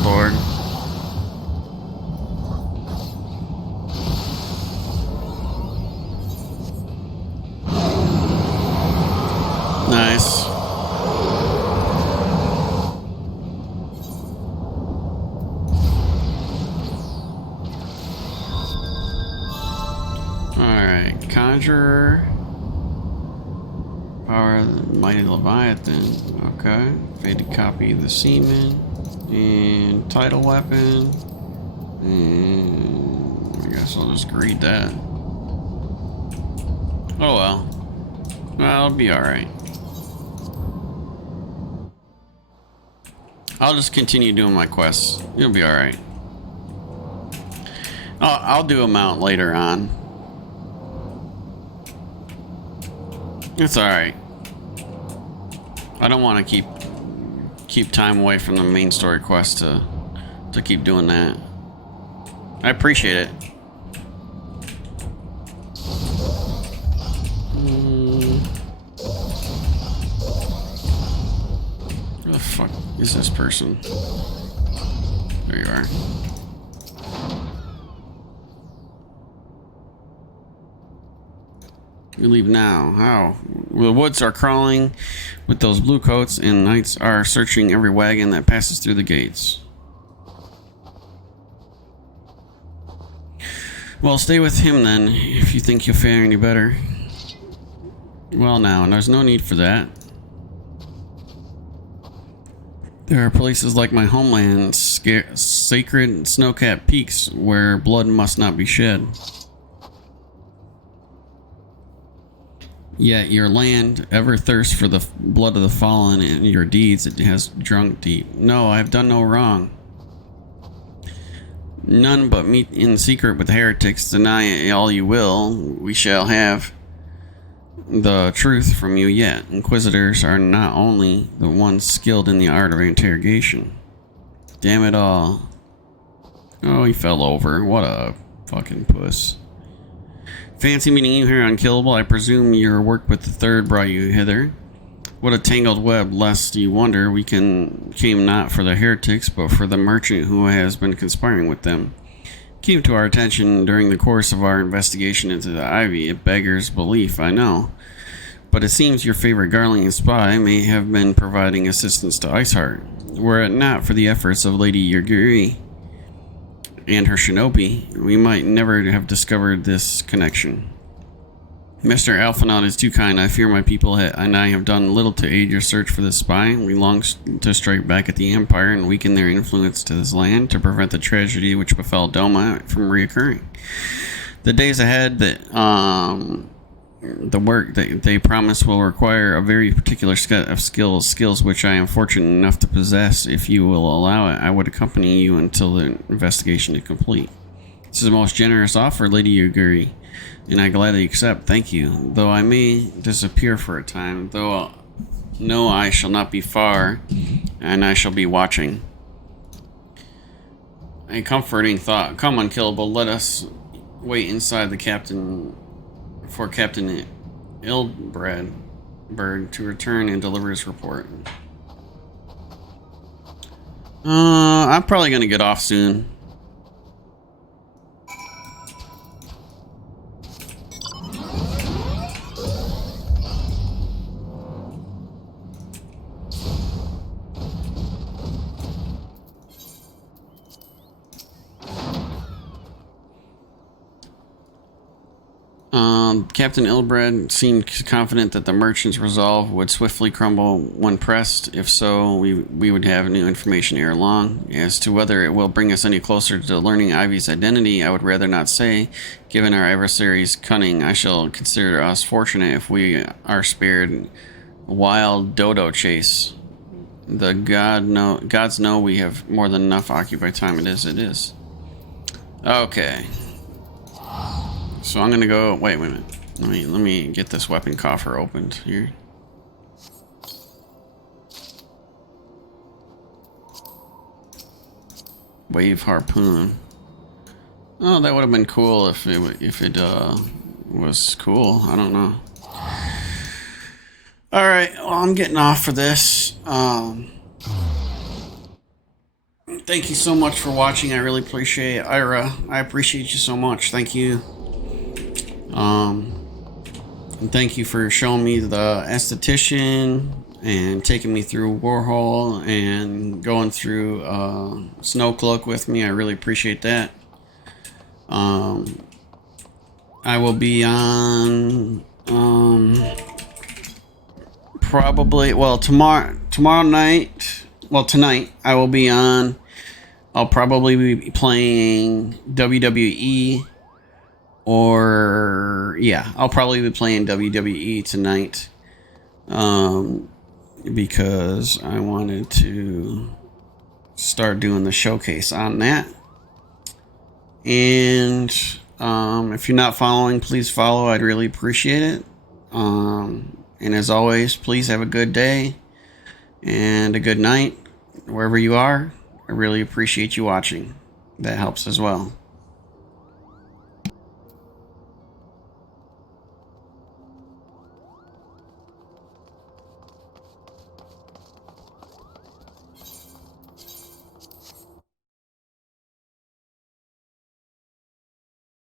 board. Nice. Alright, Conjurer. Power of the Mighty Leviathan. Okay. Faded copy of the Seaman. And title weapon. And I guess I'll just read that. Oh well. Well, it'll be alright. I'll just continue doing my quests. It'll be alright. I'll do them out later on. It's alright. I don't want to keep time away from the main story quest to keep doing that. I appreciate it. Where the fuck is this person? There you are. We leave now. How? The woods are crawling with those blue coats, and knights are searching every wagon that passes through the gates. Well, stay with him then, if you think you'll fare any better. Well, now, there's no need for that. There are places like my homeland, sacred snow-capped peaks, where blood must not be shed. Yet your land ever thirsts for the blood of the fallen, and your deeds it has drunk deep. No, I have done no wrong. None but meet in secret with heretics. Deny all you will. We shall have the truth from you yet. Inquisitors are not only the ones skilled in the art of interrogation. Damn it all. Oh, he fell over. What a fucking puss. Fancy meeting you here, Unkillable. I presume your work with the Third brought you hither. What a tangled web, lest you wonder we came not for the heretics, but for the merchant who has been conspiring with them. Came to our attention during the course of our investigation into the Ivy. It beggars belief, I know. But it seems your favorite Garlean spy may have been providing assistance to Iceheart. Were it not for the efforts of Lady Yugiri and her shinobi, we might never have discovered this connection. Mr. Alphinaud is too kind. I fear my people and I have done little to aid your search for this spy. We long to strike back at the Empire and weaken their influence to this land to prevent the tragedy which befell Doma from reoccurring. The days ahead the work that they promise will require a very particular set of skills which I am fortunate enough to possess. If you will allow it, I would accompany you until the investigation is complete. This is a most generous offer, Lady Yugiri, and I gladly accept. Thank you. Though I may disappear for a time, though no, I shall not be far, and I shall be watching. A comforting thought. Come, Unkillable, let us wait inside the captain for Captain Ildbred to return and deliver his report. I'm probably gonna get off soon. Captain Ildbred seemed confident that the merchant's resolve would swiftly crumble when pressed. If so, we would have new information ere long. As to whether it will bring us any closer to learning Ivy's identity, I would rather not say. Given our adversary's cunning, I shall consider us fortunate if we are spared a wild dodo chase. The gods know we have more than enough occupied time. It is. Okay. So I'm gonna go. Wait a minute. Let me get this weapon coffer opened here. Wave harpoon. Oh, that would have been cool if it was cool. I don't know. All right. Well, I'm getting off for this. Thank you so much for watching. I really appreciate it. Ira, I appreciate you so much. Thank you. And thank you for showing me the esthetician and taking me through Warhol and going through Snow Cloak with me. I really appreciate that. I will be on probably, well, tomorrow night, well, tonight I will be on. I'll probably be playing WWE, or yeah, I'll probably be playing WWE tonight, because I wanted to start doing the showcase on that. And if you're not following, please follow. I'd really appreciate it. And as always, please have a good day and a good night wherever you are. I really appreciate you watching. That helps as well.